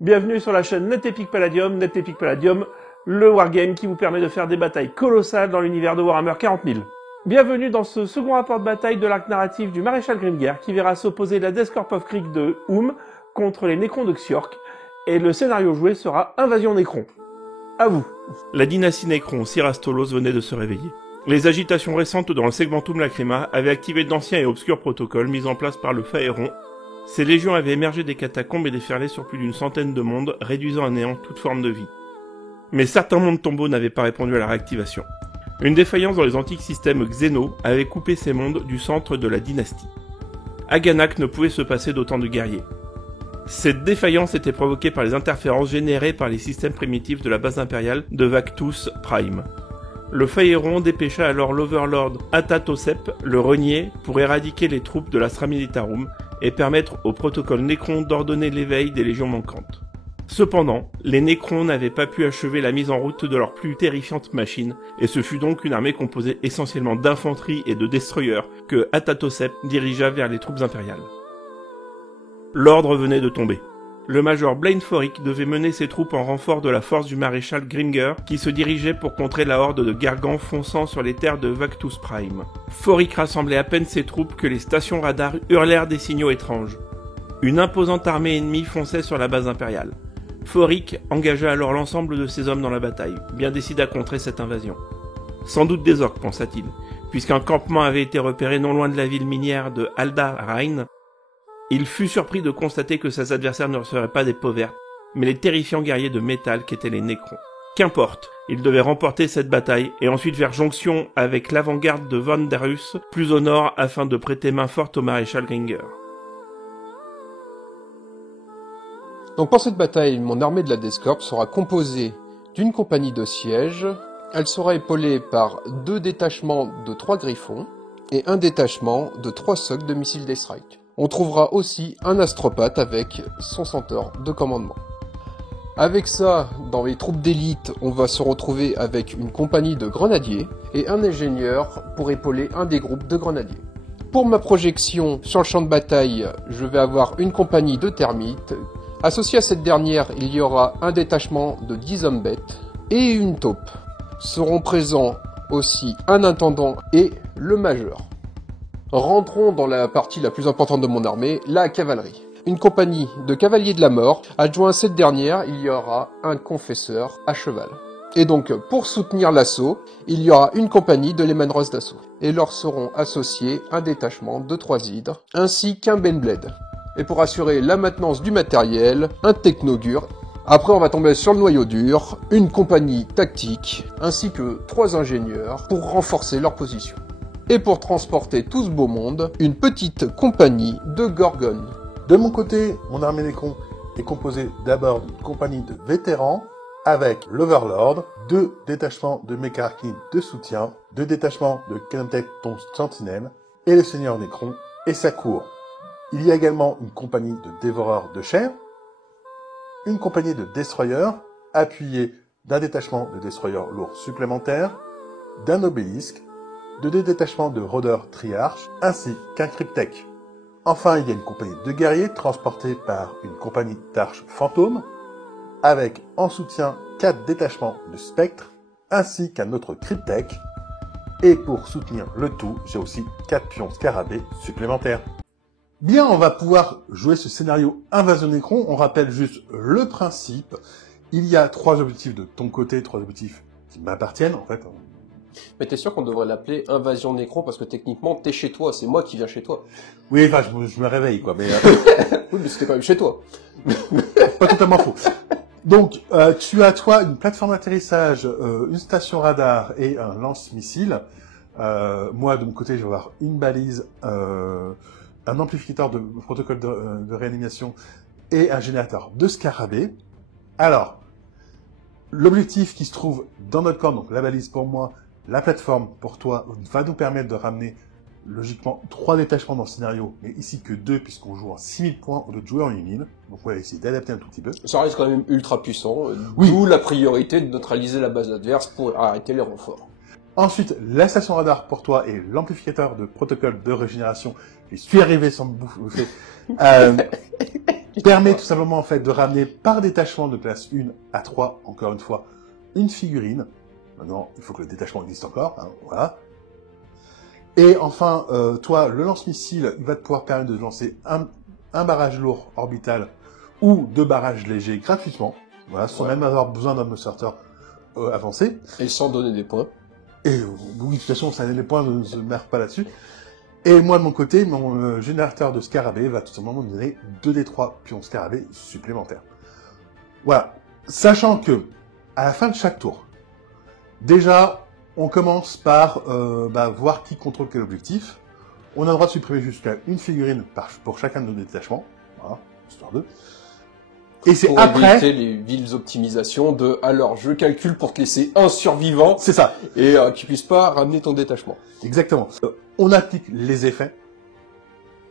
Bienvenue sur la chaîne NetEpic Palladium, NetEpic Palladium, le wargame qui vous permet de faire des batailles colossales dans l'univers de Warhammer 40 000. Bienvenue dans ce second rapport de bataille de l'arc narratif du Maréchal Grimgar qui verra s'opposer la Death Corps of Krieg de contre les Necrons de Xiork, et le scénario joué sera Invasion Necron. À vous. La dynastie Necron, Cyrastolos, venait de se réveiller. Les agitations récentes dans le Segmentum Lacrima avaient activé d'anciens et obscurs protocoles mis en place par le Phaéron. Ces légions avaient émergé des catacombes et déferlé sur plus d'une centaine de mondes, réduisant à néant toute forme de vie. Mais certains mondes tombeaux n'avaient pas répondu à la réactivation. Une défaillance dans les antiques systèmes Xeno avait coupé ces mondes du centre de la dynastie. Aganak ne pouvait se passer d'autant de guerriers. Cette défaillance était provoquée par les interférences générées par les systèmes primitifs de la base impériale de Vactus Prime. Le Phaéron dépêcha alors l'Overlord Atatosep, le renier, pour éradiquer les troupes de l'Astra Militarum et permettre au protocole Necron d'ordonner l'éveil des légions manquantes. Cependant, les Necrons n'avaient pas pu achever la mise en route de leur plus terrifiante machine, et ce fut donc une armée composée essentiellement d'infanterie et de destroyers que Atatosep dirigea vers les troupes impériales. L'ordre venait de tomber. Le major Blaine Foric devait mener ses troupes en renfort de la force du maréchal Grimgar, qui se dirigeait pour contrer la horde de Gargants fonçant sur les terres de Vactus Prime. Foric rassemblait à peine ses troupes que les stations radars hurlèrent des signaux étranges. Une imposante armée ennemie fonçait sur la base impériale. Foric engagea alors l'ensemble de ses hommes dans la bataille, bien décidé à contrer cette invasion. Sans doute des orques, pensa-t-il, puisqu'un campement avait été repéré non loin de la ville minière de Aldar-Rhein. Il fut surpris de constater que ses adversaires ne seraient pas des peaux vertes, mais les terrifiants guerriers de métal qu'étaient les Necrons. Qu'importe, il devait remporter cette bataille et ensuite faire jonction avec l'avant-garde de Vandarus, plus au nord, afin de prêter main forte au maréchal Grimgar. Donc pour cette bataille, mon armée de la Death Corps sera composée d'une compagnie de siège. Elle sera épaulée par 2 détachements de 3 griffons et un détachement de 3 socs de missiles Death Strike. On trouvera aussi un astropathe avec son centaure de commandement. Avec ça, dans les troupes d'élite, on va se retrouver avec une compagnie de grenadiers et un ingénieur pour épauler un des groupes de grenadiers. Pour ma projection sur le champ de bataille, je vais avoir une compagnie de termites. Associé à cette dernière, il y aura un détachement de 10 hommes bêtes et une taupe. Seront présents aussi un intendant et le major. Rentrons dans la partie la plus importante de mon armée, la cavalerie. Une compagnie de cavaliers de la mort. Adjoint à cette dernière, il y aura un confesseur à cheval. Et donc, pour soutenir l'assaut, il y aura une compagnie de Lemanros d'assaut. Et leur seront associés un détachement de 3 hydres, ainsi qu'un Benblade. Et pour assurer la maintenance du matériel, un technogur. Après, on va tomber sur le noyau dur, une compagnie tactique, ainsi que 3 ingénieurs pour renforcer leur position. Et pour transporter tout ce beau monde, une petite compagnie de Gorgones. De mon côté, mon armée Necron est composée d'abord d'une compagnie de vétérans, avec l'Overlord, 2 détachements de Mecha-Archid de soutien, 2 détachements de Kenotech dont Sentinelle, et le Seigneur Necron et sa cour. Il y a également une compagnie de dévoreurs de chair, une compagnie de destroyers, appuyée d'un détachement de destroyers lourds supplémentaires, d'un obélisque, de 2 détachements de rôdeurs triarches, ainsi qu'un cryptech. Enfin, il y a une compagnie de guerriers transportée par une compagnie d'arches fantômes, avec en soutien 4 détachements de spectres, ainsi qu'un autre cryptech. Et pour soutenir le tout, j'ai aussi 4 pions scarabées supplémentaires. Bien, on va pouvoir jouer ce scénario Invasion Necron. On rappelle juste le principe. Il y a 3 objectifs de ton côté, 3 objectifs qui m'appartiennent, en fait. Mais t'es sûr qu'on devrait l'appeler Invasion Necron parce que techniquement t'es chez toi, c'est moi qui viens chez toi. Oui, enfin, je me réveille, quoi, mais... Oui, mais c'était quand même chez toi. Pas totalement faux. Donc, tu as, toi, une plateforme d'atterrissage, une station radar et un lance-missile. Moi, de mon côté, je vais avoir une balise, un amplificateur de protocole de réanimation et un générateur de scarabée. Alors, l'objectif qui se trouve dans notre camp, donc la balise pour moi, la plateforme pour toi, va nous permettre de ramener logiquement 3 détachements dans le scénario, mais ici que 2 puisqu'on joue en 6000 points au lieu de jouer en 8000. Donc on va essayer d'adapter un tout petit peu. Ça reste quand même ultra puissant, oui. D'où la priorité de neutraliser la base adverse pour arrêter les renforts. Ensuite, la station radar pour toi et l'amplificateur de protocole de régénération. Je suis arrivé sans me bouffer. permet tout simplement en fait de ramener par détachement de classe 1 à 3, encore une fois, une figurine. Maintenant, il faut que le détachement existe encore, hein, voilà. Et enfin, toi, le lance-missile, il va te pouvoir permettre de lancer un barrage lourd orbital ou 2 barrages légers gratuitement, voilà, sans même avoir besoin d'un sorteur avancé. Et sans donner des points. Et oui, de toute façon, ça les points ne se merdent pas là-dessus. Et moi, de mon côté, mon générateur de scarabée va tout simplement me donner 2d3 pions scarabée supplémentaires. Voilà. Sachant que, à la fin de chaque tour, déjà, on commence par voir qui contrôle quel objectif. On a le droit de supprimer jusqu'à une figurine pour chacun de nos détachements. Voilà, histoire de... Et c'est pour après... éviter les villes optimisations de alors je calcule pour te laisser un survivant. C'est ça. Et tu puisses pas ramener ton détachement. Exactement. On applique les effets.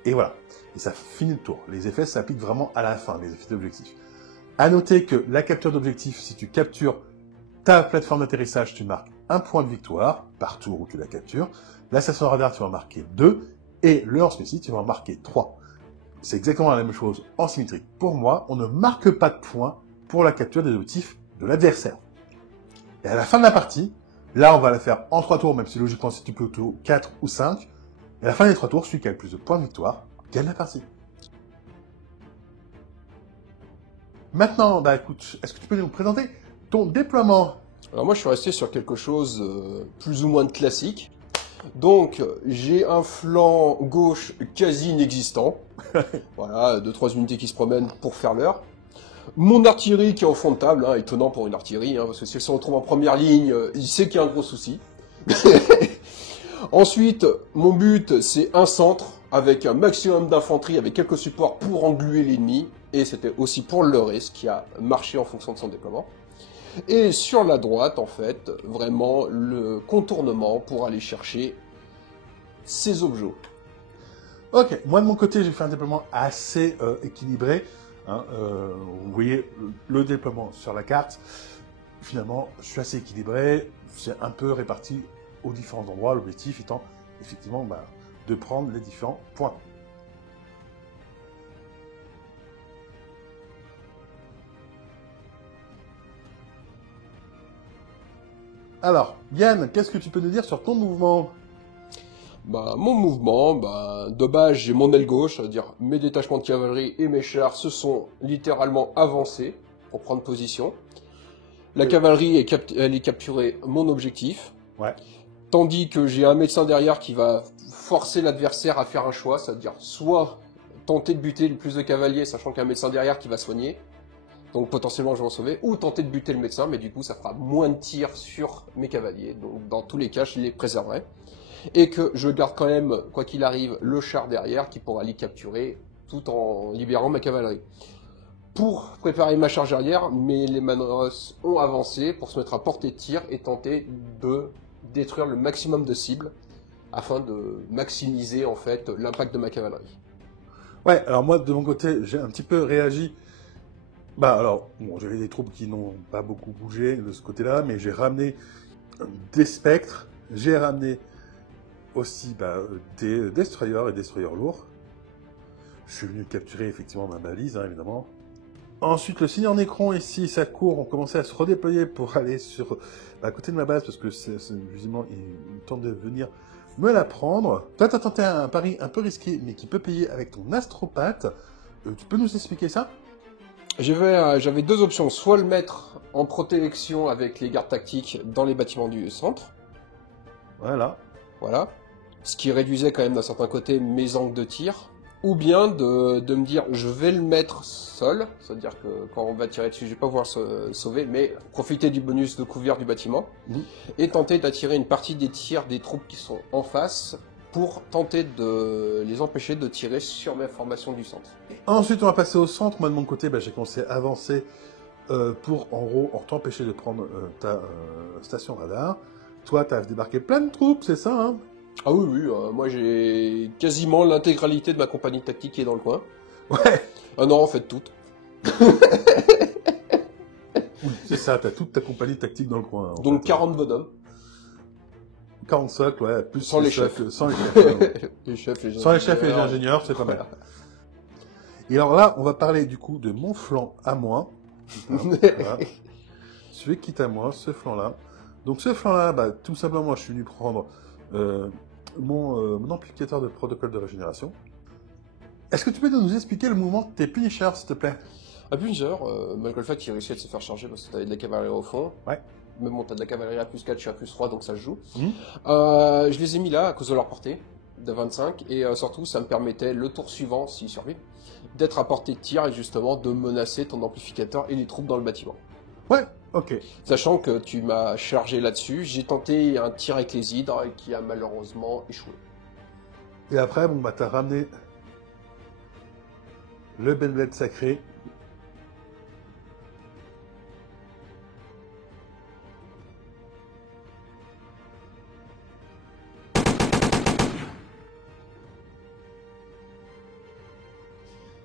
Et voilà. Et ça finit le tour. Les effets s'appliquent vraiment à la fin, les effets d'objectif. À noter que la capture d'objectif, si tu captures ta plateforme d'atterrissage, tu marques un point de victoire par tour où tu la captures. La station radar, tu vas en marquer 2. Et le lance-missile, tu vas en marquer 3. C'est exactement la même chose en symétrique. Pour moi, on ne marque pas de points pour la capture des objectifs de l'adversaire. Et à la fin de la partie, là, on va la faire en 3 tours, même si logiquement, c'est plutôt 4 ou 5. Et à la fin des 3 tours, celui qui a le plus de points de victoire gagne la partie. Maintenant, écoute, est-ce que tu peux nous présenter ton déploiement? Alors moi, je suis resté sur quelque chose plus ou moins de classique. Donc, j'ai un flanc gauche quasi inexistant. Voilà, 2-3 unités qui se promènent pour faire l'heure. Mon artillerie qui est au fond de table, hein, étonnant pour une artillerie, hein, parce que si elle se retrouve en première ligne, il sait qu'il y a un gros souci. Ensuite, mon but, c'est un centre avec un maximum d'infanterie, avec quelques supports pour engluer l'ennemi. Et c'était aussi pour le leurrer, ce qui a marché en fonction de son déploiement. Et sur la droite, en fait, vraiment le contournement pour aller chercher ces objets. Ok, moi de mon côté, j'ai fait un déploiement assez équilibré. Hein, vous voyez le déploiement sur la carte. Finalement, je suis assez équilibré. C'est un peu réparti aux différents endroits. L'objectif étant effectivement de prendre les différents points. Alors, Yann, qu'est-ce que tu peux nous dire sur ton mouvement? Mon mouvement, de base, j'ai mon aile gauche, c'est-à-dire mes détachements de cavalerie et mes chars se sont littéralement avancés pour prendre position. La cavalerie, elle est capturée mon objectif. Ouais. Tandis que j'ai un médecin derrière qui va forcer l'adversaire à faire un choix, c'est-à-dire soit tenter de buter le plus de cavaliers, sachant qu'il y a un médecin derrière qui va soigner, donc potentiellement je vais en sauver, ou tenter de buter le médecin, mais du coup ça fera moins de tirs sur mes cavaliers, donc dans tous les cas je les préserverai. Et que je garde quand même, quoi qu'il arrive, le char derrière qui pourra les capturer tout en libérant ma cavalerie. Pour préparer ma charge arrière, les Manros ont avancé pour se mettre à portée de tir et tenter de détruire le maximum de cibles afin de maximiser en fait l'impact de ma cavalerie. Ouais, alors moi de mon côté, j'ai un petit peu réagi. J'avais des troupes qui n'ont pas beaucoup bougé de ce côté-là, mais j'ai ramené des spectres, j'ai ramené aussi des destroyers et destroyers lourds. Je suis venu capturer effectivement ma balise, hein, évidemment. Ensuite, le Seigneur Nécron ici, sa cour, ont commencé à se redéployer pour aller à côté de ma base, parce que justement, il tente de venir me la prendre. Toi, t'as tenté un pari un peu risqué, mais qui peut payer avec ton astropathe. Tu peux nous expliquer ça? J'avais 2 options, soit le mettre en protection avec les gardes tactiques dans les bâtiments du centre. Voilà. Ce qui réduisait quand même d'un certain côté mes angles de tir. Ou bien de me dire, je vais le mettre seul, c'est-à-dire que quand on va tirer dessus, je vais pas pouvoir se sauver, mais profiter du bonus de couvert du bâtiment, et tenter d'attirer une partie des tirs des troupes qui sont en face, pour tenter de les empêcher de tirer sur mes formations du centre. Ensuite, on va passer au centre. Moi, de mon côté, j'ai commencé à avancer pour, en gros, t'empêcher de prendre ta station radar. Toi, t'as débarqué plein de troupes, c'est ça, hein? Ah oui, moi j'ai quasiment l'intégralité de ma compagnie tactique qui est dans le coin. Ouais. Ah non, en fait, toutes. Oui, c'est ça, t'as toute ta compagnie tactique dans le coin. Donc 40 bonhommes. 40 socles, ouais, plus sans les chefs. Sans les chefs, ouais. Les chefs, Sans les chefs et les ingénieurs, c'est pas mal. Et alors là, on va parler du coup de mon flanc à moi. Voilà. Celui qui est à moi, ce flanc-là. Donc ce flanc-là, bah, tout simplement, je suis venu prendre mon amplificateur de protocole de régénération. Est-ce que tu peux nous expliquer le mouvement de tes Punishers, s'il te plaît? Un Punisher, malgré le fait qu'il risquait de se faire charger parce que t'avais de la cavalerie au fond. Ouais. Mais bon, t'as de la cavalerie à plus 4, je suis à plus 3, donc ça se joue. Mmh. Je les ai mis là à cause de leur portée, de 25, et surtout, ça me permettait, le tour suivant, s'il survit, d'être à portée de tir et justement de menacer ton amplificateur et les troupes dans le bâtiment. Ouais, ok. Sachant que tu m'as chargé là-dessus, j'ai tenté un tir avec les hydres qui a malheureusement échoué. Et après, bon, bah, t'as ramené le Beyblade sacré.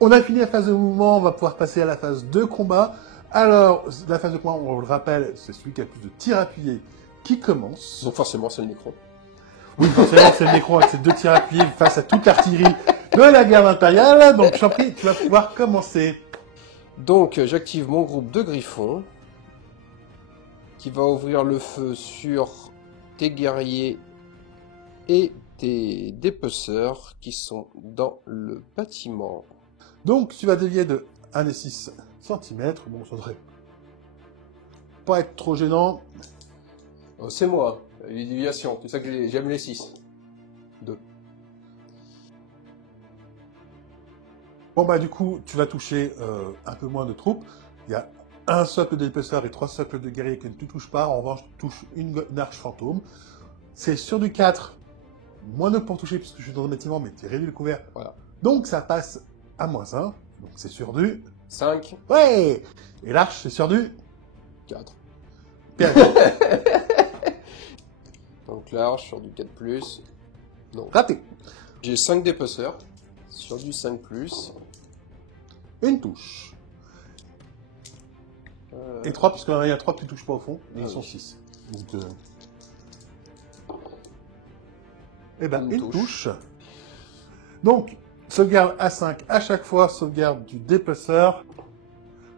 On a fini la phase de mouvement, on va pouvoir passer à la phase de combat. Alors, la phase de combat, on le rappelle, c'est celui qui a le plus de tirs appuyés qui commence. Donc forcément, c'est le Necron. Oui, forcément, c'est le Necron avec ses 2 tirs appuyés face à toute l'artillerie de la guerre impériale. Donc, je t'en prie, tu vas pouvoir commencer. Donc, j'active mon groupe de griffons, qui va ouvrir le feu sur tes guerriers et tes dépeceurs qui sont dans le bâtiment. Donc, tu vas dévier de 1,6 cm. Bon, ça devrait pas être trop gênant. C'est moi, les déviations, c'est ça que j'aime les 6. 2. Bon, bah, du coup, tu vas toucher un peu moins de troupes. Il y a un socle de dépeceurs et 3 socles de guerriers qui ne te touchent pas. En revanche, tu touches une arche fantôme. C'est sur du 4. Moins 9 pour toucher puisque je suis dans un bâtiment, mais tu réduis le couvert. Voilà. Donc, ça passe à moins 1. Donc, c'est sur du... 5. Ouais! Et l'arche, c'est sur du... 4. Perdu. Donc l'arche sur du 4+. Non. Raté. J'ai 5 dépeceurs sur du 5+. Une touche. Et 3, parce qu'il y a 3 qui ne touchent pas au fond. Et ils sont 6. Donc, eh ben, une touche. Donc, sauvegarde à 5 à chaque fois, sauvegarde du dépeceur,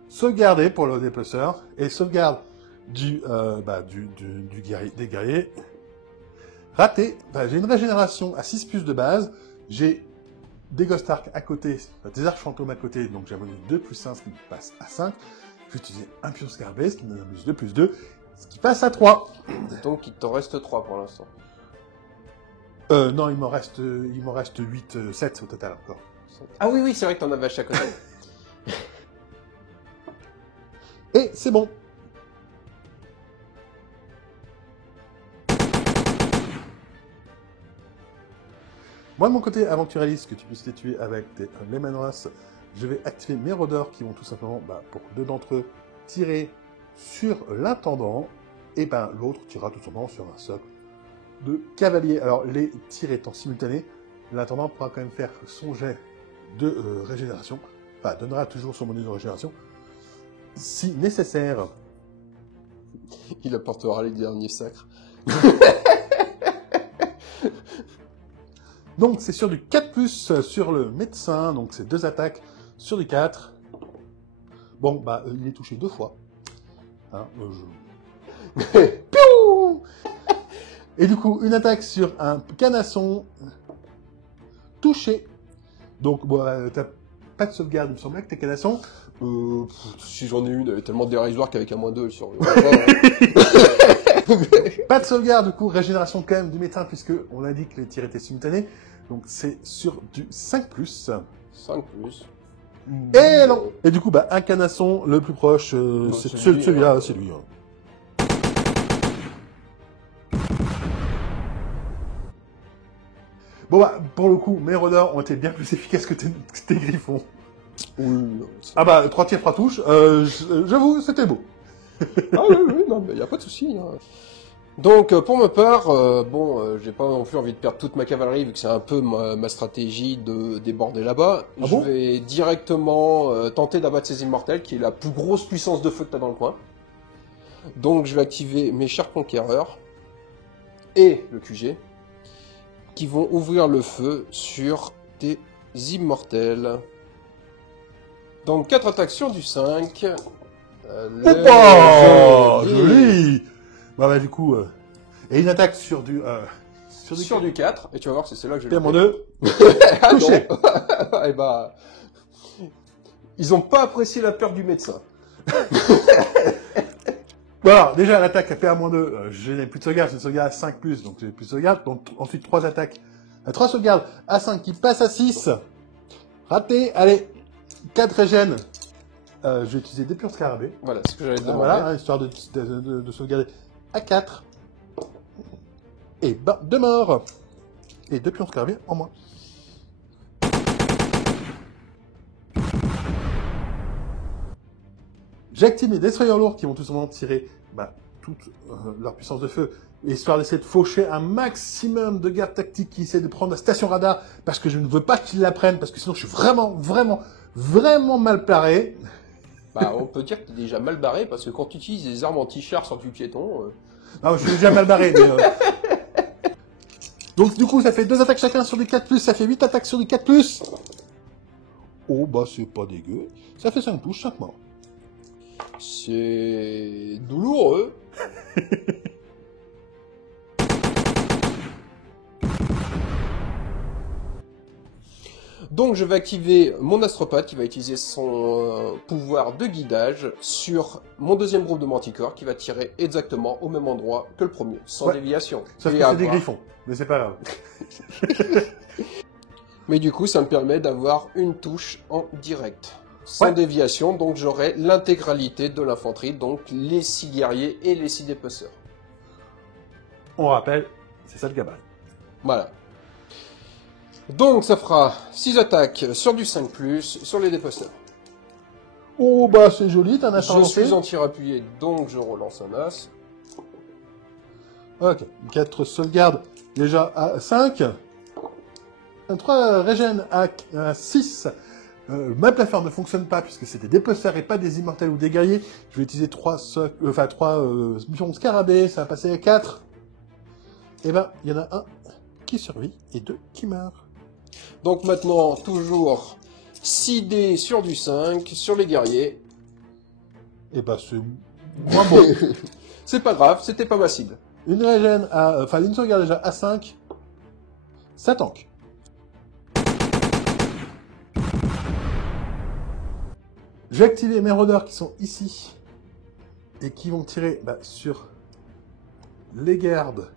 sauvegarder pour le dépeceur, et sauvegarde des guerriers. Raté, bah, j'ai une régénération à 6+ de base, j'ai des Ghost Arc à côté, des arches fantômes à côté, donc j'ai un bonus 2+1, ce qui me passe à 5. Je vais utiliser un Pion Scarbé, ce qui me donne un bonus 2+2, ce qui passe à 3. Donc il t'en reste 3 pour l'instant. Non, il m'en reste 8, 7 au total encore. Ah oui, c'est vrai que t'en avais à chaque côté. Et c'est bon. Moi, de mon côté, avant que tu réalises que tu puisses les tuer avec tes Lehman Russ, je vais activer mes rôdeurs qui vont tout simplement, pour 2 d'entre eux, tirer sur l'intendant, et l'autre tirera tout simplement sur un socle de cavalier. Alors, les tirs étant simultanés, l'intendant pourra quand même faire son jet de régénération, donnera toujours son bonus de régénération, si nécessaire. Il apportera les derniers sacres. Donc, c'est sur du 4+, sur le médecin, donc c'est 2 attaques sur du 4. Bon, il est touché 2 fois. Hein, Piou. Et du coup, une attaque sur un canasson. Touché. Donc, t'as pas de sauvegarde, il me semblait que tes canassons. Si j'en ai une, elle est tellement dérisoire qu'avec un -2, elle survit. Pas de sauvegarde, du coup, régénération quand même du médecin, puisque on a dit que les tirs étaient simultanés. Donc, c'est sur du 5+. 5+. Et non. Et du coup, un canasson, le plus proche, c'est celui-là, c'est lui. Hein. Bon, pour le coup, mes rôdeurs ont été bien plus efficaces que tes griffons. Oui, non, 3 tirs, 3 touches, j'avoue, c'était beau. Ah oui, non, mais y a pas de souci. Hein. Donc, pour ma part, j'ai pas non plus envie de perdre toute ma cavalerie, vu que c'est un peu ma stratégie de déborder là-bas. Je vais directement tenter d'abattre ces immortels, qui est la plus grosse puissance de feu que t'as dans le coin. Donc, je vais activer mes chars conquéreurs et le QG, qui vont ouvrir le feu sur tes immortels. Donc 4 attaques sur du 5. Opa, joli. Bah, du coup, et une attaque sur du... Sur du 4, et tu vas voir que c'est celle-là que je Mon 2. Ah Touché. non. Eh bah, ils ont pas apprécié la perte du médecin. Bon alors, déjà, l'attaque à PA-2, je n'ai plus de sauvegarde, j'ai une sauvegarde à 5+, donc j'ai plus de sauvegarde. Donc ensuite, 3 attaques, 3 sauvegardes à 5 qui passent à 6. Raté, allez, 4 régènes. Je vais utiliser des purs scarabées. Voilà, c'est ce que j'allais te demander. Voilà, hein, histoire de sauvegarder à 4. Et bah, 2 morts. Et 2 pions scarabées en moins. J'active mes destroyers lourds qui vont tout simplement tirer toute leur puissance de feu, histoire d'essayer de faucher un maximum de gardes tactiques qui essaient de prendre la station radar, parce que je ne veux pas qu'ils la prennent, parce que sinon je suis vraiment mal paré. Bah, on peut dire que tu es déjà mal barré, parce que quand tu utilises des armes anti-char sur du piéton... Non, je suis déjà mal barré, mais... Donc du coup, ça fait 2 attaques chacun sur du 4+, ça fait 8 attaques sur du 4+. Oh, bah c'est pas dégueu. Ça fait 5 touches, 5 morts. C'est douloureux. Donc je vais activer mon astropathe qui va utiliser son pouvoir de guidage sur mon deuxième groupe de manticore qui va tirer exactement au même endroit que le premier, sans déviation. Sauf que c'est des griffons, mais c'est pas grave. Mais du coup ça me permet d'avoir une touche en direct. Sans déviation, donc j'aurai l'intégralité de l'infanterie, donc les 6 guerriers et les 6 dépeceurs. On rappelle, c'est ça le gabarit. Voilà. Donc ça fera 6 attaques sur du 5+, sur les dépeceurs. Oh bah c'est joli, t'en as Je suis en tir appuyé, donc je relance un as. Ok, 4 sauvegardes déjà à 5. 3 régènes à 6. Ma plateforme ne fonctionne pas puisque c'est des dépeceurs et pas des immortels ou des guerriers. Je vais utiliser 3 pions scarabées, ça va passer à 4. Et ben, il y en a un qui survit et 2 qui meurent. Donc maintenant, toujours 6 dés sur du 5, sur les guerriers. Et ben, c'est moins bon. C'est pas grave, c'était pas ma cible. Une régène à... une sauvegarde déjà à 5. Ça tank. J'ai activé mes rôdeurs qui sont ici et qui vont tirer sur les gardes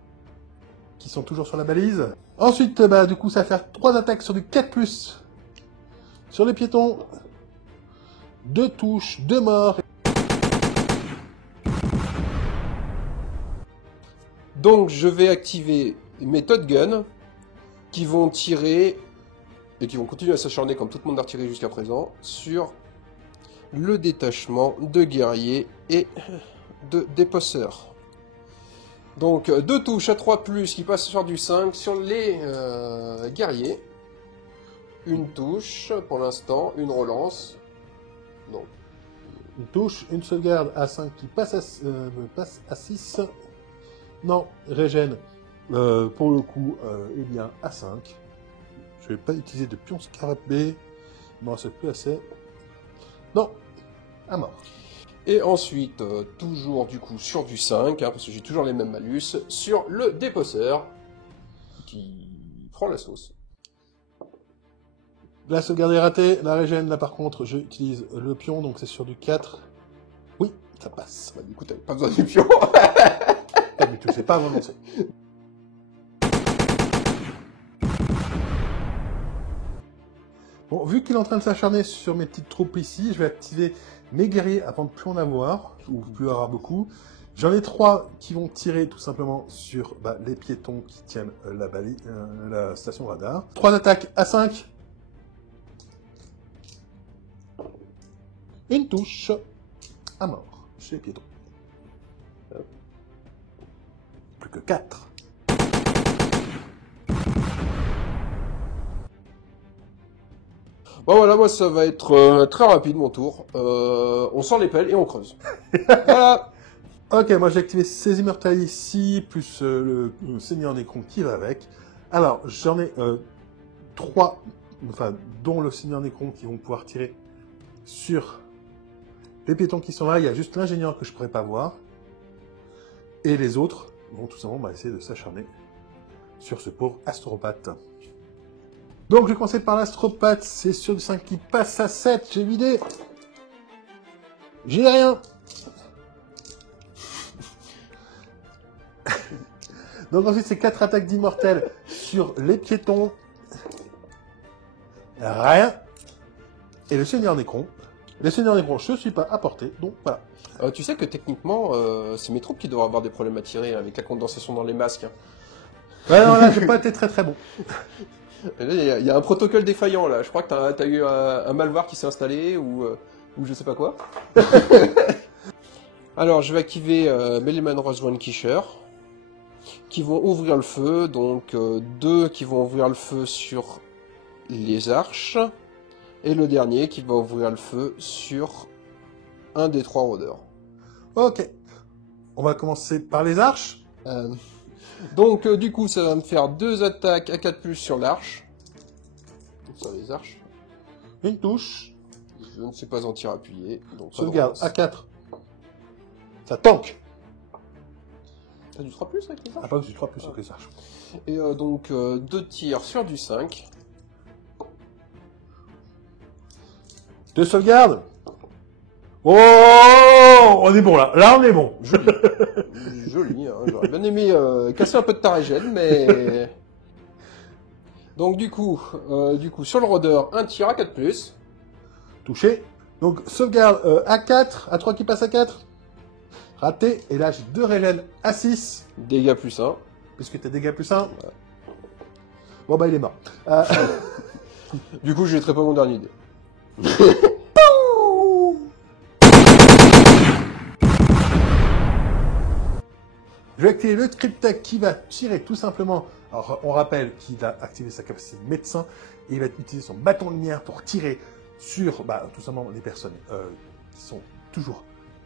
qui sont toujours sur la balise. Ensuite, du coup, ça va faire 3 attaques sur du 4+. Sur les piétons, 2 touches, 2 morts. Donc je vais activer mes Todd Guns qui vont tirer et qui vont continuer à s'acharner comme toute mon artillerie jusqu'à présent sur le détachement de guerriers et de dépeceurs. Donc 2 touches à 3+, qui passent sur du 5 sur les guerriers. Une touche pour l'instant, une relance. Non. Une touche, une sauvegarde à 5 qui passe à 6. Non, régène, pour le coup, eh bien, à 5. Je vais pas utiliser de pion scarabée. Non, c'est plus assez. Non, à mort. Et ensuite, toujours du coup sur du 5, parce que j'ai toujours les mêmes malus, sur le dépeceur, qui prend la sauce. La sauvegarde est ratée, la régène, là par contre, j'utilise le pion, donc c'est sur du 4. Oui, ça passe. Bah, du coup, t'avais pas besoin du pion. Pas du tout, c'est pas vraiment ça. Bon, vu qu'il est en train de s'acharner sur mes petites troupes ici, je vais activer mes guerriers avant de plus en avoir, ou plus avoir beaucoup. J'en ai 3 qui vont tirer tout simplement sur les piétons qui tiennent la station radar. 3 attaques à 5. Une touche à mort chez les piétons. Plus que 4. Bon voilà, moi ça va être très rapide mon tour. On sort les pelles et on creuse. Voilà. Ok, moi j'ai activé ces immortels ici, plus le Seigneur Nécron qui va avec. Alors, j'en ai 3, dont le Seigneur Nécron qui vont pouvoir tirer sur les piétons qui sont là. Il y a juste l'ingénieur que je pourrais pas voir. Et les autres vont tout simplement essayer de s'acharner sur ce pauvre astropathe. Donc je vais commencer par l'astropathe. C'est sur du 5 qui passe à 7. J'ai vidé. J'ai rien. Donc ensuite, c'est 4 attaques d'immortel sur les piétons. Rien. Et le Seigneur Nécron. Le Seigneur Nécron, je ne suis pas à portée, donc voilà. Tu sais que techniquement, c'est mes troupes qui doivent avoir des problèmes à tirer avec la condensation dans les masques. Hein. Ouais, non, là, j'ai pas été très très bon. Il y a un protocole défaillant là. Je crois que t'as eu un malware qui s'est installé ou je sais pas quoi. Alors, je vais activer Meleman Rose One Kisher qui vont ouvrir le feu. Donc, 2 qui vont ouvrir le feu sur les arches. Et le dernier qui va ouvrir le feu sur un des 3 rôdeurs. Ok. On va commencer par les arches. Donc, du coup, ça va me faire 2 attaques à 4+, sur l'arche. Sur les arches. Une touche. Je ne sais pas en tir appuyé. Donc Sauvegarde à 4. Ça tank. T'as du 3+ avec les arches? Ah, pas aussi 3 plus avec les arches. Et donc, 2 tirs sur du 5. 2 sauvegardes. Oh, on est bon là. Là, on est bon. Joli. Joli, hein. J'aurais bien aimé casser un peu de ta régène, mais... Donc, du coup, sur le rôdeur, un tir à 4+. Touché. Donc, sauvegarde à 4. À 3 qui passe à 4. Raté. Et là, j'ai 2 régènes à 6. Dégâts +1. Puisque t'as dégâts +1. Bon, bah, il est mort. Du coup, je jetterai pas mon dernier dé. Je vais activer le Cryptek qui va tirer tout simplement. Alors, on rappelle qu'il a activé sa capacité de médecin et il va utiliser son bâton de lumière pour tirer sur tout simplement les personnes qui sont toujours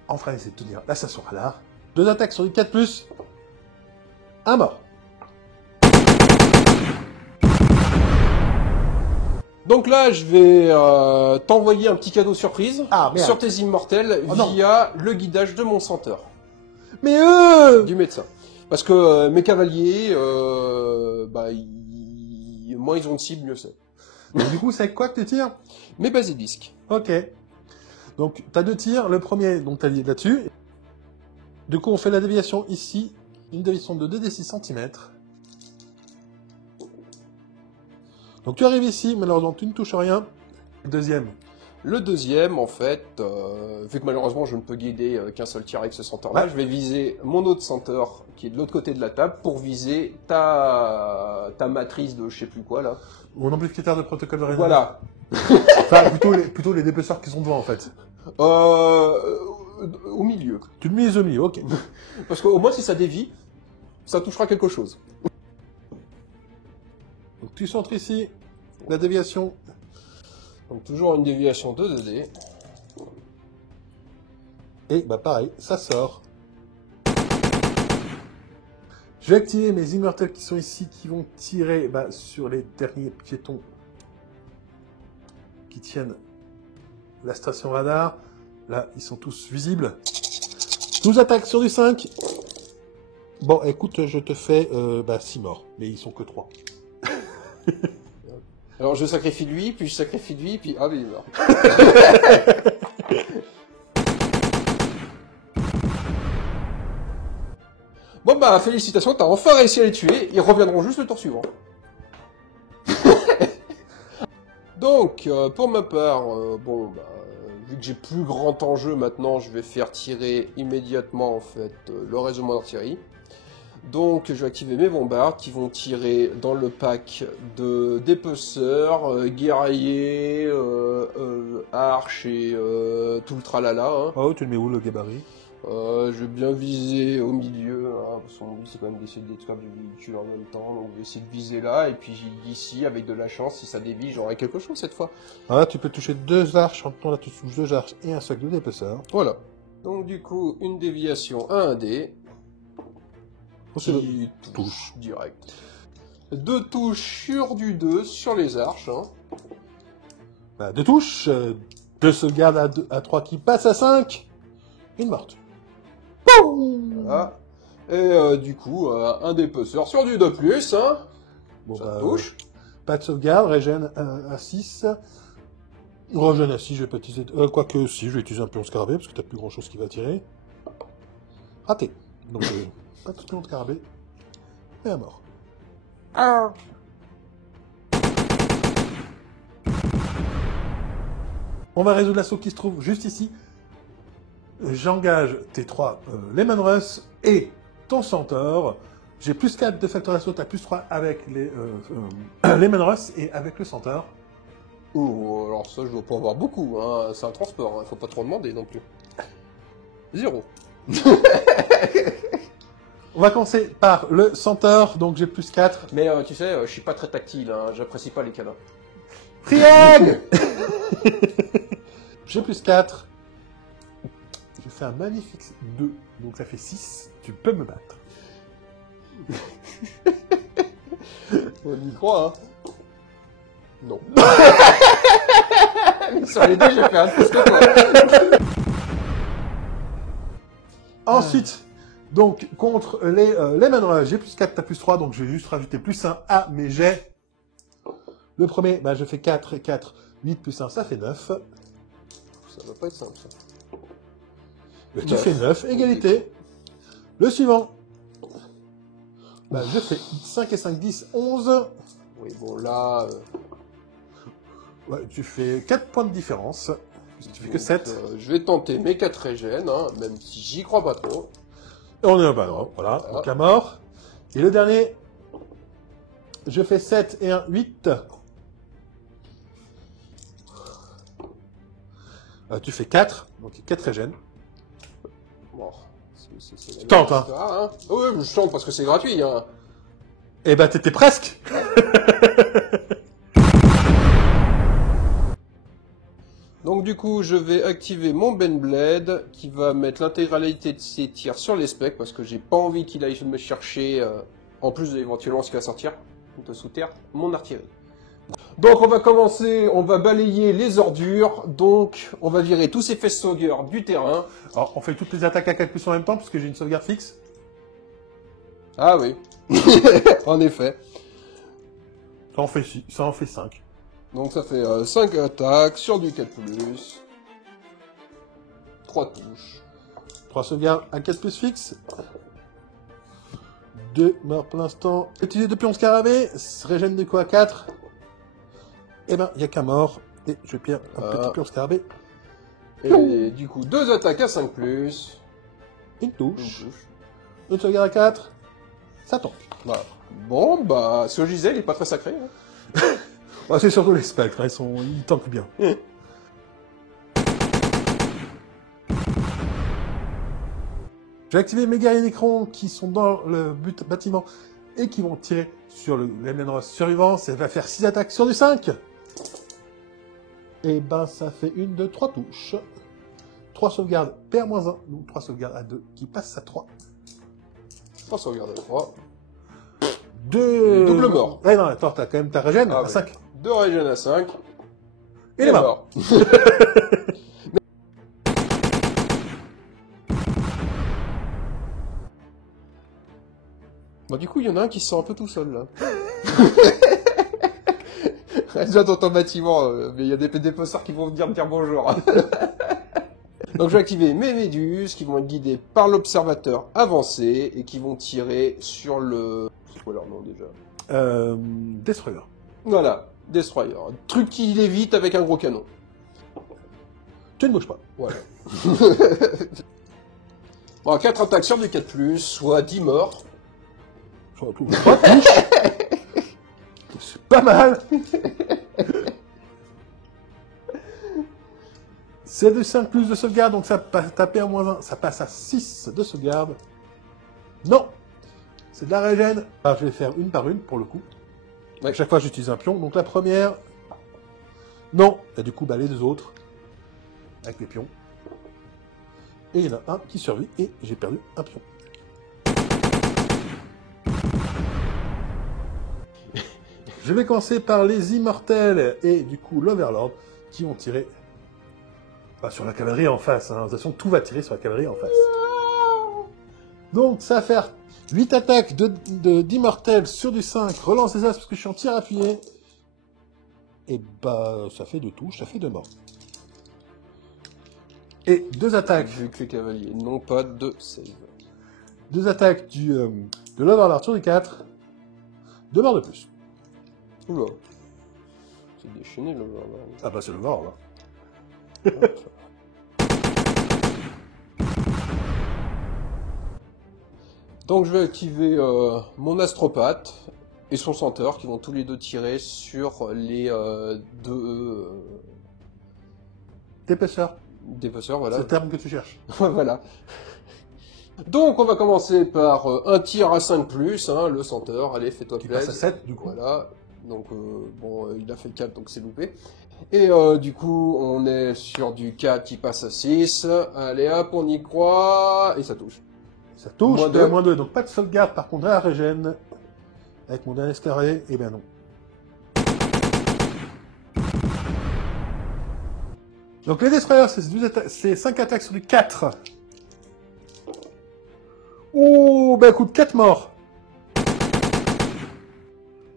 en train d'essayer de tenir la station radar. 2 attaques sur du 4+. Un mort. Donc là, je vais t'envoyer un petit cadeau surprise sur tes immortels via le guidage de mon senteur. Mais du médecin. Parce que mes cavaliers, moins ils ont de cible, mieux c'est. Du coup, c'est avec quoi que tu tires? Mes basilisques. Ok. Donc, tu as 2 tirs. Le premier, donc tu as là-dessus. Du coup, on fait la déviation ici. Une déviation de 2d6 cm. Donc, tu arrives ici. Malheureusement, tu ne touches rien. Deuxième. Le deuxième, en fait, vu que malheureusement je ne peux guider qu'un seul tir avec ce senteur-là, je vais viser mon autre senteur qui est de l'autre côté de la table pour viser ta matrice de je sais plus quoi là. Mon amplificateur de protocole de résonance. Voilà. Enfin, plutôt les dépeceurs qui sont devant en fait. Au milieu. Tu le mises au milieu, ok. Parce qu'au moins si ça dévie, ça touchera quelque chose. Donc tu centres ici, la déviation. Donc toujours une déviation de 2D. Et pareil, ça sort. Je vais activer mes immortels qui sont ici, qui vont tirer sur les derniers piétons qui tiennent la station radar. Là, ils sont tous visibles. 12 attaques sur du 5. Bon, écoute, je te fais 6 morts, mais ils sont que 3. Alors je sacrifie lui, puis je sacrifie lui, puis mais il est mort. Bon félicitations, t'as enfin réussi à les tuer, ils reviendront juste le tour suivant. Donc, pour ma part, vu que j'ai plus grand enjeu maintenant, je vais faire tirer immédiatement en fait le reste de mon artillerie. Donc je vais activer mes bombardes qui vont tirer dans le pack de dépeceurs, guerriers, arches et tout le tralala. Hein. Oh, tu le mets où le gabarit? Je vais bien viser au milieu, hein, parce que mon but c'est quand même d'essayer de détruire du véhicule en même temps, donc je vais essayer de viser là, et puis ici, avec de la chance, si ça dévie, j'aurai quelque chose cette fois. Ah, là, tu peux toucher 2 arches, en temps là tu touches 2 arches et un sac de dépeceur. Voilà. Donc du coup, une déviation à 1 dé. Qui touche direct. 2 touches sur du 2 sur les arches. Hein. 2 touches, 2 sauvegardes à 3 qui passent à 5. Une morte. Voilà. Et du coup, un dépeceur sur du 2+, hein. Bon, Ça touche. pas de sauvegarde, régène à 6. Régène à 6, je vais pas utiliser... quoique, si, je vais utiliser un pion scarabée, parce que t'as plus grand chose qui va tirer. Raté. Donc, pas de pion scarabée. Et à mort. On va résoudre l'assaut qui se trouve juste ici. J'engage tes 3 Lemon Russ et ton Centaure. J'ai plus 4 de facteur d'assaut, t'as plus 3 avec les Lemon Russ et avec le Centaure. Oh, alors ça, je dois pas avoir beaucoup, hein. C'est un transport, hein. Faut pas trop demander non plus. 0. On va commencer par le Centaure, donc j'ai plus 4. Mais tu sais, je suis pas très tactile, hein. J'apprécie pas les câlins. Triangle. J'ai plus 4. Je fais un magnifique 2, donc ça fait 6. Tu peux me battre. On y croit, hein. Non. Mais sur les deux, j'ai fait un plus que toi. Ensuite, donc, contre les Lemon Rush, j'ai plus 4, t'as plus 3, donc je vais juste rajouter plus 1 à mes jets. Le premier, bah, je fais 4 et 4, 8 plus 1, ça fait 9. Ça va pas être simple, ça. Tu fais 9, égalité. Le suivant, bah, je fais 5 et 5, 10, 11. Oui, bon, là... Ouais, tu fais 4 points de différence. Tu fais que 7. Je vais tenter mes 4 régènes, hein, même si j'y crois pas trop. Et on est un ballon, voilà, donc la mort. Et le dernier, je fais 7 et 1, 8. Tu fais 4, donc 4 régènes. Bon, Tu tentes, hein. Ah, oui, je tente parce que c'est gratuit, hein. Eh ben, t'étais presque. Donc du coup, je vais activer mon Ben Blade, qui va mettre l'intégralité de ses tirs sur les specs, parce que j'ai pas envie qu'il aille me chercher, en plus de éventuellement ce qui va sortir de sous terre, mon artillerie. Donc on va commencer, on va balayer les ordures, donc on va virer tous ces facehuggers du terrain. Alors, on fait toutes les attaques à 4 plus en même temps, parce que j'ai une sauvegarde fixe. Ah oui, en effet. Ça en fait 5. Donc ça fait 5 attaques sur du 4+, 3 touches. 3 sauvegardes à 4 plus fixe. 2 morts pour l'instant. Utiliser 2 pions scarabée, régène de quoi 4. Eh ben, il n'y a qu'un mort. Et je perds un petit pion scarabée. Et du coup, 2 attaques à 5+. Une touche. Une sauvegarde à 4. Ça tombe. Voilà. Bon, bah, ce que je disais, il est pas très sacré. Hein. Ouais, c'est surtout les spectres, hein, ils tankent bien. J'ai activé mes guerriers Necrons qui sont dans le bâtiment et qui vont tirer sur le Lemon Russ survivant. Ça va faire 6 attaques sur du 5. Et ben, ça fait 1, 2, 3 touches. 3 sauvegardes, PR-1, donc 3 sauvegardes à 2 qui passent à 3. 3 sauvegardes à 3. 2... Double mort. Ouais, non, attends, t'as quand même ta régène à ouais. 5. 2 régènes à 5. Et il est mort. Bon, du coup, il y en a un qui se sent un peu tout seul, là. Reste bien dans ton bâtiment, mais il y a des dépeceurs qui vont venir me dire bonjour. Donc, je vais activer mes méduses qui vont être guidées par l'observateur avancé et qui vont tirer sur le... C'est quoi leur nom, déjà? Destroyer. Voilà, Destroyer. Un truc qui l'évite avec un gros canon. Tu ne bouges pas. Voilà. Bon, 4 attaques sur du 4+, soit 10 morts. Surtout 3 touches. C'est pas mal. C'est de 5 plus de sauvegarde, donc ça passe taper à moins 1. Ça passe à 6 de sauvegarde. Non. C'est de la régène. Alors, je vais faire une par une, pour le coup. Ouais. À chaque fois, j'utilise un pion. Donc la première... Non. Et du coup, bah, les deux autres. Avec les pions. Et il y en a un qui survit, et j'ai perdu un pion. Je vais commencer par les immortels et du coup l'Overlord qui vont tirer Pas sur la cavalerie en face, hein. De toute façon, tout va tirer sur la cavalerie en face. Donc, ça va faire 8 attaques d'immortel sur du 5. Relance des as parce que je suis en tir appuyé. Et bah, ça fait 2 touches, ça fait 2 morts. Et 2 attaques. Vu que les cavaliers n'ont pas de save. 2 attaques de l'Overlord sur du 4. 2 morts de plus. Oula. C'est déchaîné le là. Ah bah c'est l'Overlord là. Donc je vais activer mon astropathe et son centaure qui vont tous les deux tirer sur les deux D'épaisseur. dépeceurs, voilà. C'est le terme que tu cherches. Voilà. Donc on va commencer par un tir à 5+, hein, le centaure. Allez, fais-toi Qui passe plaisir. à 7 du coup. Voilà. Donc bon, il a fait 4, donc c'est loupé. Et du coup, on est sur du 4 qui passe à 6. Allez hop, on y croit. Et ça touche. Ça touche, Moins de deux. moins 2. Donc pas de sauvegarde, par contre, à la régène. Avec mon dernier escarré, et ben non. Donc les destroyers, c'est 5 attaques sur du 4. Oh, bah écoute, 4 morts.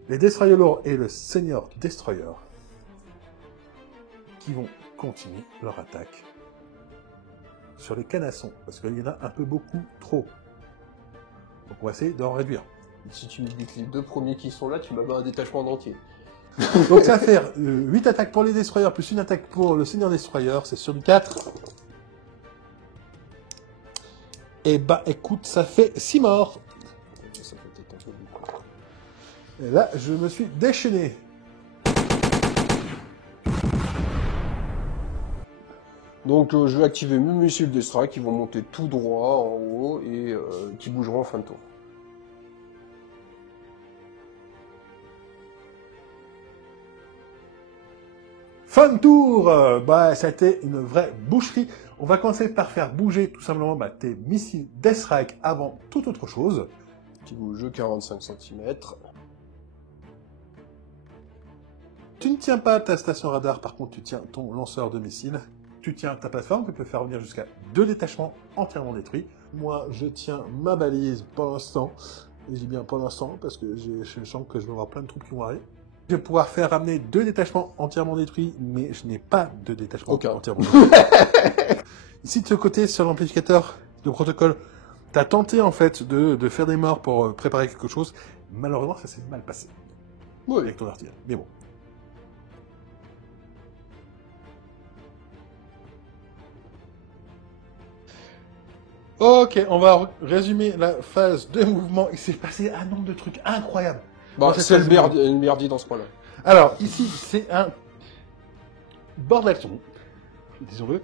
Les destroyers lourds et le senior destroyer qui vont continuer leur attaque sur les canassons, parce qu'il y en a un peu beaucoup trop. Donc on va essayer d'en réduire. Si tu me dis que les deux premiers qui sont là, tu m'as mis un détachement d'entier. Donc ça va faire 8 attaques pour les destroyers plus une attaque pour le senior destroyer, c'est sur du 4. Et bah écoute, ça fait 6 morts. Ça peut être un peu beaucoup. Et là, je me suis déchaîné. Donc je vais activer mes missiles d'Estra qui vont monter tout droit en haut et qui bougeront en fin de tour. Fin de tour. Bah, ça a été une vraie boucherie. On va commencer par faire bouger tout simplement tes missiles Deathstrike avant toute autre chose. Qui bouge 45 cm. Tu ne tiens pas ta station radar, par contre tu tiens ton lanceur de missiles. Tu tiens ta plateforme qui peut faire venir jusqu'à 2 détachements entièrement détruits. Moi, je tiens ma balise pour l'instant. Et je dis bien pour l'instant parce que je sens que je vais avoir plein de troupes qui vont arriver. Je vais pouvoir faire ramener 2 détachements entièrement détruits, mais je n'ai pas de détachement entièrement détruits. Ici, de ce côté, sur l'amplificateur de protocole, tu as tenté en fait de faire des morts pour préparer quelque chose. Malheureusement, ça s'est mal passé. Oui. Avec ton artillerie. Mais bon. Ok, on va résumer la phase de mouvement. Il s'est passé un nombre de trucs incroyables. Bah, cette c'est phase de mouvement. le merdier dans ce point-là. Alors, ici, c'est un bord d'action, disons-le.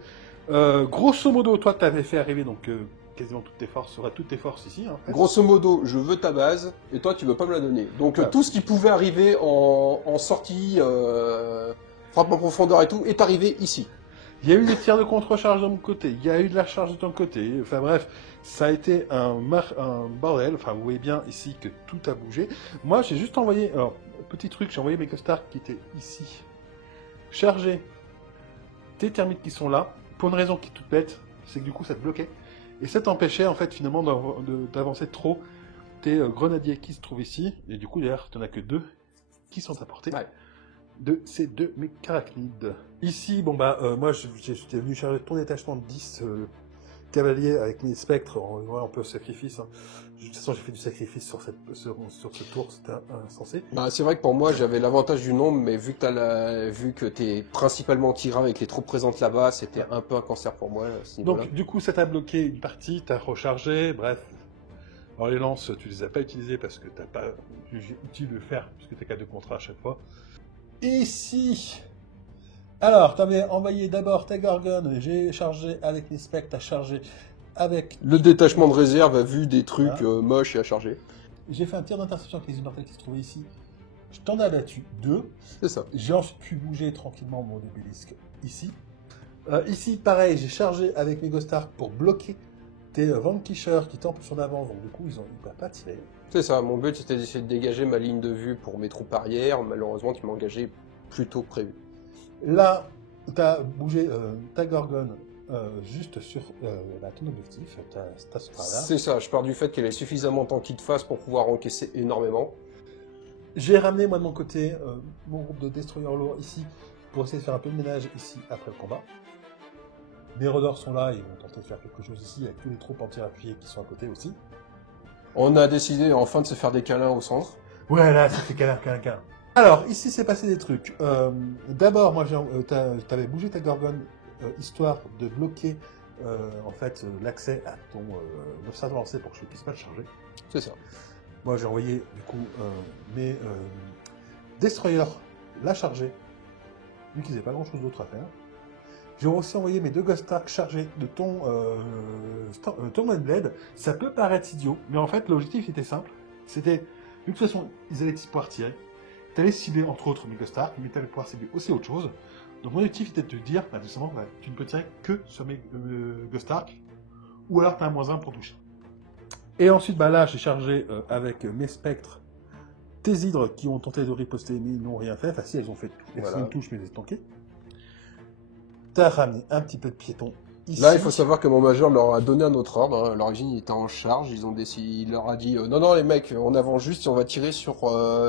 Grosso modo, toi, tu avais fait arriver donc quasiment toutes tes forces, toutes tes forces ici. En fait. Grosso modo, je veux ta base, et toi, tu veux pas me la donner. Donc Voilà. tout ce qui pouvait arriver en sortie, frappe en profondeur et tout, est arrivé ici. Il y a eu des tirs de contre-charge de mon côté, il y a eu de la charge de ton côté. Enfin bref, ça a été un bordel. Enfin, vous voyez bien ici que tout a bougé. Moi, j'ai juste envoyé... Alors, petit truc, j'ai envoyé mes costards qui étaient ici. Charger tes termites qui sont là, pour une raison qui est toute bête, c'est que du coup ça te bloquait. Et ça t'empêchait en fait finalement d'avancer trop tes grenadiers qui se trouvent ici. Et du coup d'ailleurs, tu n'en as que 2 qui sont à portée de ces 2 mécarachnides. Ici, bon bah moi j'étais venu charger ton détachement de 10 cavaliers avec mes spectres en un peu sacrifice. Hein. De toute façon j'ai fait du sacrifice sur ce tour, c'était insensé. Bah, c'est vrai que pour moi, j'avais l'avantage du nombre, mais vu que t'es principalement tiré avec les troupes présentes là-bas, c'était un peu un cancer pour moi à ce niveau-là. Donc du coup ça t'a bloqué une partie, t'as rechargé, bref. Alors les lances, tu les as pas utilisées parce que t'as pas jugé utile de le faire, puisque t'as qu'à 2 contrats à chaque fois. Ici, alors t'avais envoyé d'abord ta gorgone, j'ai chargé avec les specs, t'as chargé avec... Le détachement de réserve a vu des trucs moches et a chargé. J'ai fait un tir d'interception avec les immortels qui se trouvaient ici. Je t'en ai abattu 2. C'est ça. J'ai ensuite pu bouger tranquillement mon obélisque ici. Ici, pareil, j'ai chargé avec mes Ghost-Arcs pour bloquer tes Vanquishers qui tempent sur l'avance, donc du coup, ils ne peuvent pas tirer. C'est ça, mon but c'était d'essayer de dégager ma ligne de vue pour mes troupes arrière. Malheureusement, tu m'as engagé plus tôt que prévu. Là, t'as bougé ta Gorgone juste sur ton objectif, ta là. C'est ça, je pars du fait qu'elle est suffisamment tanky de face pour pouvoir encaisser énormément. J'ai ramené moi de mon côté mon groupe de destroyers lourds ici pour essayer de faire un peu de ménage ici après le combat. Les Rodors sont là, ils vont tenter de faire quelque chose ici avec tous les troupes anti-appuyées qui sont à côté aussi. On a décidé enfin de se faire des câlins au centre. Ouais, là, ça fait câlin. Alors, ici, c'est passé des trucs. D'abord, moi, t'avais bougé ta Gorgone, histoire de bloquer, en fait, l'accès à ton observatoire lancé pour que je ne puisse pas le charger. C'est ça. Moi, j'ai envoyé, du coup, mes destroyers la charger, vu qu'ils n'avaient pas grand-chose d'autre à faire. J'ai aussi envoyé mes 2 Ghost Arcs chargés de ton Torment Blade. Ça peut paraître idiot, mais en fait, l'objectif était simple. C'était, de toute façon, ils allaient pouvoir tirer. Tu allais cibler, entre autres, mes Ghost Arcs, mais tu allais pouvoir cibler aussi autre chose. Donc, mon objectif était de te dire, bah, justement, bah, tu ne peux tirer que sur mes Ghost Arcs, ou alors tu as un -1 pour toucher. Et ensuite, bah, là, j'ai chargé avec mes spectres tes hydres qui ont tenté de riposter, mais ils n'ont rien fait. Enfin, si, elles ont fait une touche, mais elles ont tanké. T'as ramené un petit peu de piétons ici. Là, il faut savoir que mon major leur a donné un autre ordre. Hein. À l'origine, il était en charge. Il leur a dit non, les mecs, on avance juste et on va tirer sur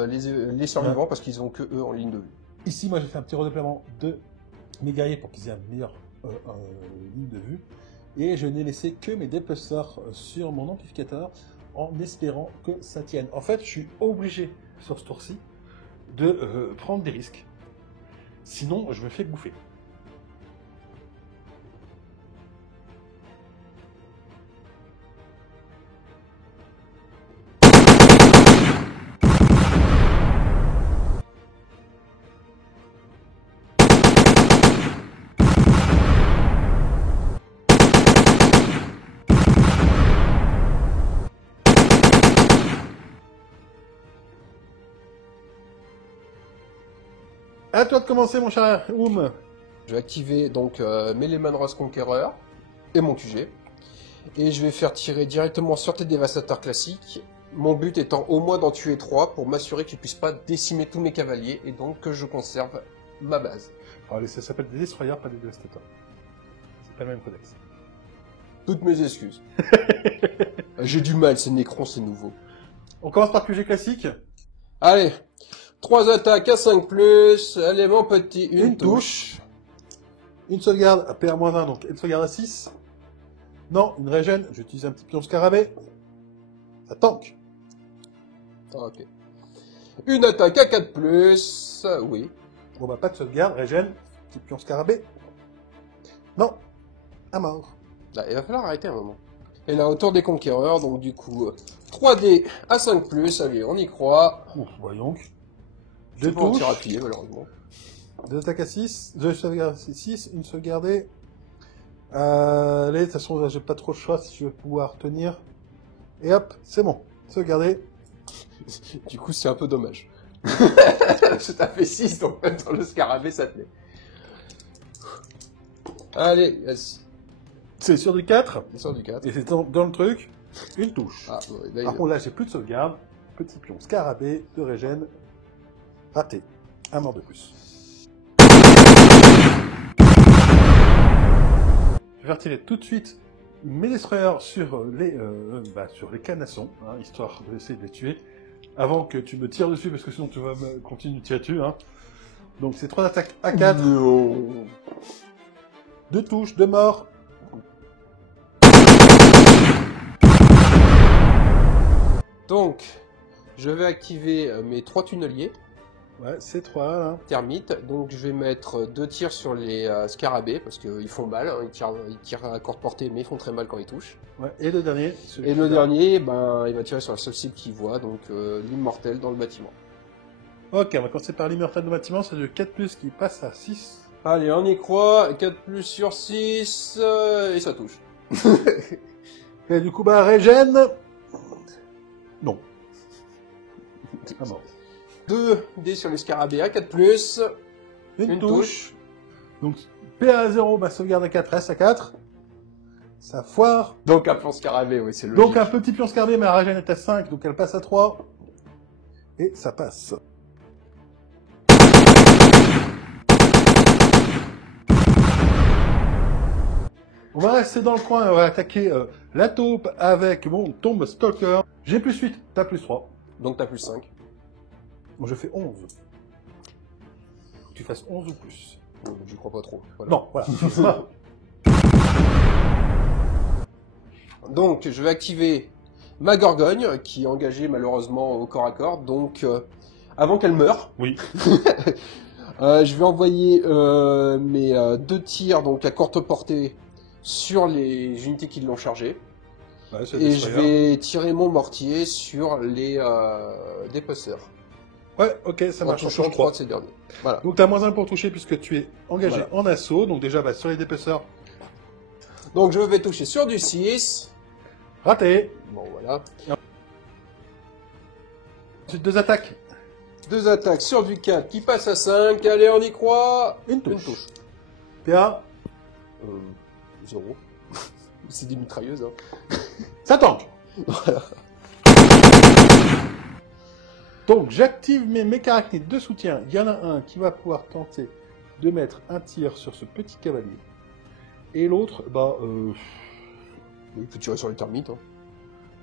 les survivants parce qu'ils ont que eux en ligne de vue. Ici, moi, j'ai fait un petit redéploiement de mes guerriers pour qu'ils aient une meilleure ligne de vue. Et je n'ai laissé que mes déplaceurs sur mon amplificateur en espérant que ça tienne. En fait, je suis obligé, sur ce tour-ci, de prendre des risques. Sinon, je me fais bouffer. À toi de commencer, mon cher Oum. Je vais activer donc mes Lehman Ross Conqueror et mon QG. Et je vais faire tirer directement sur tes dévastateurs classiques. Mon but étant au moins d'en tuer 3 pour m'assurer qu'ils puissent pas décimer tous mes cavaliers et donc que je conserve ma base. Alors, ça s'appelle des destroyers, pas des dévastateurs. C'est pas le même codex. Toutes mes excuses. J'ai du mal, c'est Necron, c'est nouveau. On commence par QG classique. Allez, 3 attaques à 5+, allez mon petit, une touche. Une sauvegarde à PR-1, donc une sauvegarde à 6. Non, une régène, j'utilise un petit pion scarabée. Ça tank. Ah, ok. Une attaque à 4+, oui. Bon bah pas de sauvegarde, régène, petit pion scarabée. Non, à mort. Là, il va falloir arrêter un moment. Et là, autour des conquéreurs, donc du coup, 3D à 5+, allez, on y croit. Ouf, voyons. Je Deux peux en touches. tir appuyé, malheureusement. 2 attaques à 6, 2 sauvegardes à 6, une sauvegardée. Allez, de toute façon, j'ai pas trop de choix si je veux pouvoir tenir. Et hop, c'est bon. Sauvegardé. Du coup, c'est un peu dommage. Ça fait 6, donc même dans le scarabée, ça tenait. Allez, yes. C'est sur du 4. On sort du 4. Et c'est dans le truc, une touche. Ah, ouais, là, Par contre, là, j'ai plus de sauvegarde. Petit pion scarabée, de régène. Raté. Un mort de plus. Je vais faire tirer tout de suite mes destroyers sur les canassons, hein, histoire d'essayer de les tuer, avant que tu me tires dessus, parce que sinon tu vas me continuer de tirer dessus. Hein. Donc c'est 3 attaques à 4. Non. 2 touches, 2 morts. Donc, je vais activer mes 3 tunneliers. Ouais, c'est 3 là. Termites, donc je vais mettre 2 tirs sur les scarabées, parce qu'ils font mal, hein, ils tirent à courte portée, mais ils font très mal quand ils touchent. Ouais, et le dernier. Et le dernier, ben, il va tirer sur la seule cible qu'il voit, donc l'immortel dans le bâtiment. Ok, on va commencer par l'immortel de bâtiment, c'est du 4+, qui passe à 6. Allez, on y croit, 4+ sur 6, et ça touche. Et du coup, bah, régène. Non. Ah non. 2 dés sur les scarabées à 4+, Une touche. Donc, PA à 0, ma sauvegarde à 4 reste à 4. Ça foire. Donc un plan scarabée, oui, c'est logique. Donc un petit pion scarabée, ma régène est à 5, donc elle passe à 3. Et ça passe. On va rester dans le coin, on va attaquer la taupe avec mon tombe stalker. J'ai plus 8, t'as plus 3. Donc t'as plus 5. Donc je fais 11. Faut que tu fasses 11 ou plus. J'y crois pas trop. Voilà. Non, voilà. Donc je vais activer ma Gorgogne, qui est engagée malheureusement au corps à corps. Donc avant qu'elle meure, Oui. je vais envoyer mes 2 tirs donc à courte portée sur les unités qui l'ont chargé. Ouais, c'est Et je vais tirer mon mortier sur les dépeceurs. Ouais, ok, ça marche. En On touchant change 3 3. de ces derniers. Voilà. Donc t'as -1 pour toucher puisque tu es engagé Voilà. en assaut. Donc déjà, bah, sur les dépeceurs, Donc je vais toucher sur du 6. raté. Bon voilà. Ensuite, 2 attaques. 2 attaques sur du 4 qui passe à 5. Allez, on y croit. Une touche. Une touche. PA, 0. C'est des mitrailleuses. Hein. ça tente. Voilà. Donc j'active mes mécaniques de soutien. Il y en a un qui va pouvoir tenter de mettre un tir sur ce petit cavalier. Et l'autre, bah... Il faut tirer sur les termites. Hein.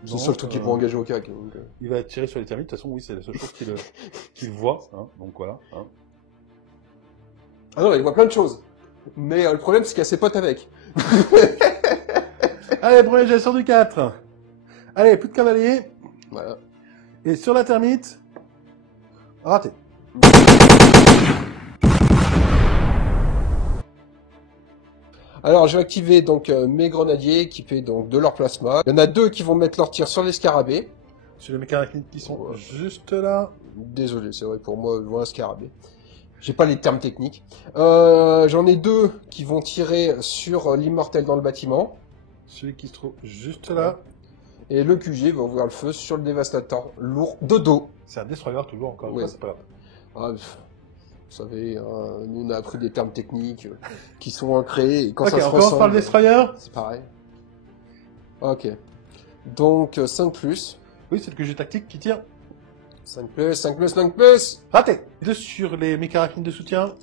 C'est non, le seul truc qui peut engager au CAC. Donc, il va tirer sur les termites. De toute façon, oui, c'est la seule chose qu'il voit. Hein. Donc voilà. Hein. Ah non, il voit plein de choses. Mais le problème, c'est qu'il y a ses potes avec. Allez, premier jet sur du 4. Allez, plus de cavalier. Voilà. Et sur la termite, raté. Alors, je vais activer donc mes grenadiers équipés donc de leur plasma. Il y en a 2 qui vont mettre leur tir sur les scarabées. Sur les mécaniques qui sont juste là. Désolé, c'est vrai, pour moi, voilà scarabée. J'ai pas les termes techniques. J'en ai 2 qui vont tirer sur l'immortel dans le bâtiment. Celui qui se trouve juste là. Et le QG va ouvrir le feu sur le dévastateur lourd de dos. C'est un destroyer toujours, encore une Ouais. fois, c'est pas grave. Ah, vous savez, nous on a appris des termes techniques qui sont ancrés et quand Ok, ça se on commence par ressemble, le destroyer. c'est pareil. Ok. Donc 5+. Oui, c'est le QG tactique qui tire. 5+, 5+, 5+. Raté. 2 sur les mécaniques de soutien.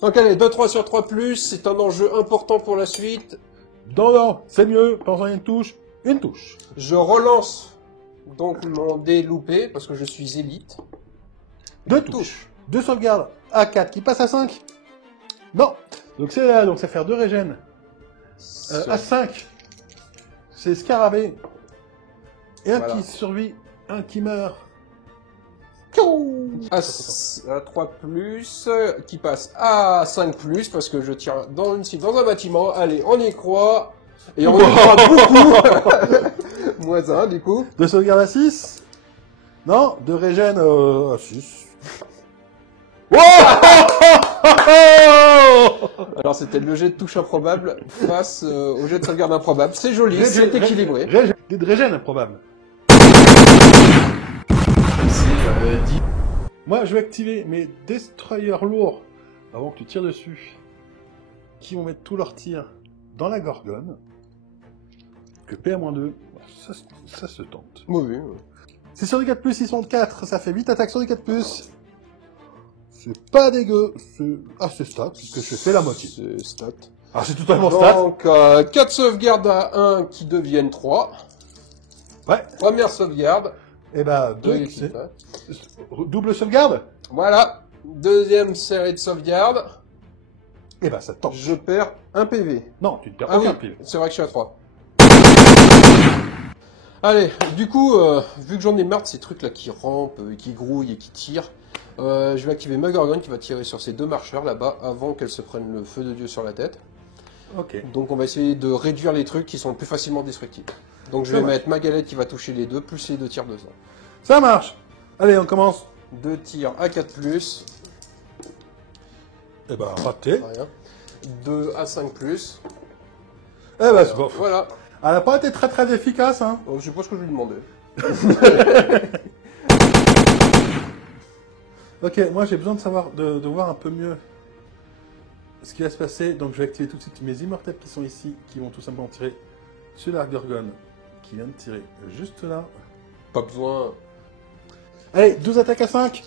Donc allez, 2-3 sur 3+, c'est un enjeu important pour la suite. Non, c'est mieux. Pensant à une touche. Une touche. Je relance donc mon dé loupé parce que je suis élite. 2 touches. 2 sauvegardes. A4 qui passe à 5. Non. Donc c'est là, donc ça fait 2 régènes. À 5. C'est scarabée. Et un Voilà. qui survit, un qui meurt. À 3+, qui passe à 5+, parce que je tire dans une cible, dans un bâtiment. Allez, on y croit. Et on y croit beaucoup. -1, du coup. 2 sauvegardes à 6. Non, 2 régènes à 6. Alors, c'était le jet de touche improbable face au jet de sauvegarde improbable. C'est joli, Régène- c'est équilibré. Régène improbable. C'est 10. Moi, je vais activer mes destroyers lourds avant que tu tires dessus. Qui vont mettre tous leurs tirs dans la gorgone. Que PA-2, ça se tente. Oui, oui. C'est sur du 4+, ils sont de 4, ça fait 8 attaques sur du 4+. C'est pas dégueu, c'est assez stat, puisque je fais la moitié. C'est stat. Ah, c'est totalement stat. Donc, 4 sauvegardes à 1 qui deviennent 3. Ouais. Première sauvegarde. Et bah, 2, Réussi, c'est... ouais. Double sauvegarde. Voilà. Deuxième série de sauvegarde. Et bah, ça tente. Je perds un PV. Non, tu ne perds Ah oui, aucun PV. c'est vrai que je suis à 3. Allez, du coup, vu que j'en ai marre de ces trucs-là qui rampent, et qui grouillent et qui tirent, je vais activer ma Gorgone qui va tirer sur ces 2 marcheurs là-bas avant qu'elles se prennent le feu de Dieu sur la tête. Ok. Donc on va essayer de réduire les trucs qui sont plus facilement destructibles. Donc je Ça vais marche. mettre ma galette qui va toucher les 2, plus les 2 tirs de sang. Ça marche. Allez, on commence. 2 tirs à 4+, Et bah, raté. rien. 2 à 5+. Eh bah, c'est bon. Voilà. Elle n'a pas été très très efficace, hein. Donc, je suppose que je lui demandais. Ok, moi j'ai besoin de savoir, de voir un peu mieux ce qui va se passer. Donc je vais activer tout de suite mes immortels qui sont ici, qui vont tout simplement tirer sur la gorgone, qui vient de tirer juste là. Pas besoin. Allez, 12 attaques à 5.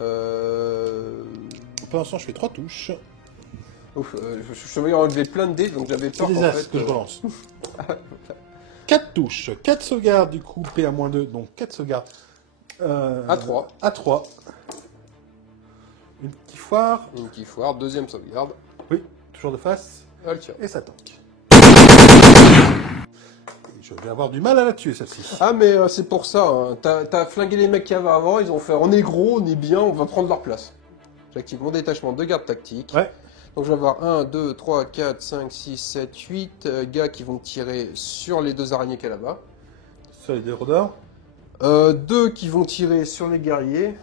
Euh... Pour l'instant, je fais 3 touches. Ouf, je vais enlever plein de dés, donc j'avais C'est peur des en as fait... que je relance. 4 touches, 4 sauvegardes du coup, PA-2, donc 4 sauvegardes. A3. A3. Une petite foire. Une petite foire, deuxième sauvegarde. Oui, toujours de face. Elle tire. Et ça tank. Je vais avoir du mal à la tuer celle-ci. Ah mais c'est pour ça, hein. T'as flingué les mecs qui avaient avant, ils ont fait on est gros, on est bien, on va prendre leur place. J'active mon détachement de garde tactique. Ouais. Donc je vais avoir 1, 2, 3, 4, 5, 6, 7, 8 gars qui vont tirer sur les deux araignées qu'il y a là-bas. Sur les deux rôdeurs. 2 qui vont tirer sur les guerriers.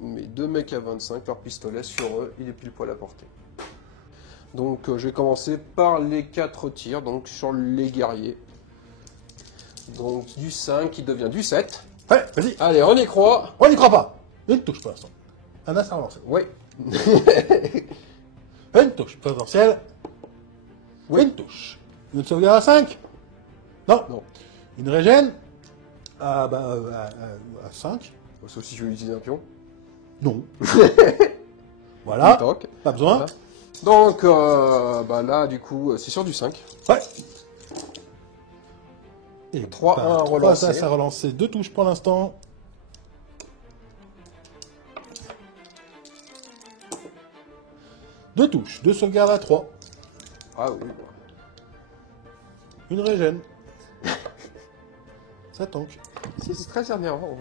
Mais 2 mecs à 25, leur pistolet sur eux, il est pile poil à portée. Donc je vais commencer par les 4 tirs, donc sur les guerriers. Donc du 5 qui devient du 7. Ouais, vas-y. Allez, on y croit. On n'y croit pas. Une touche pour l'instant. Un as à relancer. Ouais. Une touche potentielle. Oui. Une touche. Une sauvegarde à 5. Non. Non. Une régène à 5. Sauf si je veux utiliser un pion. Non. Un Voilà. tank. Pas besoin. Voilà. Donc là, du coup, c'est sur du 5. Ouais. Et 3, 1 à relancer. Ça a relancé. 2 touches pour l'instant. Deux touches. 2 sauvegardes à 3. Ah oui. Une régène. Ça tank. C'est très énervant.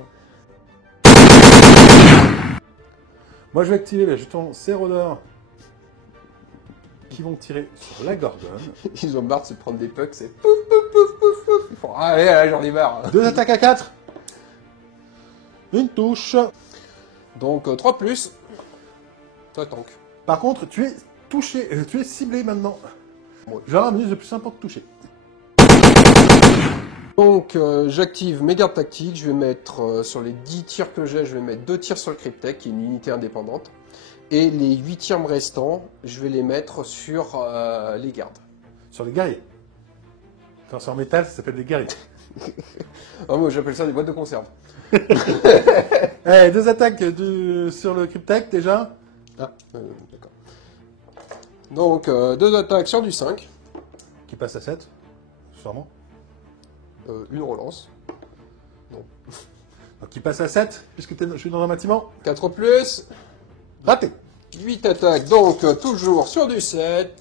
Moi, je vais activer les jetons Cérodeur qui vont tirer sur la Gorgone. Ils ont marre de se prendre des pucks, c'est pouf pouf pouf pouf pouf. Ils font ah ouais, j'en ai marre. 2 attaques à 4. Une touche. Donc 3 plus. Ça tank. Par contre, tu es touché, tu es ciblé maintenant. Ouais. Genre un bonus de plus 1 pour te toucher. Donc j'active mes gardes tactiques, je vais mettre sur les 10 tirs que j'ai, je vais mettre 2 tirs sur le Cryptek, qui est une unité indépendante. Et les 8 tirs restants, je vais les mettre sur les gardes. Sur les guerriers. Quand c'est en métal, ça s'appelle des guerriers. Ah, moi j'appelle ça des boîtes de conserve. Eh, 2 attaques sur le Cryptek déjà. Ah, d'accord. Donc 2 attaques sur du 5. Qui passe à 7. Sûrement. Une relance. Donc qui passe à 7, puisque je suis dans un bâtiment. 4 plus. Raté. 8 attaques, donc toujours sur du 7.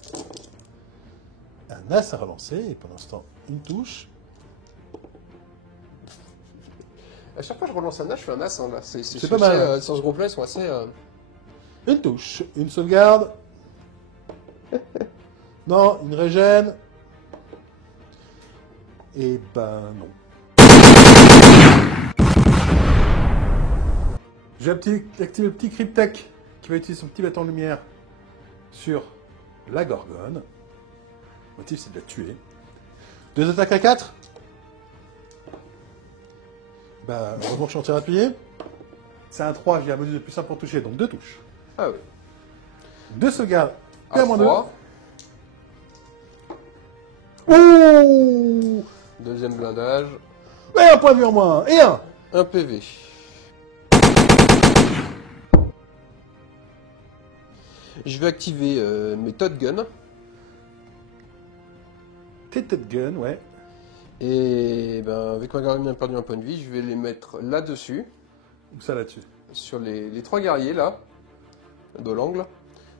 Un as à relancer, et pour l'instant, une touche. À chaque fois que je relance un as, je fais un as. Hein, là. C'est pas mal. Sur ce groupe-là, ils sont assez... Une touche. Une sauvegarde. Non, une régène. Et ben non. J'ai activé le petit Cryptek qui va utiliser son petit bâton de lumière sur la Gorgone. Le motif, c'est de la tuer. 2 attaques à 4. Bah, heureusement que je suis en tir appuyé. C'est un 3, j'ai un bonus de plus 1 pour toucher, donc 2 touches. Ah oui. 2 sauvegardes, À PA-2. 3. Ouh! Deuxième blindage. Et un point de vue en moins. Et un. Un PV. Je vais activer mes Todd Gun. Tetted gun, ouais. Et ben, avec ma guerrière bien perdu un point de vie, je vais les mettre là-dessus. Où ça là-dessus? Sur les 3 guerriers là. De l'angle.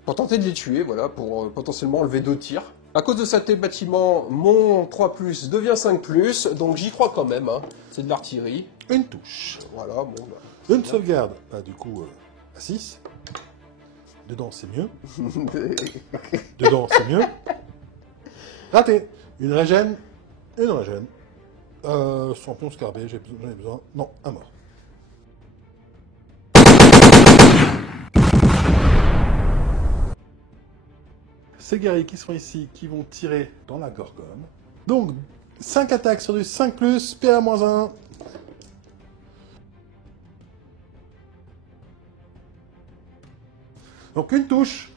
Pour tenter de les tuer, voilà. Pour potentiellement enlever 2 tirs. À cause de cet bâtiment, mon 3+, devient 5+, donc j'y crois quand même, hein. C'est de l'artillerie. Une touche. Voilà, bon, bah. Une sauvegarde. Bah, du coup, à 6. Dedans, c'est mieux. Dedans, c'est mieux. Raté. Une régène. Une régène. Champion scarbé, j'en ai besoin. Non, un mort. Ces guerriers qui sont ici, qui vont tirer dans la Gorgone. Donc, 5 attaques sur du 5+, PA-1. Donc une touche,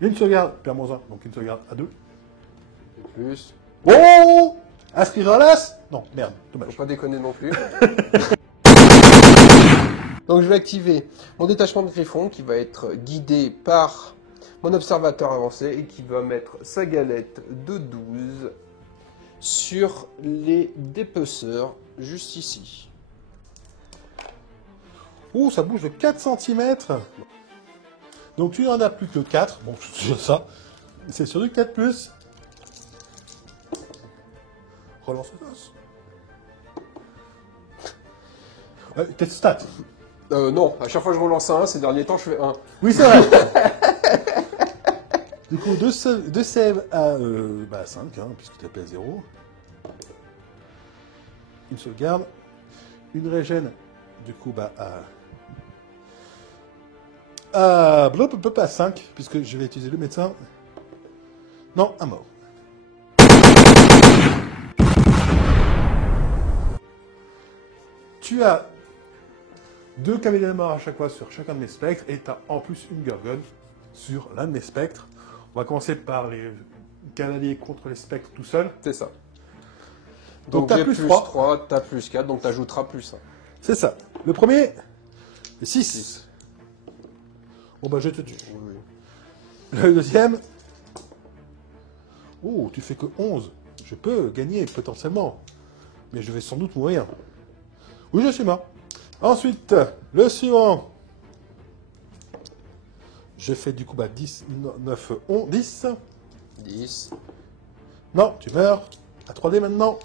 une sauvegarde, PA-1, donc une sauvegarde à 2. Plus. Oh! Aspire à l'as? Non, merde, dommage. Faut pas déconner non plus. Donc je vais activer mon détachement de griffon qui va être guidé par mon observateur avancé et qui va mettre sa galette de 12 sur les dépeceurs juste ici. Ouh, ça bouge de 4 cm. Donc tu n'en as plus que 4. Bon, c'est déjà ça. C'est sur du 4+. Relance le dos. Tes stats. Non, à chaque fois que je relance un, ces derniers temps, je fais 1. Oui, c'est vrai. Du coup, 2 save à 5, hein, puisque tu appelles 0. Une sauvegarde. Une régène, du coup, à 5, puisque je vais utiliser le médecin. Non, à mort. Tu as 2 cavaliers de mort à chaque fois sur chacun de mes spectres, et tu as en plus une gorgone sur l'un de mes spectres. On va commencer par les cavaliers contre les spectres tout seul. C'est ça. Donc t'as t'as plus plus 3. 3, t'as plus 4, donc t'ajouteras plus 1. C'est ça. Le premier, 6. Bon bah je te tue. Oui. Le deuxième, oh, tu fais que 11. Je peux gagner potentiellement, mais je vais sans doute mourir. Oui, je suis mort. Ensuite, le suivant. Je fais du coup 10, 9, 11, 10. 10. Non, tu meurs. À 3D maintenant.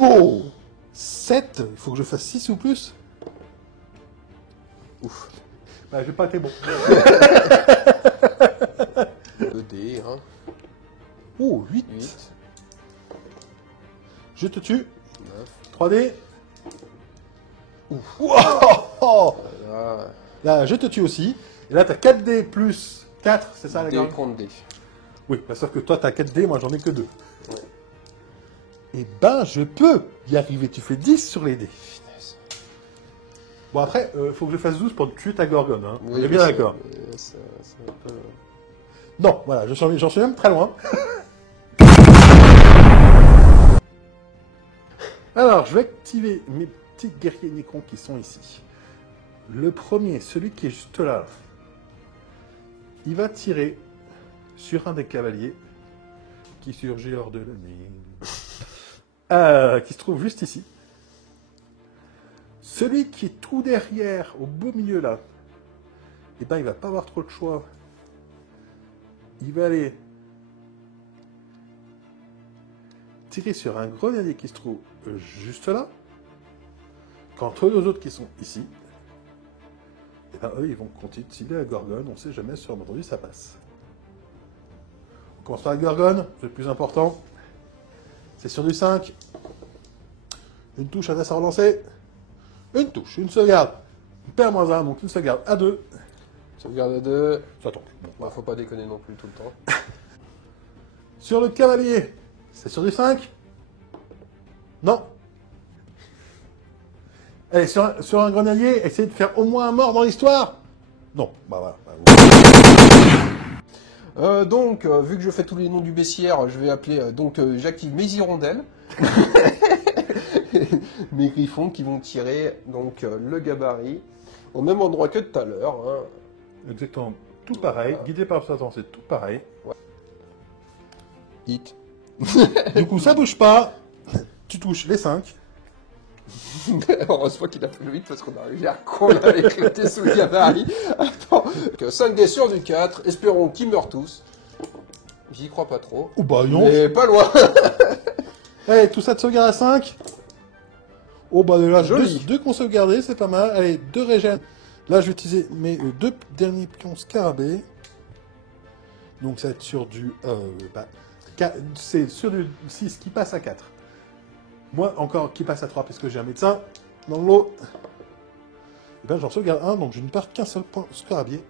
Oh 7. Il faut que je fasse 6 ou plus. Ouf. Bah, j'ai pas été bon. 2D, hein. Oh, 8. 8. Je te tue. 9. 3D. Ouf. Wow. Voilà. Là, je te tue aussi. Et là, t'as 4D plus 4, c'est ça la D gamme? contre D. Oui, bah, sauf que toi, t'as 4D, moi, j'en ai que 2. Et ben, je peux y arriver. Tu fais 10 sur les dés. Finesse. Bon, après, faut que je fasse 12 pour tuer ta gorgone. Hein. Oui, On est bien d'accord. C'est un peu... Non, voilà, j'en suis même très loin. Alors, je vais activer mes petits guerriers Necrons qui sont ici. Le premier, celui qui est juste là, il va tirer sur un des cavaliers qui surgit hors de la mine. Qui se trouve juste ici. Celui qui est tout derrière, au beau milieu là, eh ben, il va pas avoir trop de choix. Il va aller tirer sur un grenadier qui se trouve juste là. Quant aux deux autres qui sont ici, et ben eux, ils vont continuer de cibler la Gorgone. On sait jamais, sur entendu, ça passe. On commence par la Gorgone, c'est le plus important. C'est sur du 5. Une touche, un as à relancer. Une touche, une sauvegarde. Perd moins 1, donc une sauvegarde à 2. Sauvegarde à 2. Ça tombe. Bon, Bah, faut pas déconner non plus tout le temps. sur le cavalier, c'est sur du 5. Non. Allez, sur un grenadier, essayez de faire au moins un mort dans l'histoire. Non, bah voilà. Donc, vu que je fais tous les noms du baissière, je vais appeler... j'active mes hirondelles. Mes griffons qui vont tirer donc le gabarit au même endroit que tout à l'heure. Hein. Exactement, tout pareil. Guidé par l'observateur, c'est tout pareil. Ouais. Hit. Du coup, ça bouge pas. Tu touches les 5. Heureusement qu'il a fait le 8 parce qu'on a eu l'air con avec le thé sous le gabarit. Attends. 5 dés sur du 4. Espérons qu'ils meurent tous. J'y crois pas trop. Oh bah non. Mais pas loin. Allez, tout ça de sauvegarde à 5. Oh bah là, Joli. 2 qu'on sauvegardait, c'est pas mal. Allez, 2 régènes. Là, je vais utiliser mes 2 derniers pions scarabées. Donc ça va être sur du... c'est sur du 6 qui passe à 4. Moi, encore, qui passe à 3, puisque j'ai un médecin dans l'eau. Et ben, j'en sauvegarde un, donc je ne perds qu'un seul point scarabée.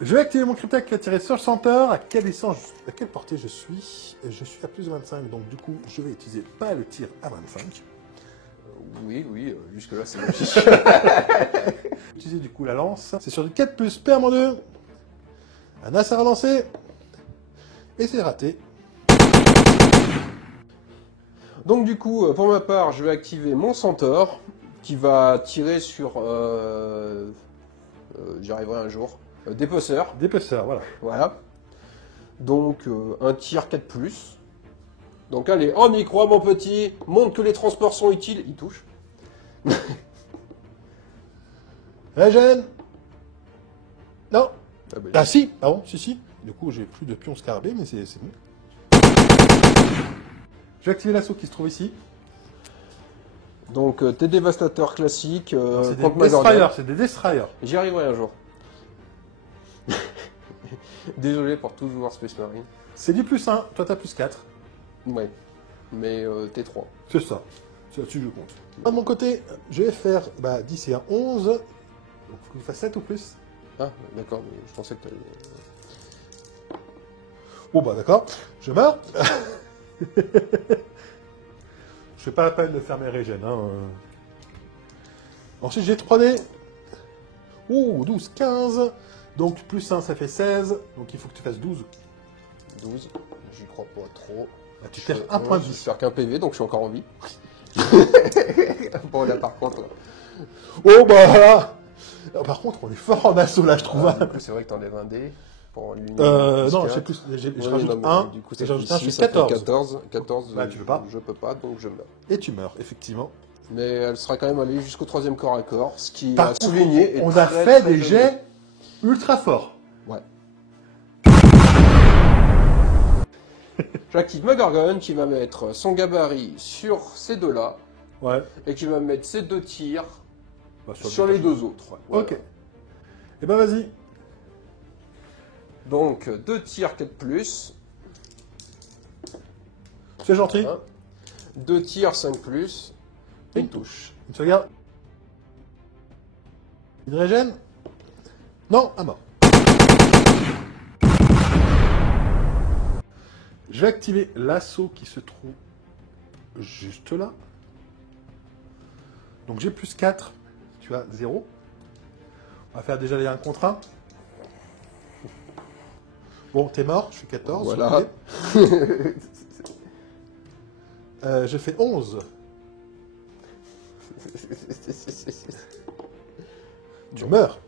Je vais activer mon cryptac qui va tirer sur le centaure. À quelle distance, à quelle portée je suis? Je suis à plus de 25, donc du coup, je vais utiliser pas le tir à 25. Oui, jusque-là c'est logique. Utiliser du coup la lance. C'est sur du 4+, perds 2. Un as à relancer. Et c'est raté. Donc du coup, pour ma part, je vais activer mon centaure qui va tirer sur, j'y arriverai un jour, dépeceur. Dépeceur, voilà. Voilà. Donc un tir 4+. Donc allez, on y croit mon petit, montre que les transports sont utiles, il touche. Régène. Non. Ah, bah, Ah si, pardon, si. Du coup, j'ai plus de pions scarabées, mais c'est bon. Je vais activer l'assaut qui se trouve ici. Donc tes dévastateurs classiques, C'est des contre Magorgon. destroyers, c'est des destroyers. J'y arriverai un jour. Désolé pour tout joueur Space Marine. C'est du +1, toi t'as +4. Ouais, mais t'es 3. C'est ça. C'est là-dessus que je compte. De mon côté, je vais faire 10 et 1, 11. Donc faut que je fasse 7 ou plus. Ah, d'accord, mais je pensais que t'allais... Bon bah d'accord, je meurs. Je fais pas la peine de faire mes régènes. Hein. Ensuite j'ai 3D. Oh, 12, 15. Donc +1 ça fait 16. Donc il faut que tu fasses 12. 12, j'y crois pas trop. Bah, tu perds un point de Je vie. vais faire qu'un PV, donc je suis encore en vie. Bon, là par contre... Oh bah par contre on est fort en assaut là je trouve. Du coup, c'est vrai que t'enlèves un dé. Pour Non, j'ai plus, je rajoute 1, du coup, et j'ajoute 1, je fait fais 14. 14, Bah, tu peux pas. Je peux pas, donc je meurs. Et tu meurs, effectivement. Mais elle sera quand même allée jusqu'au 3e corps à corps, ce qui Par a contre, souligné. est on a très, fait très des joli. jets ultra forts. Ouais. J'active ma Gorgone qui va mettre son gabarit sur ces deux-là Ouais. et qui va mettre ses 2 tirs Bah, sur les 2 autres. Ouais. Voilà. Ok. Et ben vas-y. Donc 2 tirs 4+, C'est gentil. 2 tirs 5+, une touche. Une sauvegarde. Une régène. Non, à mort. Je vais activer l'assaut qui se trouve juste là. Donc j'ai +4. Tu as 0. On va faire déjà les 1 contre 1. Bon, t'es mort, je suis 14. Voilà. Ok. Je fais 11. Tu meurs.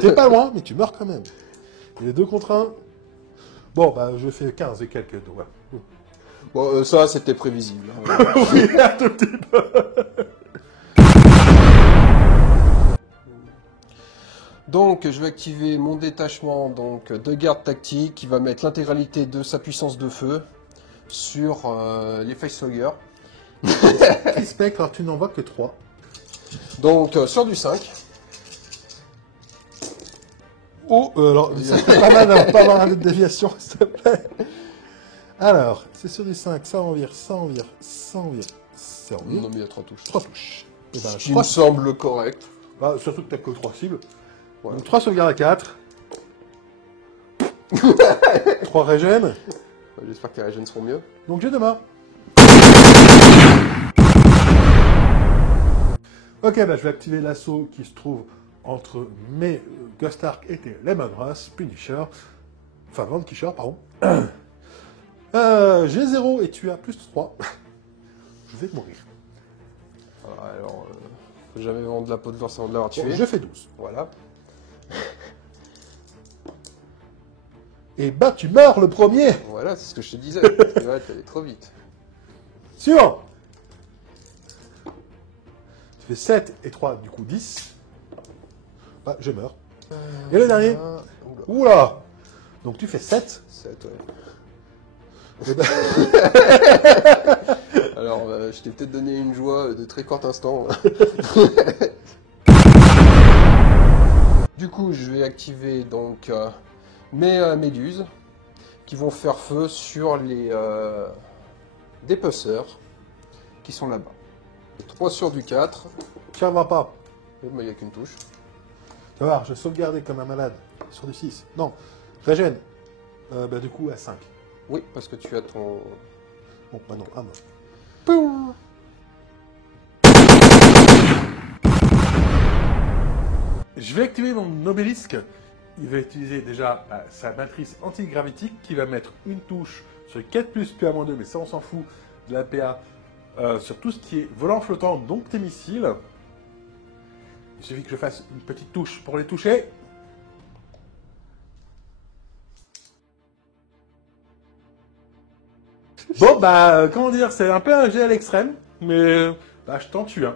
T'es pas loin, mais tu meurs quand même. Et les 2 contre 1. Bon, bah, je fais 15 et quelques. Donc, voilà. Bon, ça, c'était prévisible. Hein. Oui, un tout petit peu. Donc, je vais activer mon détachement donc, de garde tactique qui va mettre l'intégralité de sa puissance de feu sur les facehuggers. Qui spectre, alors tu n'en vois que 3. Donc, sur du 5. Oh, alors, ça fait pas mal d'avoir pas avoir un autre déviation, s'il te plaît. Alors, c'est sur du 5, ça en vire, ça en vire, ça en vire, ça en vire. Non, mais il y a 3 touches. 3 touches. Et ben, Ce qui me semble correct. Bah, surtout que t'as que 3 cibles. Ouais. Donc 3 sauvegardes à 4. 3 régènes. J'espère que les régènes seront mieux. Donc j'ai 2 morts. Ok, bah je vais activer l'assaut qui se trouve entre mes Ghost Ark et tes Lemongrass, Punisher. Enfin, Vanquisher, pardon. J'ai 0 et tu as +3. Je vais mourir. Alors, faut jamais vendre la peau de l'ours avant de l'avoir tué. Bon, je fais 12. Voilà. Et bah tu meurs le premier. Voilà, c'est ce que je te disais. Tu vas aller trop vite. Suivant. Tu fais 7 et 3, du coup 10. Bah, je meurs. Et le dernier. Oula. Donc tu fais 7. 7, ouais. Et bah... Alors, je t'ai peut-être donné une joie de très court instant. Du coup, je vais activer donc mes méduses qui vont faire feu sur les dépeceurs qui sont là-bas. 3 sur du 4. Tu vas pas. Oh, mais il n'y a qu'une touche. Tu vas voir, je sauvegardais comme un malade. Sur du 6. Non. Régène. Bah du coup à 5. Oui, parce que tu as ton... Bon, bah non, à mort. Poum. Je vais activer mon obélisque. Il va utiliser déjà sa matrice antigravitique qui va mettre une touche sur 4+, PA-2, mais ça on s'en fout, de la PA, sur tout ce qui est volant flottant, donc tes missiles. Il suffit que je fasse une petite touche pour les toucher. Bon, bah, comment dire, c'est un peu un jet à l'extrême, mais bah, je t'en tue. Hein.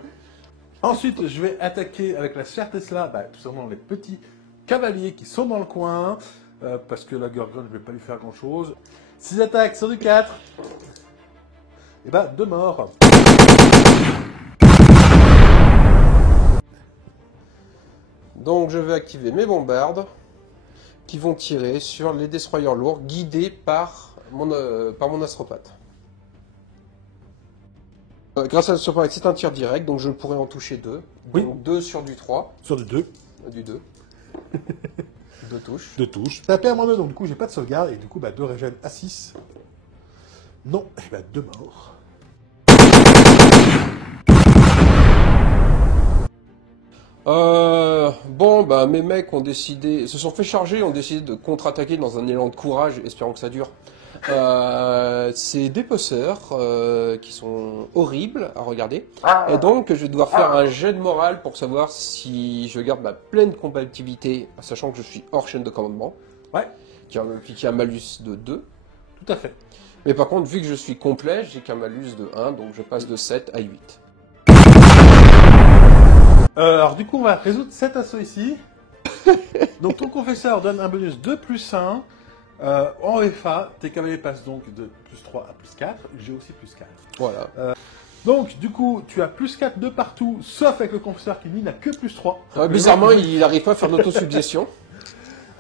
Ensuite, je vais attaquer avec la sphère Tesla, bah, tout simplement les petits cavaliers qui sont dans le coin, parce que la Gorgone, je vais pas lui faire grand-chose. 6 attaques sur du 4. Et bah, 2 morts. Donc je vais activer mes bombardes qui vont tirer sur les destroyers lourds guidés par mon astropathe. Grâce à l'astropathe, c'est un tir direct, donc je pourrais en toucher 2. Oui. Donc 2 sur du 3. Sur du 2. Du 2. 2 touches. 2 touches. Tapé à moins 2, donc du coup, j'ai pas de sauvegarde, et du coup, bah, 2 régènes à 6. Non, et bah, 2 morts. Bon, bah, mes mecs se sont fait charger, ont décidé de contre-attaquer dans un élan de courage, espérons que ça dure. C'est des posseurs qui sont horribles à regarder. Et donc, je vais devoir faire un jet de morale pour savoir si je garde ma pleine compatibilité, sachant que je suis hors chaîne de commandement. Ouais, Qui a un malus de 2. tout à fait. Mais par contre, vu que je suis complet, j'ai qu'un malus de 1, donc je passe de 7 à 8. Alors, du coup, on va résoudre cet assaut ici. Donc, ton confesseur donne un bonus de plus 1. En FA, tes cavaliers passent donc de plus 3 à plus 4. J'ai aussi plus 4. Voilà. Donc, du coup, tu as plus 4 de partout, sauf avec le confesseur qui, lui, n'a que plus 3. Bizarrement, il n'arrive pas à faire d'autosuggestion.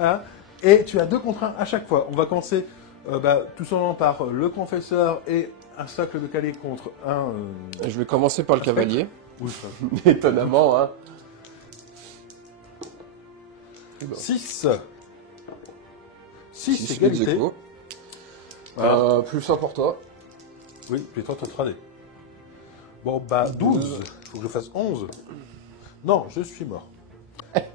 Hein, et tu as 2 contre 1 à chaque fois. On va commencer tout simplement par le confesseur et un socle de cavalier contre un... Je vais commencer par le cavalier. Oui, Étonnamment, hein. 6. 6, c'est égalité. ex aequo. Voilà. Plus 1 pour toi. Oui, puis toi, ton 3D. Bon, bah, 12. Faut que je fasse 11. Non, je suis mort.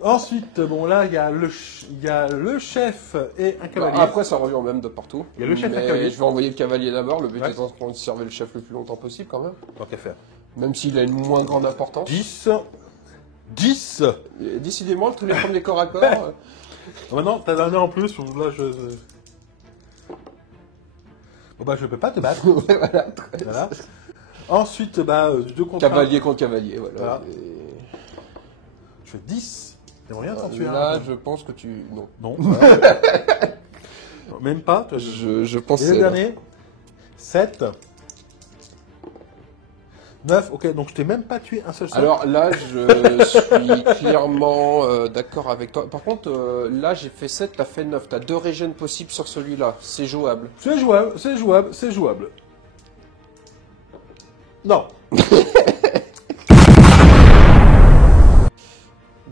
Ensuite, bon, là, il y a le chef et un cavalier. Après, ça revient au même de partout. Il y a le chef et un Mais cavalier. je vais envoyer le cavalier d'abord. Le but Ouais. étant de conserver le chef le plus longtemps possible, quand même. Tant qu'à faire. Même s'il a une moins grande importance. 10. 10. Et décidément, tous les premiers corps à corps. Maintenant, t'as un en plus. Là, Bon, bah, je peux pas te battre. Voilà. Voilà. Ensuite, bah, 2 contre 1. Cavalier contre cavalier, voilà. Voilà. Et Je fais 10. T'aimerais bien t'en tuer un. là, je pense que tu... Non. Non. Voilà. Non, même pas. Toi, Je pense Et que le c'est... dernier 7. 9. Ok, donc je t'ai même pas tué un seul seul. Alors là, je suis clairement d'accord avec toi. Par contre, là, j'ai fait 7, t'as fait 9. T'as 2 régènes possibles sur celui-là. C'est jouable. C'est jouable, c'est jouable, c'est jouable. Non.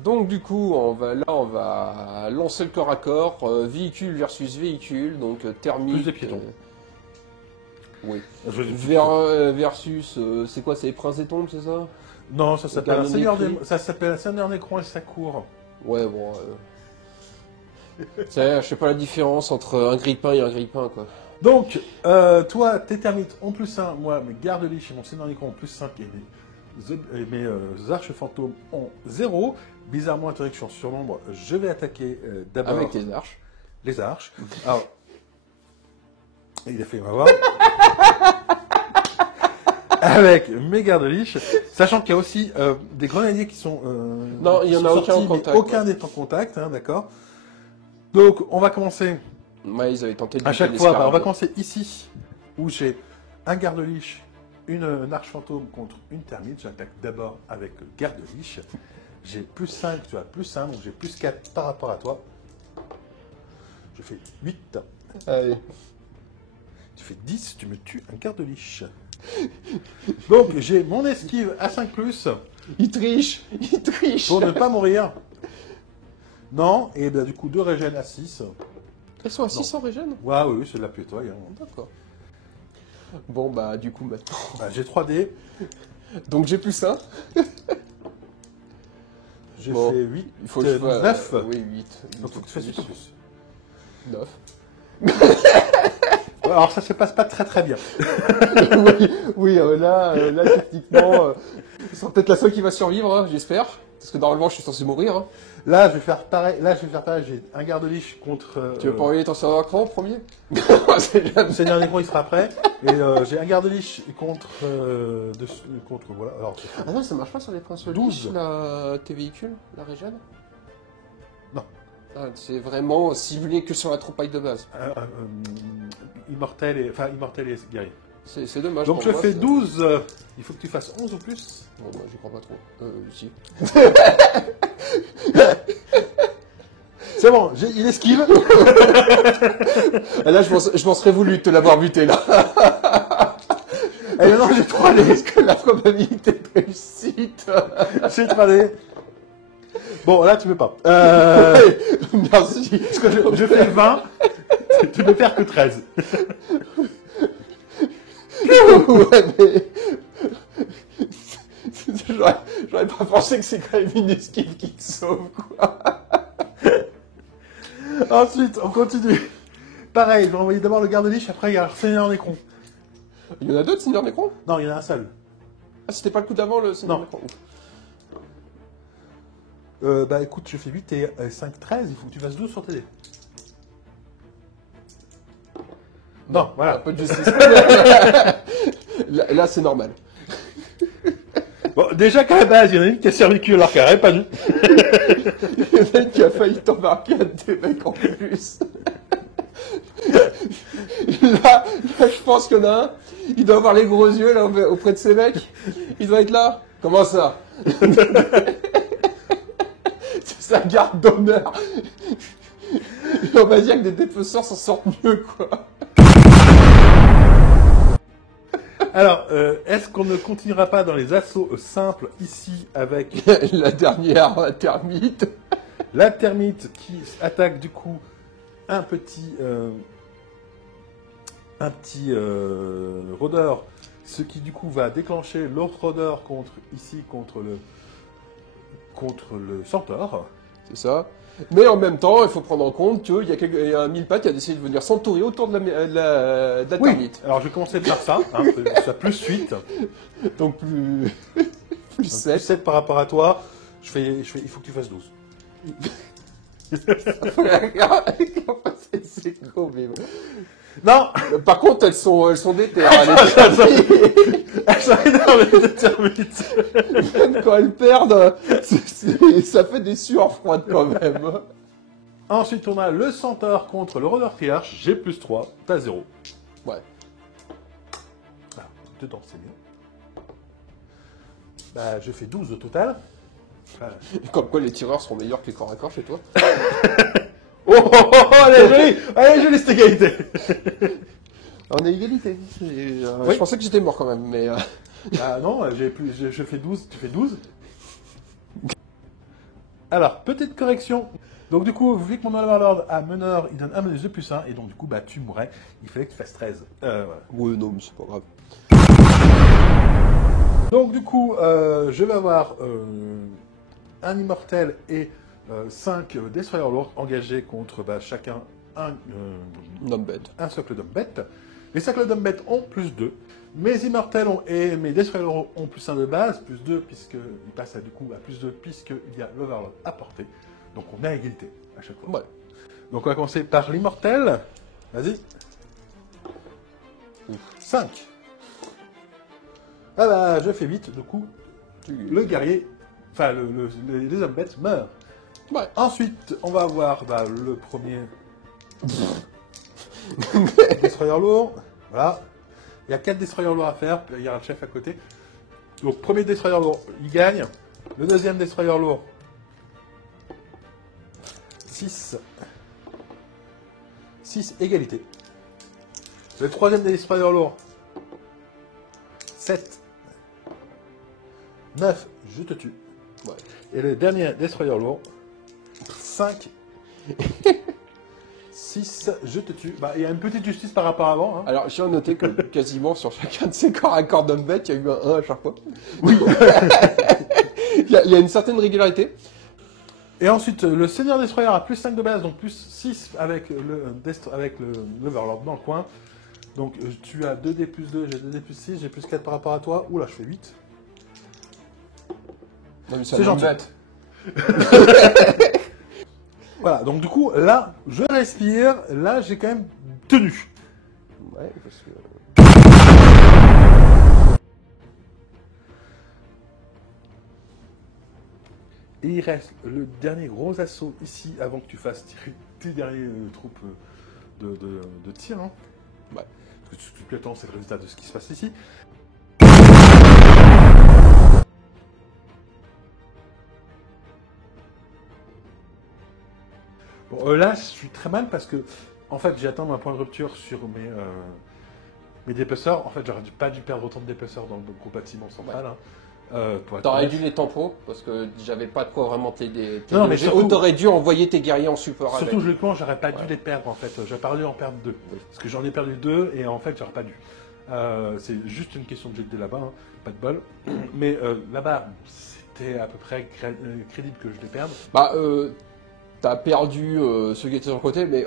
Donc du coup, on va lancer le corps à corps. Véhicule versus véhicule. Donc thermique... Plus de piétons. Oui. Je- Versus... c'est quoi? C'est les princes des tombes, c'est ça? Non, ça s'appelle un Canon Seigneur écrit. ça s'appelle un Seigneur Nécron et sa cour. Ouais, bon... je sais pas la différence entre un grille-pain et un grille-pain, quoi. Donc, toi, tes termites ont plus 1, moi, mes gardes-liche et mon Seigneur Nécron ont plus 5 et mes arches fantômes ont 0. Bizarrement, étant donné que je suis en surnombre, je vais attaquer d'abord Avec les arches. les arches. Alors, il a fait, on va voir. Avec mes gardes-liche, sachant qu'il y a aussi des grenadiers qui sont Non, il y en a aucun en mais contact, aucun ouais. n'est en contact, hein, d'accord. Donc, on va commencer Ouais, ils avaient tenté de à buter chaque les fois. On va scarabées. commencer ici, où j'ai un garde-liche, une arche fantôme contre une termite. J'attaque d'abord avec le garde-liche. J'ai plus 5, tu as plus 1, donc j'ai plus 4 par rapport à toi. Je fais 8. Allez. Tu fais 10, tu me tues un garde-liche. Donc, j'ai mon esquive à 5+, Il triche. Il triche. pour ne pas mourir. Non, et ben, du coup, 2 régènes à 6. Ils sont à 600 régènes? Ouais, oui, c'est de la putoie. Hein. D'accord. Bon, bah, du coup, maintenant... Bah, j'ai 3D, Donc, j'ai plus 1. j'ai Bon, fait 8, Il faut que je fasse... 9. Oui, 8. Donc, faut que tu fasses 8 plus. 9. Alors, ça se passe pas très très bien. oui, là, techniquement... c'est peut-être la seule qui va survivre, hein, j'espère. Parce que normalement, je suis censé mourir. Hein. Là, je vais faire pareil. J'ai un garde-liche contre... Tu veux pas envoyer ton serveur cran en premier? Le Seigneur Nécron, il sera prêt. Et j'ai un garde-liche contre... voilà. Alors, Ah non, ça marche pas sur les princes 12. tes véhicules, la régène? Non. Ah, c'est vraiment ciblé que sur la troupaille de base. Immortel et guerrier. C'est dommage. Donc pour je moi, fais c'est- 12. Il faut que tu fasses 11 ou plus. Bon, bah, j'y crois pas trop. Si. C'est bon, il esquive. Ah, là, je m'en serais voulu de te l'avoir buté, là. Et maintenant j'ai 3 dés. Parce que la probabilité de réussite... J'ai 3 dés. Bon, là tu peux pas. Merci. Parce que je fais 20. Tu peux faire que 13. Ouais, mais... J'aurais pas pensé que c'est quand même une esquive qui te sauve, quoi. Ensuite, on continue. Pareil, je vais envoyer d'abord le garde-liche, après il y a le Seigneur Nécron. Il y en a d'autres, Seigneur Nécron? Non, il y en a un seul. Ah, c'était pas le coup d'avant, le Seigneur Non. Nécron? Bah écoute, je fais 8 et 5, 13, il faut que tu fasses 12 sur tes dés. Non, voilà. Un peu de justice. Là, c'est normal. Bon, déjà qu'à la base, il y en a une qui a survécu alors qu'elle n'aurait pas dû. Il y en a une qui a failli t'embarquer un de tes mecs en plus. Là, je pense qu'il y en a un, il doit avoir les gros yeux là auprès de ces mecs. Il doit être là. Comment ça? C'est sa garde d'honneur. Et on va dire que des défausseurs s'en sortent mieux, quoi. Alors, est-ce qu'on ne continuera pas dans les assauts simples ici avec La dernière termite. la termite qui attaque du coup un petit rôdeur, ce qui du coup va déclencher l'autre rôdeur contre le centaure. C'est ça. Mais en même temps, il faut prendre en compte qu'il y a un mille pattes qui a décidé de venir s'entourer autour de la Oui, termite. alors je vais commencer par ça, hein, que ça plus 8, Donc plus... plus 7. 7 par rapport à toi, il faut que tu fasses 12. C'est gros, mais... Non. Par contre, elles sont déter. Elles sont énormes, les termites. Même quand elles perdent, ça fait des sueurs froides quand même. Ensuite, on a le centaure contre le rôdeur triarche. J'ai plus 3, t'as 0. Ouais. Ah, dedans, c'est mieux. Bah, je fais 12 au total. Comme quoi les tireurs seront meilleurs que les corps à corps chez toi. Oh, oh, oh, oh, elle est jolie. Elle est jolie, cette égalité. On est égalité. Oui. Je pensais que j'étais mort quand même, mais... Ah non, je fais 12, tu fais 12. Alors, petite correction. Donc du coup, vu que mon Overlord a meneur, il donne un bonus de plus 1, et donc du coup, bah tu mourrais. Il fallait que tu fasses 13. Voilà. Ouais, non, mais c'est pas grave. Donc du coup, je vais avoir un immortel et 5 destroyers lourds engagés contre chacun un socle d'hommes bêtes. Les socles d'hommes bêtes ont plus 2. Mes immortels et mes destroyers lourds ont plus 1 de base, plus 2 puisqu'ils passent du coup à plus 2 puisqu'il y a l'Overlord à portée. Donc on est à égalité à chaque fois. Ouais. Donc on va commencer par l'immortel. Vas-y. 5. Ah bah je fais 8, du coup le guerrier, enfin les hommes bêtes meurent. Ouais. Ensuite on va avoir le premier destroyer lourd. Voilà. Il y a 4 destroyers lourds à faire, il y aura le chef à côté. Donc premier destroyer lourd, il gagne. Le deuxième destroyer lourd, 6. 6 égalité. Le troisième destroyer lourd, 7. 9, je te tue. Ouais. Et le dernier destroyer lourd, 5. 6, je te tue. Bah, il y a une petite justice par rapport à avant. Hein. Alors, j'ai noté que quasiment sur chacun de ces corps à corps d'hommes bêtes, il y a eu un 1 à chaque fois. Oui. Il y a une certaine régularité. Et ensuite, le Seigneur Destroyer a plus 5 de base, donc plus 6 avec l'Overlord dans le coin. Donc tu as 2D plus 2, j'ai 2D plus 6, j'ai plus 4 par rapport à toi. Oula, je fais 8. Non, mais C'est gentil. bête. Voilà, donc du coup, là, je respire, là, j'ai quand même tenu. Ouais, parce que... Et il reste le dernier gros assaut ici, avant que tu fasses tirer tes derniers troupes de tir. Hein. Ouais. Parce que tout le temps, c'est le résultat de ce qui se passe ici. Bon, là, je suis très mal parce que, en fait, j'ai atteint un point de rupture sur mes dépeceurs. En fait, j'aurais pas dû perdre autant de dépeceurs dans le gros bâtiment central. Hein, pour être T'aurais honnête. dû les tempos, parce que j'avais pas de quoi vraiment t'aider. Non, mais surtout- t'aurais dû envoyer tes guerriers en support avec. Surtout, logiquement, j'aurais pas dû Ouais. les perdre, en fait. J'aurais pas dû en perdre 2. Oui. Parce que j'en ai perdu 2, et en fait, j'aurais pas dû. C'est juste une question de jet de là-bas, hein, pas de bol. Mais là-bas, c'était à peu près crédible que je les perde. Bah, t'as perdu ceux qui étaient sur le côté, mais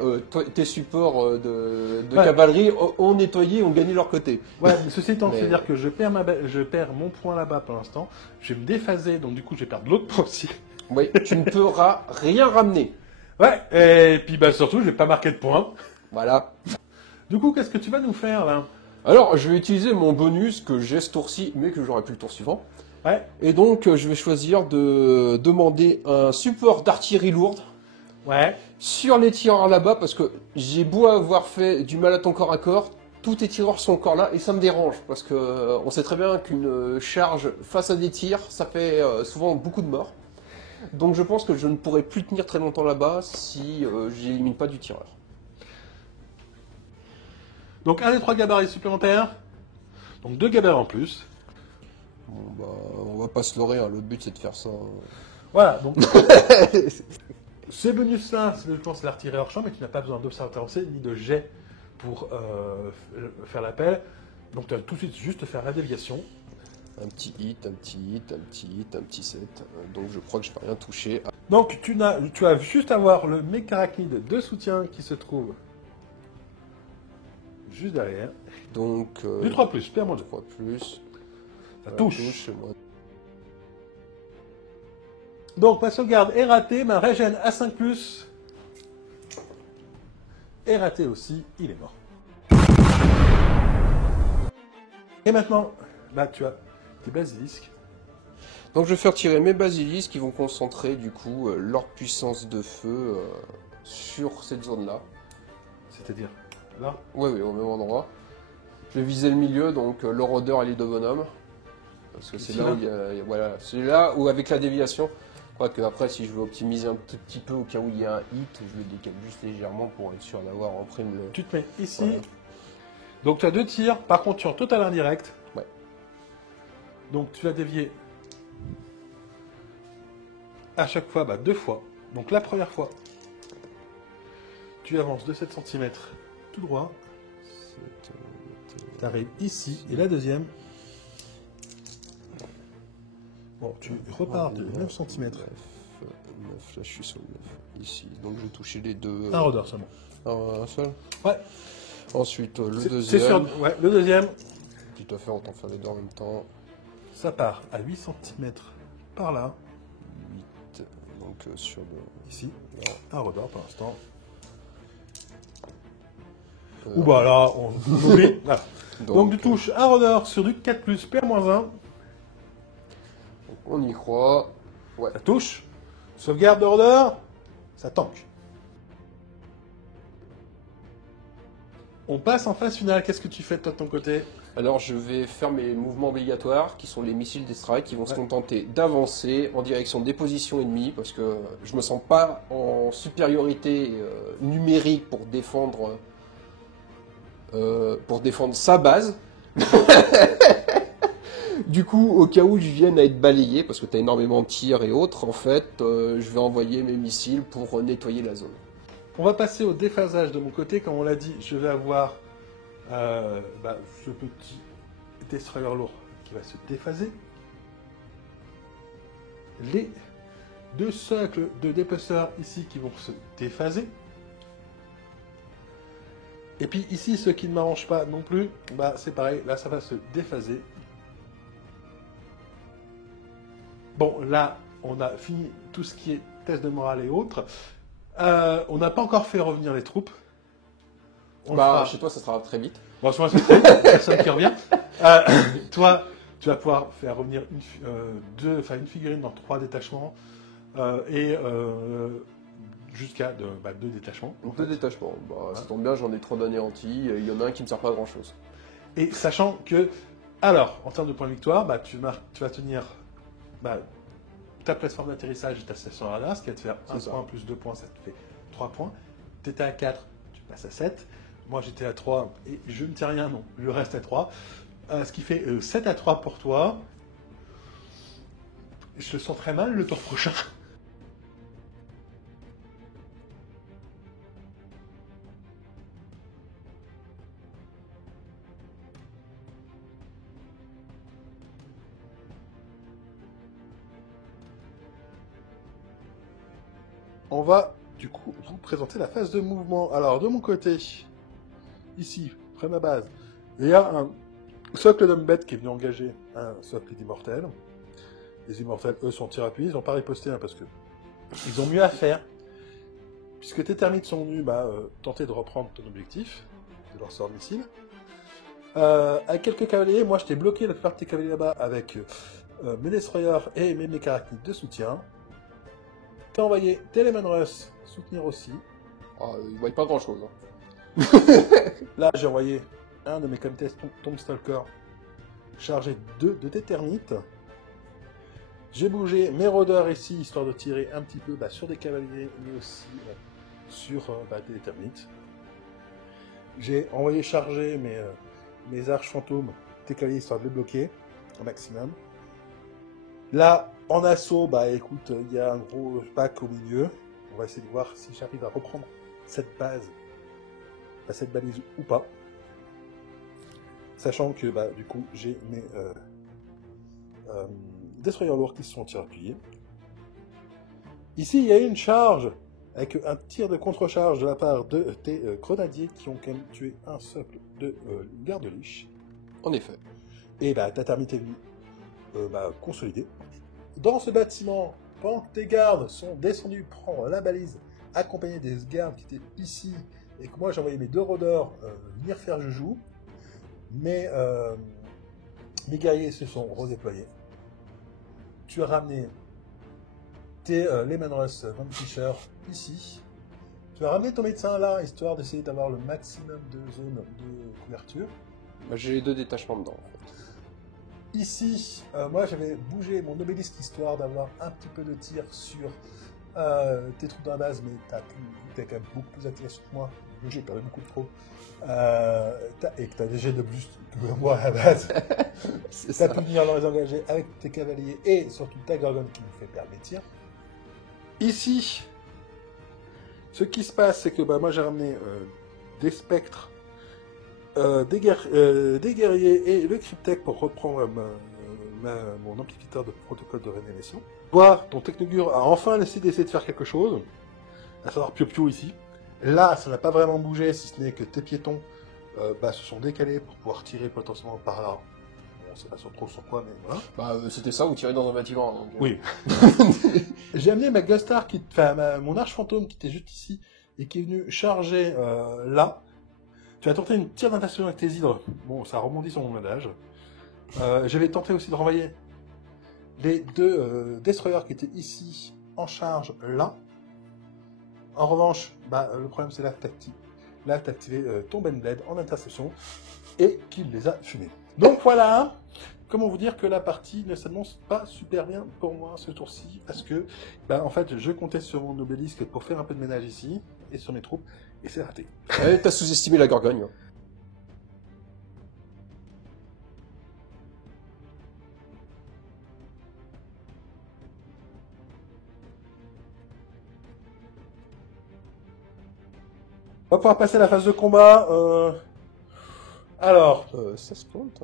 tes supports de Ouais. cavalerie ont nettoyé, ont gagné leur côté. Ouais, mais ceci étant, Mais- c'est-à-dire que je perds mon point là-bas pour l'instant. Je vais me déphaser, donc du coup, je vais perdre l'autre point aussi. Oui, tu ne pourras rien ramener. Ouais, et puis bah surtout, je vais pas marquer de points. Voilà. Du coup, qu'est-ce que tu vas nous faire là? Alors, je vais utiliser mon bonus que j'ai ce tour-ci, mais que j'aurai plus le tour suivant. Ouais, Et donc, je vais choisir de demander un support d'artillerie lourde ouais. sur les tireurs là-bas, parce que j'ai beau avoir fait du mal à ton corps à corps, tous tes tireurs sont encore là, et ça me dérange, parce que on sait très bien qu'une charge face à des tirs, ça fait souvent beaucoup de morts. Donc je pense que je ne pourrai plus tenir très longtemps là-bas si j'élimine pas du tireur. Donc un des 3 gabarits supplémentaires. Donc 2 gabarits en plus. Bon bah, on va pas se leurrer, hein, le but c'est de faire ça. Voilà, donc ces bonus-là, c'est logiquement c'est l'artillerie hors champ, mais tu n'as pas besoin d'observateur avancé ni de jet pour faire l'appel. Donc tu vas tout de suite juste faire la déviation. Un petit hit, un petit hit, un petit hit, un petit set. Donc je crois que je vais rien toucher. Donc tu vas juste avoir le mécarachnide de soutien qui se trouve juste derrière. Donc Du 3+, perds-moi 2. 3 plus. Ça Voilà, touche. moi. Donc ma sauvegarde est ratée, ma régène à 5+. Est ratée aussi, il est mort. Et maintenant, bah tu as tes basilisques. Donc je vais faire tirer mes basilisques qui vont concentrer du coup leur puissance de feu sur cette zone-là. C'est-à-dire là. Oui, oui, au même endroit. Je vais viser le milieu, donc le rôdeur et les deux bonhommes. Parce que c'est Ici, là là où il y a, voilà, c'est là où avec la déviation, je crois qu'après si je veux optimiser un tout petit peu au cas où il y a un hit, je le décale juste légèrement pour être sûr d'avoir en prime le... Tu te mets ici. Voilà. Donc tu as 2 tirs, par contre tu es en total indirect. Ouais. Donc tu vas dévier à chaque fois, 2 fois. Donc la première fois, tu avances de 7 cm tout droit. Tu arrives ici. Et la deuxième, bon, tu repars de 9 cm. 9, là je suis sur le 9, ici. Donc je vais toucher les deux... Un rôdeur seulement. Un seul. Ouais. Ensuite le C'est deuxième. sûr. Ouais, le deuxième, Tout à fait, autant faire les deux en même temps. ça part à 8 cm par là, 8, donc sur le... ici. Un rôdeur pour l'instant. Euh, Ou bah là, on oublie. Voilà. Donc donc, tu touches un rôdeur sur du 4+, PR-1. on y croit. Ça touche. Sauvegarde de rôdeur. Ça tank. On passe en phase finale. Qu'est-ce que tu fais toi de ton côté? Alors je vais faire mes mouvements obligatoires, qui sont les missiles des strikes, qui vont se Ouais. contenter d'avancer en direction des positions ennemies, parce que je me sens pas en supériorité numérique pour défendre sa base. Du coup, au cas où je vienne à être balayé, parce que tu as énormément de tirs et autres, en fait, je vais envoyer mes missiles pour nettoyer la zone. On va passer au déphasage de mon côté. Comme on l'a dit, je vais avoir ce petit destroyer lourd qui va se déphaser. Les 2 cercles de dépeceurs ici qui vont se déphaser. Et puis ici, ce qui ne m'arrange pas non plus, c'est pareil, là ça va se déphaser. Bon, là, on a fini tout ce qui est test de morale et autres. On n'a pas encore fait revenir les troupes. Chez toi, ça sera très vite. Bon, moi, c'est personne qui revient. Toi, tu vas pouvoir faire revenir une figurine dans 3 détachements jusqu'à 2 détachements. Donc 2 détachements. Ça tombe bien, j'en ai 3 d'anéantis. Il y en a un qui ne me sert pas à grand chose. Et sachant que, alors, en termes de points de victoire, tu vas tenir ta plateforme d'atterrissage et ta station radar, ce qui va te faire 1 point plus 2 points, ça te fait 3 points. Tu étais à 4, tu passes à 7. Moi, j'étais à 3 et je ne tiens rien, non. Je reste à 3. Ce qui fait 7 à 3 pour toi. Je le sens très mal le tour prochain. On va du coup vous présenter la phase de mouvement. Alors de mon côté, ici, près de ma base, il y a un socle d'Umbet qui est venu engager un socle d'immortels. Les immortels, eux, sont tir appuyés, ils n'ont pas riposté parce que ils ont mieux à faire. Puisque tes termites sont venus tenter de reprendre ton objectif, de leur sort de missile. Avec quelques cavaliers, moi je t'ai bloqué la plupart de tes cavaliers là-bas avec mes destroyers et mes mécaniques de soutien. T'as envoyé Telemann Russ soutenir aussi. Ils voient pas grand chose. Là, j'ai envoyé un de mes comités Tomstalker chargé 2 de tes termites. J'ai bougé mes rôdeurs ici, histoire de tirer un petit peu sur des cavaliers, mais aussi sur des termites. J'ai envoyé charger mes arches fantômes, tes cavaliers, histoire de les bloquer au maximum. Là, en assaut, écoute, il y a un gros pack au milieu. On va essayer de voir si j'arrive à reprendre cette base, cette balise ou pas. Sachant que, du coup, j'ai mes destroyers lourds qui sont en tir appuyé. Ici, il y a une charge avec un tir de contre-charge de la part de tes grenadiers qui ont quand même tué un socle de garde-liche. En effet. Et ta termite est venue consolider. Dans ce bâtiment, pendant que tes gardes sont descendus prendre la balise, accompagnés des gardes qui étaient ici, et que moi j'ai envoyé mes 2 rôdeurs venir faire joujou, mes guerriers se sont redéployés. Tu as ramené tes Lehman Russ Vanquisher ici. Tu as ramené ton médecin là, histoire d'essayer d'avoir le maximum de zones de couverture. J'ai les 2 détachements dedans, en fait. Ici, moi j'avais bougé mon obélisque histoire d'avoir un petit peu de tir sur tes troupes dans la base, mais t'es quand même beaucoup plus attiré sur moi. J'ai perdu beaucoup de trop. Et que t'as des jets de plus que moi à la base. T'as pu venir dans les engager avec tes cavaliers et surtout ta gorgone qui nous fait perdre les tirs. Ici, ce qui se passe, c'est que moi j'ai ramené des spectres, des guerriers et le cryptech pour reprendre mon amplificateur de protocole de réanimation. Toi, ton technogur a enfin d'essayer de faire quelque chose, à savoir Pio ici. Là, ça n'a pas vraiment bougé, si ce n'est que tes piétons se sont décalés pour pouvoir tirer potentiellement par là. On sait pas trop sur quoi, mais voilà. C'était ça ou tirer dans un bâtiment. Donc... Oui. J'ai amené ma Gustar, mon arche fantôme qui était juste ici, et qui est venu charger là. Tu as tenté une tir d'interception avec tes hydres. Bon, ça rebondit sur mon blindage. J'avais tenté aussi de renvoyer les 2 destroyers qui étaient ici en charge là. En revanche, le problème c'est là que tu as activé ton Benblade en interception et qu'il les a fumés. Donc voilà, comment vous dire que la partie ne s'annonce pas super bien pour moi ce tour-ci, parce que en fait je comptais sur mon obélisque pour faire un peu de ménage ici et sur mes troupes, et c'est raté. T'as sous-estimé la Gorgogne. On va pouvoir passer à la phase de combat. Alors, Ça se compte.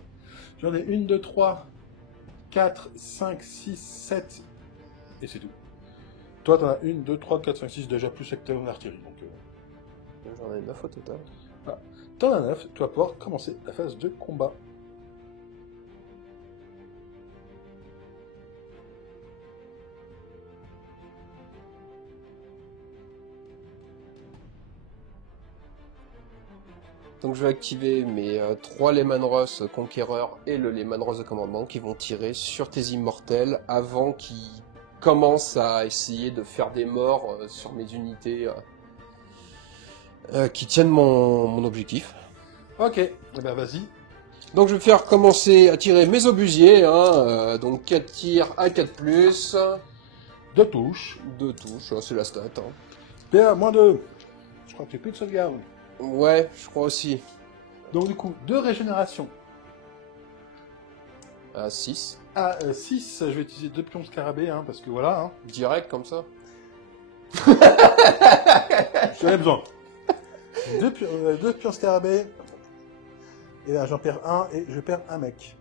j'en ai 1, 2, 3, 4, 5, 6, 7, et c'est tout. Toi, t'en as 1, 2, 3, 4, 5, 6, déjà plus que t'as en artillerie. Donc, J'en ai 9 au total. voilà. T'en as 9, tu vas pouvoir commencer la phase de combat. Donc je vais activer mes 3 Lehman Russ Conqueror et le Lehman Russ de commandement qui vont tirer sur tes immortels avant qu'ils commencent à essayer de faire des morts sur mes unités qui tiennent mon objectif. Ok, eh ben vas-y. Donc je vais faire commencer à tirer mes obusiers, hein, donc 4 tirs à 4+. 2 touches. 2 touches, c'est la stat. Hein. PA, -2. Je crois que j'ai plus de sauvegarde. Ouais, je crois aussi. Donc du coup, 2 régénérations. À 6. À 6, je vais utiliser 2 pions scarabées, hein, parce que voilà. Hein. Direct comme ça. J'en ai besoin. 2 pions scarabées. Et là, j'en perds un et je perds un mec.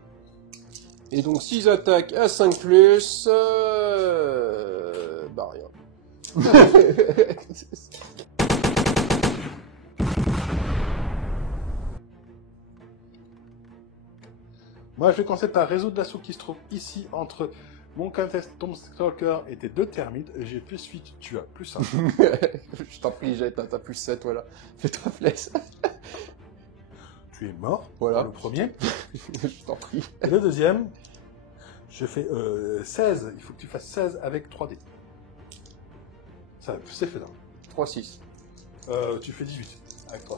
Et donc 6 attaques à 5+, bah rien. Moi, je vais commencer par résoudre l'assaut qui se trouve ici entre mon Contest Tomb Stalker et tes 2 termites. J'ai +8, tu as +1. Je t'en prie, t'as +7, voilà. Fais-toi flex. Tu es mort, Voilà. le premier. Je t'en prie. Et le deuxième, je fais 16. Il faut que tu fasses 16 avec 3D. Ça, c'est fait là. 3-6. Tu fais 18 avec 3.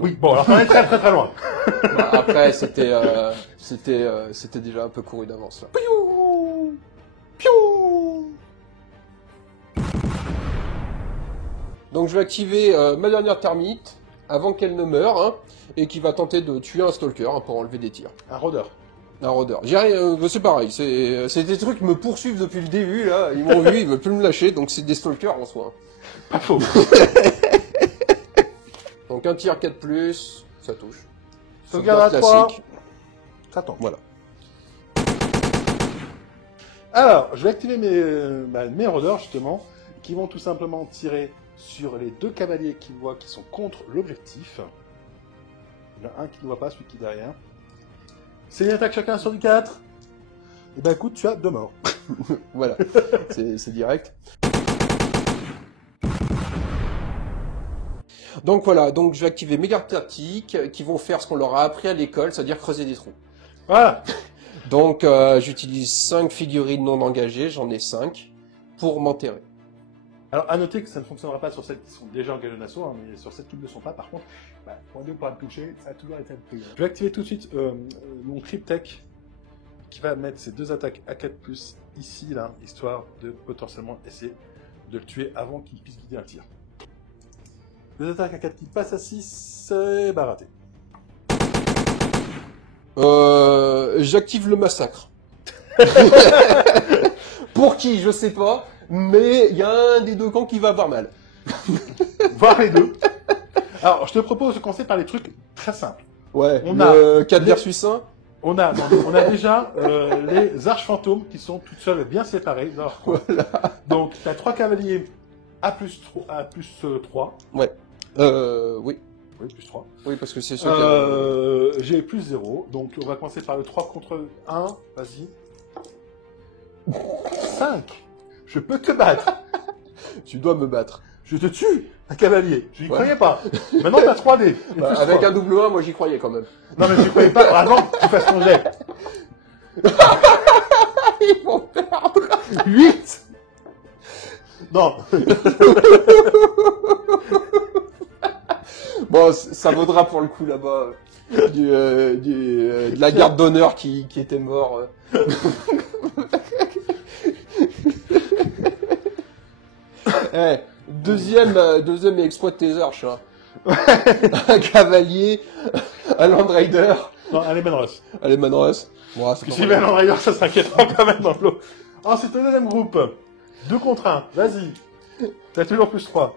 Oui, bon, alors on est très très très loin. Bah, après, c'était déjà un peu couru d'avance, là. Piou Piou. Donc je vais activer ma dernière termite, avant qu'elle ne meure, hein, et qui va tenter de tuer un stalker, hein, pour enlever des tirs. Un rôdeur. Un rôdeur. C'est pareil, c'est des trucs qui me poursuivent depuis le début, là. Ils m'ont vu, ils veulent plus me lâcher, donc c'est des stalkers en soi. Pas faux. Donc un tir 4+, ça touche. Sauvegarde à 3. Ça tombe. Voilà. Alors, je vais activer mes rôdeurs, justement, qui vont tout simplement tirer sur les 2 cavaliers qui voient qui sont contre l'objectif. Il y en a un qui ne voit pas, celui qui est derrière. C'est une attaque chacun sur du 4. Et ben écoute, tu as 2 morts. Voilà, c'est direct. Donc voilà, donc je vais activer mes gardes tactiques qui vont faire ce qu'on leur a appris à l'école, c'est-à-dire creuser des trous. Voilà. Donc j'utilise 5 figurines non engagées, j'en ai 5, pour m'enterrer. Alors, à noter que ça ne fonctionnera pas sur celles qui sont déjà engagées en assaut, hein, mais sur celles qui ne le sont pas, par contre, point 2 pour le toucher, ça a toujours été un peu. Je vais activer tout de suite mon Cryptek, qui va mettre ses 2 attaques à 4+, ici, là, histoire de potentiellement essayer de le tuer avant qu'il puisse guider un tir. 2 attaques à 4 qui passent à 6, c'est raté. J'active le massacre. Pour qui, je sais pas, mais il y a un des 2 camps qui va avoir mal. Voir les 2. Alors, je te propose de commencer par les trucs très simples. Ouais, On a 4 versus 1. On a déjà les arches fantômes qui sont toutes seules bien séparées. Voilà. Donc, tu as 3 cavaliers à plus 3. Ouais. Oui. Oui, plus 3. Oui, parce que c'est ceux J'ai plus 0. Donc, on va commencer par le 3 contre 1. Vas-y. 5. Je peux te battre. Tu dois me battre. Je te tue, un cavalier. Je n'y croyais pas. Maintenant, tu as 3D. Et plus Avec 3. un double 1, moi j'y croyais quand même. Non, mais tu croyais pas. Avant que tu fasses ton jet. Ils vont perdre. 8. Non. Bon, ça vaudra pour le coup là-bas de la garde d'honneur qui était mort. Eh, deuxième exploit de tes arches. Hein. Un cavalier, un Land Raider. Non, allez, Manros. Allez, Manros. Bon, c'est Si pas c'est mal. un Land Raider, ça s'inquiétera quand même dans l'eau. Ensuite, le deuxième groupe. 2 contre 1. Vas-y. T'as toujours plus 3.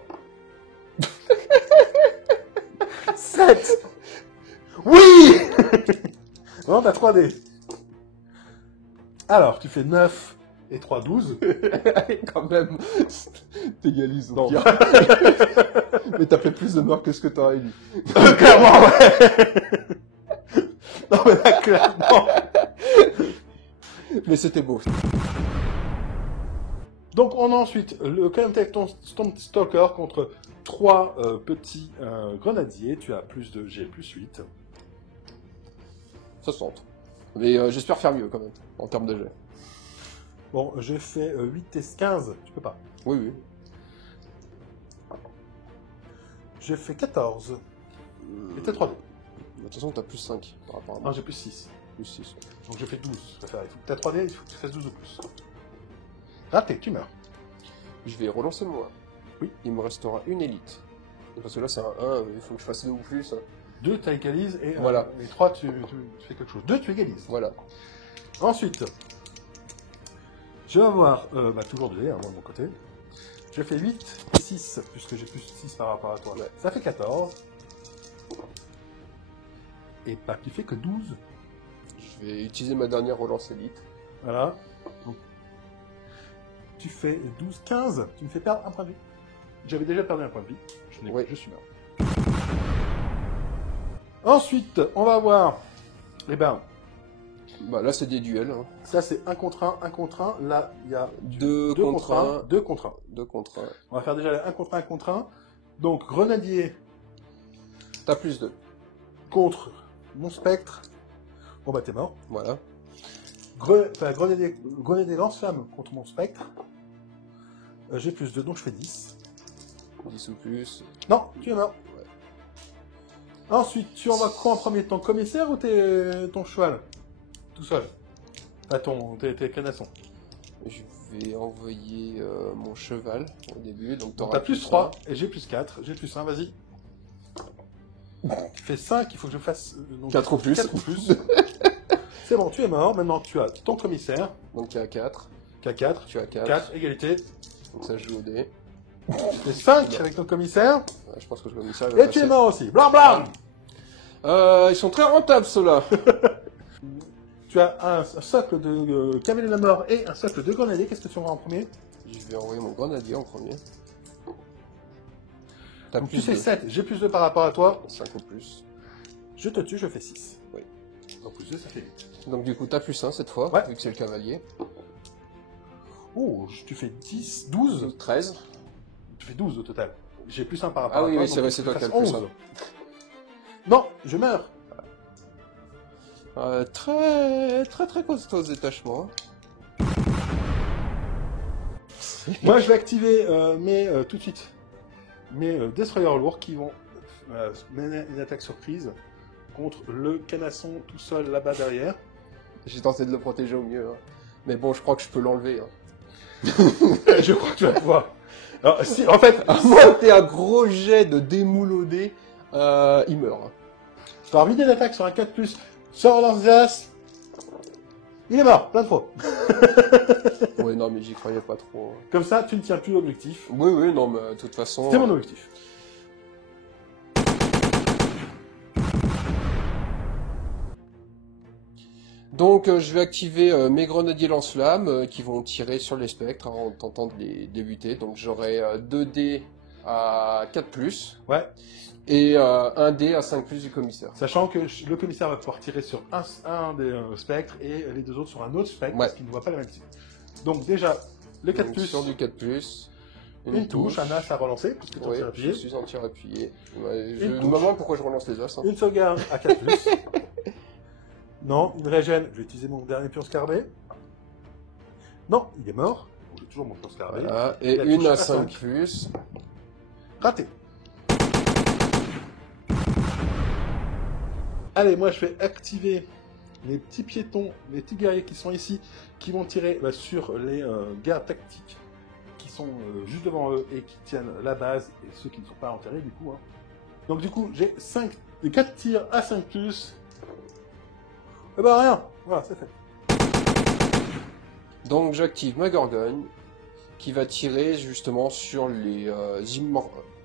7. Oui. Non, t'as 3D. Alors, tu fais 9 et 3, 12. Quand même, t'égalises. Non. Mais t'as fait plus de morts que ce que t'aurais dit. Clairement, ouais. Non, mais là, clairement. Mais c'était beau. Donc on a ensuite le Canoptech Stormstalker contre 3 petits grenadiers. Tu as plus de G, plus 8. Ça se tente. Mais j'espère faire mieux quand même, en termes de jet. Bon, j'ai fait 8 et 15, tu peux pas. Oui, oui. J'ai fait 14. Et t'as 3D. De toute façon, t'as plus 5 par rapport à Non, moi. j'ai plus 6. Plus 6. Donc j'ai fait 12. Il faut que t'as 3D, il faut que tu fasses 12 ou plus. Raté, tu meurs. Je vais relancer moi. Oui. Il me restera une élite. Parce que là, c'est un 1, il faut que je fasse 2 ou plus. 2, tu égalises, et Voilà. et 3, tu fais quelque chose. 2, tu égalises. Voilà. Ensuite, je vais avoir, toujours 2 moi de mon côté. J'ai fait 8 et 6, puisque j'ai plus 6 par rapport à toi. Ouais. Ça fait 14. Et Papy fait que 12. Je vais utiliser ma dernière relance élite. Voilà. Donc, tu fais 12, 15. Tu me fais perdre un point de vie. J'avais déjà perdu un point de vie. Je suis mort. Ensuite, on va voir. Eh ben, Bah là, c'est des duels. Hein. ça c'est 1 contre 1, 1 contre 1. Là, il y a 2 2 contre 1. 2 contre 1. 2 contre 1. On va faire déjà le 1 contre 1, 1 contre 1. Donc, grenadier T'as plus 2. contre mon spectre. Bon bah t'es mort. Voilà. Grenadier lance-flamme contre mon spectre. J'ai plus 2, donc je fais 10. 10 ou plus. Non, tu es mort. Ensuite, tu envoies quoi en premier? Ton commissaire ou ton cheval? Tout seul. Ah, tes canassons. Je vais envoyer mon cheval au début. Donc Donc t'auras t'as plus 3, et j'ai plus 4. J'ai plus 1, vas-y. Tu fais 5, il faut que je fasse... 4 ou plus. 4 ou plus. C'est bon, tu es mort. Maintenant, tu as ton commissaire. Donc tu as 4. Qui a 4. Tu as 4. 4, égalité. Donc ça joue au dé. Tu fais 5 avec ton commissaire. Ouais, je pense que je vais me ça. Et tu es mort aussi. Blam blam. Ils sont très rentables ceux-là. Tu as un socle de cavalier de la mort et un socle de grenadier. Qu'est-ce que tu envoies en premier? Je vais envoyer mon grenadier en premier. T'as Donc tu plus fais de 7. J'ai plus 2 par rapport à toi. 5 ou plus. Je te tue, je fais 6. Oui. Donc plus 2, ça fait 8. Donc du coup, t'as plus 1 cette fois, Ouais. vu que c'est le cavalier. Oh, tu fais 10, 12. 13. Tu fais 12 au total. J'ai plus 1 par rapport Ah à oui, toi. oui, donc c'est vrai, il c'est faut toi que qui je as le fasse plus 11. Non, je meurs. Très costaud ce détachement. Moi, je vais activer tout de suite mes destroyers lourds qui vont mener une attaque surprise contre le canasson tout seul là-bas derrière. J'ai tenté de le protéger au mieux. Hein. Mais bon, je crois que je peux l'enlever. Hein. Je crois que tu vas pouvoir. Alors, si, en fait, À moins que t'aies un gros jet de démoule au dé, il meurt. Hein. je vais vider l'attaque sur un 4+, sort lance-glace. Il est mort, plein de fois. Ouais, non, mais j'y croyais pas trop. Comme ça, tu ne tiens plus l'objectif. Oui, oui, non, mais de toute façon... C'était mon objectif. Donc, je vais activer mes grenadiers lance-flammes qui vont tirer sur les spectres en tentant de les buter. Donc, j'aurai 2 dés à 4+, Ouais. et 1 dé à 5+ du commissaire. Sachant que le commissaire va pouvoir tirer sur un des spectres et les 2 autres sur un autre spectre Ouais. parce qu'il ne voit pas la même cible. Donc déjà, le 4+, Donc, sur du 4+, une touche, un as à relancer, puisque tu Oui, as je appuyé. suis en tir appuyé. Ouais, je Une me touche. demande pourquoi je relance les as. Hein. Une sauvegarde à 4+. Non, une régène, je vais utiliser mon dernier pion scarbé. Non, il est mort. J'ai toujours mon pion scarbé. Voilà. Et La une touche à à 5+. Raté. Allez, moi je vais activer les petits piétons, les petits guerriers qui sont ici, qui vont tirer sur les gardes tactiques qui sont juste devant eux et qui tiennent la base, et ceux qui ne sont pas enterrés du coup. Hein. Donc du coup, j'ai 4 tirs à 5+. Eh ben rien, voilà, c'est fait. Donc j'active ma gorgogne qui va tirer justement sur les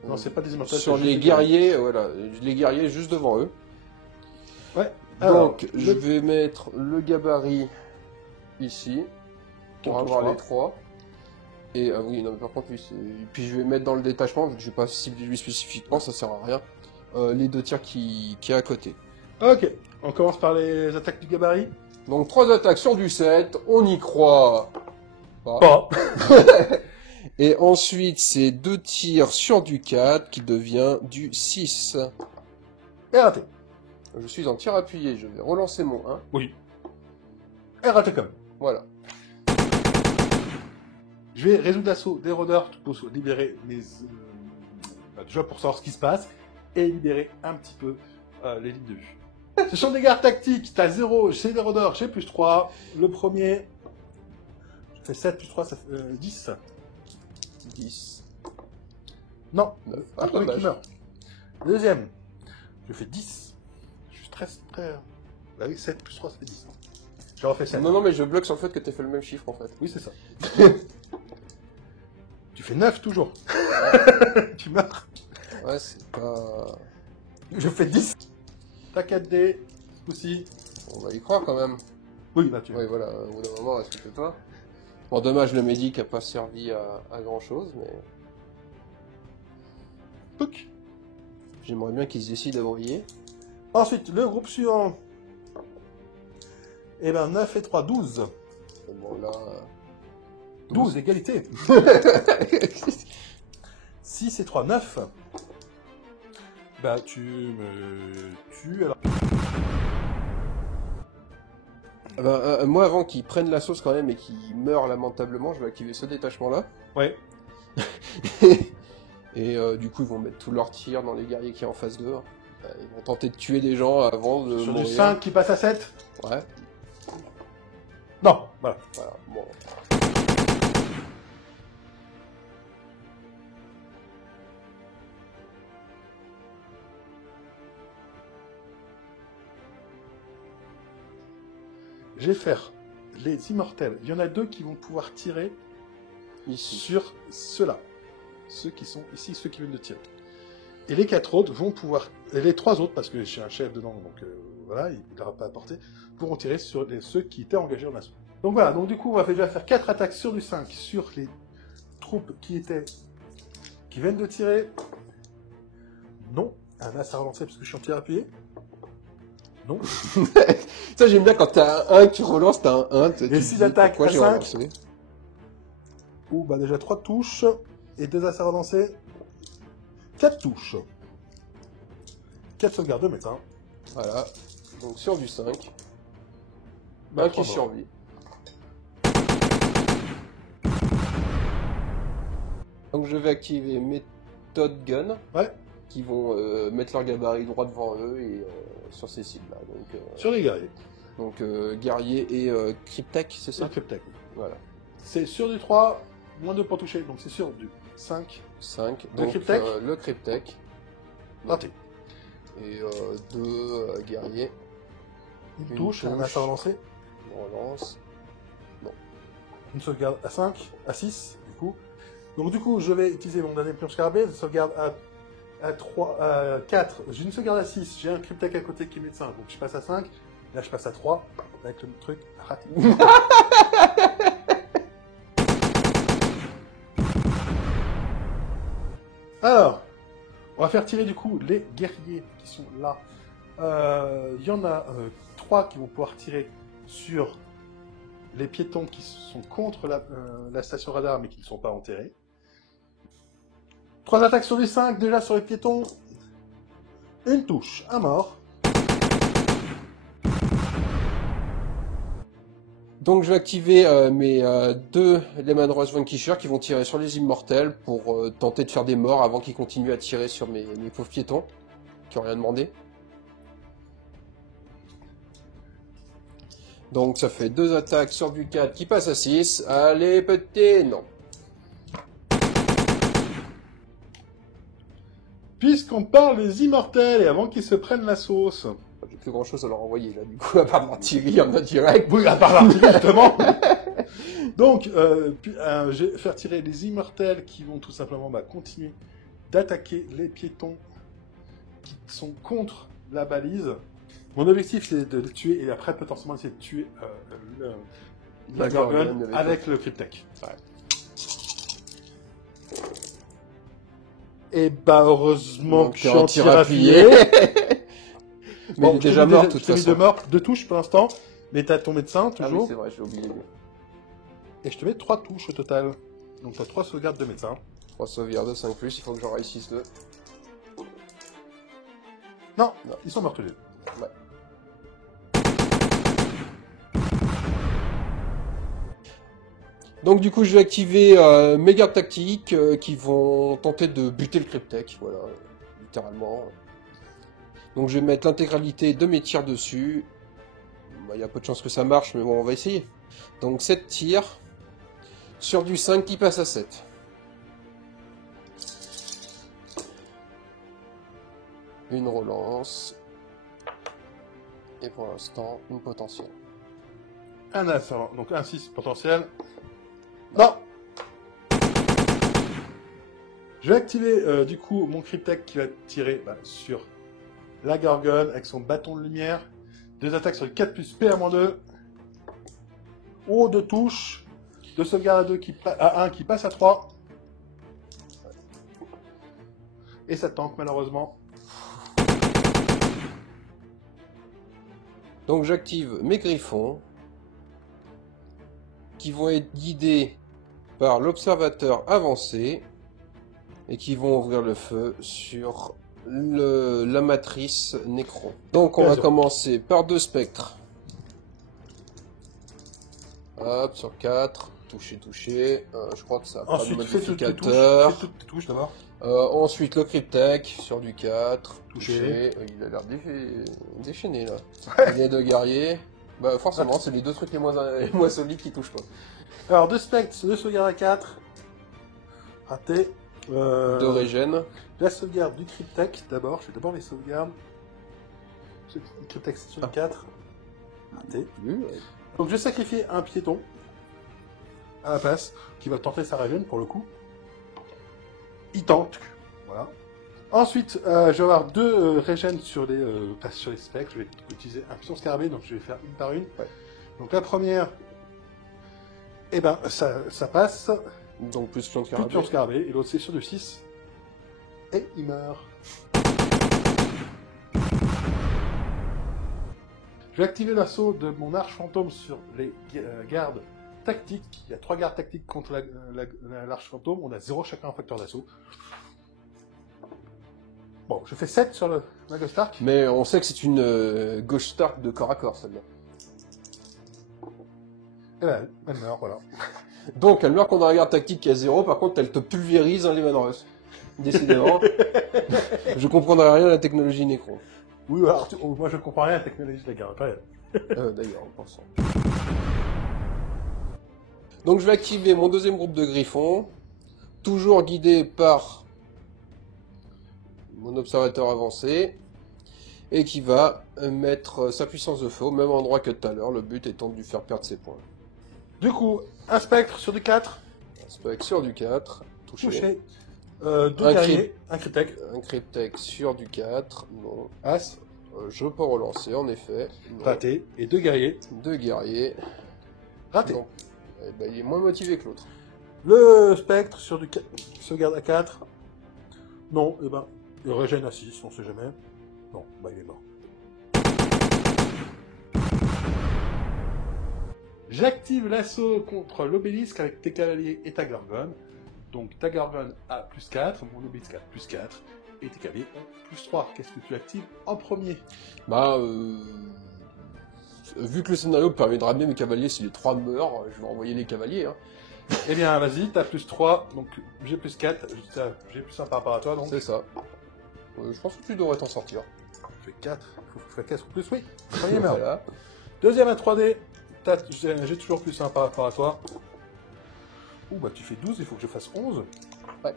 Non, c'est pas des immortels. sur c'est les juste des guerriers, voilà, les guerriers juste devant eux. Ouais. Alors, Donc je vais mettre le gabarit ici pour On touche avoir trois. les 3. Et oui, non, mais par contre, puis je vais mettre dans le détachement, vu que je vais pas cibler lui spécifiquement, ça sert à rien. Les 2 tirs qui est à côté. Ok, on commence par les attaques du gabarit. Donc 3 attaques sur du 7, on y croit. Pas. Pas. Et ensuite, c'est 2 tirs sur du 4 qui devient du 6. Et raté. Je suis en tir appuyé, je vais relancer mon 1. Oui. Et raté quand même. Voilà. Je vais résoudre l'assaut des rôdeurs pour libérer les... déjà pour savoir ce qui se passe, et libérer un petit peu les lignes de vue. Ce sont des gardes tactiques, t'as 0 chez les rôdeurs, j'ai plus 3. Le premier, je fais 7 plus 3, ça fait 10. 10. Non, Neuf. le Ah, premier qui dommage. meurt. Le deuxième, je fais 10. Je suis très... Bah oui, 7 plus 3, ça fait 10. Je refais 7. Non, mais je bloque sur le fait que t'aies fait le même chiffre, en fait. Oui, c'est ça. Tu fais 9 toujours. Tu meurs. Ouais, c'est pas... Je fais 10. T'as 4 dés, ce coup-ci. On va y croire, quand même. Oui, là, tu Oui, voilà, au bout d'un moment, respecte pas. Bon, dommage, le médic a pas servi à grand-chose, mais... Pouc. J'aimerais bien qu'ils se décident à briller. Ensuite, le groupe suivant. Eh ben, 9 et 3, 12. Bon, là... 12, égalité. 6 et 3, 9. Bah, tu me tues alors. Moi, avant qu'ils prennent la sauce quand même et qu'ils meurent lamentablement, je vais activer ce détachement-là. Ouais. Et du coup, ils vont mettre tous leurs tirs dans les guerriers qui est en face d'eux. Ils vont tenter de tuer des gens avant de Sur mourir. du 5 qui passe à 7. Ouais, Non, voilà. voilà, bon. Je vais faire les immortels. Il y en a 2 qui vont pouvoir tirer Ici. sur ceux-là. Ceux qui sont ici, ceux qui viennent de tirer. Et les 4 autres vont pouvoir... Et les 3 autres, parce que j'ai un chef dedans, donc voilà, il ne l'aura pas apporté, pourront tirer sur ceux qui étaient engagés en assaut. Donc voilà, donc du coup, on va déjà faire 4 attaques sur du 5 sur les troupes qui viennent de tirer. Non. Un as à relancer parce que je suis en tir appuyé. Non. Ça, j'aime bien quand t'as un 1 que tu relances, t'as un 1. Et s'il attaque pourquoi à j'ai 5? relancé. Ou bah déjà 3 touches. Et 2 as à relancer. 4 touches. 4 sauvegardes de médecin. Voilà. Donc sur du 5. Bah, Un 3 qui morts. survit. Donc je vais activer Méthode Gun, Ouais. qui vont mettre leur gabarit droit devant eux et sur ces cibles-là. Sur les guerriers. Donc guerrier et Cryptech, c'est C'est ça le Cryptech. Voilà. C'est sur du 3, moins 2 pour toucher. Donc c'est sur du 5. 5. Le Cryptech Le Cryptech. Raté. Et 2 guerriers. Une Une touche, un touche. as à relancer. On relance. Une sauvegarde à 5, à 6, du coup. Donc du coup, je vais utiliser mon dernier pion scarabée, je sauvegarde à 3, à 4, j'ai une sauvegarde à 6, j'ai un Cryptech à côté qui est médecin, donc je passe à 5, là je passe à 3, avec le truc raté. Alors, on va faire tirer du coup les guerriers qui sont là. Il y en a 3 qui vont pouvoir tirer sur les piétons qui sont contre la station radar mais qui ne sont pas enterrés. 3 attaques sur les 5 déjà sur les piétons. Une touche, un mort. Donc je vais activer mes 2 Lehman Ross Vanquisher qui vont tirer sur les immortels pour tenter de faire des morts avant qu'ils continuent à tirer sur mes pauvres piétons qui n'ont rien demandé. Donc ça fait 2 attaques sur du 4 qui passe à 6. Allez petit, non. Puisqu'on parle des immortels et avant qu'ils se prennent la sauce. J'ai plus grand chose à leur envoyer là du coup à part l'artillerie en mode direct. Oui, à part l'artillerie, justement. Donc, je vais faire tirer les immortels qui vont tout simplement continuer d'attaquer les piétons qui sont contre la balise. Mon objectif, c'est de les tuer et après, potentiellement, essayer de tuer la Gorgone avec le Cryptech. Ouais. Et bah, heureusement que je suis en tir appuyé. Mais il est déjà mort, de toute façon. façon. De mort, 2 touches pour l'instant. Mais t'as ton médecin, Ah oui, toujours. c'est vrai, j'ai oublié. Et je te mets 3 touches au total. Donc tu as 3 sauvegardes de médecin. 3 sauvegardes, 5 plus, il faut que j'en réussisse 2. Non, Non. ils sont morts tous les deux. Ouais. Donc du coup, je vais activer mes gardes tactiques qui vont tenter de buter le Cryptek, voilà, littéralement. Donc je vais mettre l'intégralité de mes tirs dessus. Il y a peu de chances que ça marche, mais bon, on va essayer. Donc 7 tirs sur du 5 qui passe à 7. Une relance. Et pour l'instant, une potentielle. Un 9, alors, donc un 6 potentiel. Non. Je vais activer du coup mon Cryptek qui va tirer sur la Gorgone avec son bâton de lumière. 2 attaques sur le 4 plus PA-2. Oh, 2 touches. 2 sauvegardes à 1 qui passe à 3. Et ça tank malheureusement. Donc j'active mes griffons qui vont être guidés par l'observateur avancé et qui vont ouvrir le feu sur la matrice Nécron. Donc on va commencer par 2 spectres. Hop, sur 4. Touché, touché. Je crois que ça a pas de Ensuite, fais toutes tes modificateur. touches d'abord. Ensuite, le Cryptek sur du 4. Touché. Il a l'air déchaîné là. Il y a 2 guerriers. Bah forcément, c'est les 2 trucs les moins solides qui touchent pas. Alors, 2 spectres, 2 sauvegardes à 4. Raté. 2 régènes. La sauvegarde du Cryptek d'abord. Je fais d'abord les sauvegardes. Le Cryptek c'est sur le 4. Raté. Donc, je vais sacrifier un piéton à la place qui va tenter sa régène pour le coup. Il tente. Voilà. Ensuite, je vais avoir 2 régènes sur les spectres. Je vais utiliser un pion scarabée, donc je vais faire une par une. Ouais. Donc la première, eh ben, ça passe. Donc plus pion de Plus de scarabée. pion scarabée. Et l'autre, c'est sur du 6. Et il meurt. Je vais activer l'assaut de mon arche fantôme sur les gardes tactiques. Il y a 3 gardes tactiques contre l'arche fantôme. On a 0 chacun en facteur d'assaut. Bon, je fais 7 sur le Ghost Ark. Mais on sait que c'est une gauche Stark de corps à corps, celle-là. Et ben, elle meurt, voilà. Donc, elle meurt contre un garde tactique qui a 0, par contre, elle te pulvérise un Lehman Russ. Décidément. Je comprendrai rien à la technologie Nécron. Oui, alors, moi je comprends rien à la technologie de la garde, pas elle. D'ailleurs, en pensant. Donc, je vais activer mon 2e groupe de griffons, toujours guidé par mon observateur avancé, et qui va mettre sa puissance de feu au même endroit que tout à l'heure, le but étant de lui faire perdre ses points. Du coup, un spectre sur du 4. Un spectre sur du 4, touché. 2 guerriers, un Cryptek. Un Cryptek sur du 4, non. As, Je peux relancer, en effet. Non. raté. Et 2 guerriers, 2 guerriers. raté. Non. Eh ben, il est moins motivé que l'autre. Le spectre sur du sauvegarde à 4. Non, et ben, il régène à 6, on sait jamais. Non, bah il est mort. J'active l'assaut contre l'obélisque avec tes cavaliers et ta gorgone. Donc ta gorgone a plus 4, mon obélisque a plus 4, et tes cavaliers ont plus 3. Qu'est-ce que tu actives en premier? Bah, vu que le scénario permet de ramener mes cavaliers si les 3 meurent, je vais envoyer les cavaliers. Hein. Eh bien, vas-y, t'as plus 3, donc j'ai plus 4, j'ai plus 1 par rapport à toi, donc... C'est ça. Je pense que tu devrais t'en sortir. Je fais 4, faut que je fasse 4 ou plus, oui. Premier meurt. Voilà. Deuxième à 3D, j'ai toujours plus 1 par rapport à toi. Ouh, bah tu fais 12, il faut que je fasse 11. Ouais.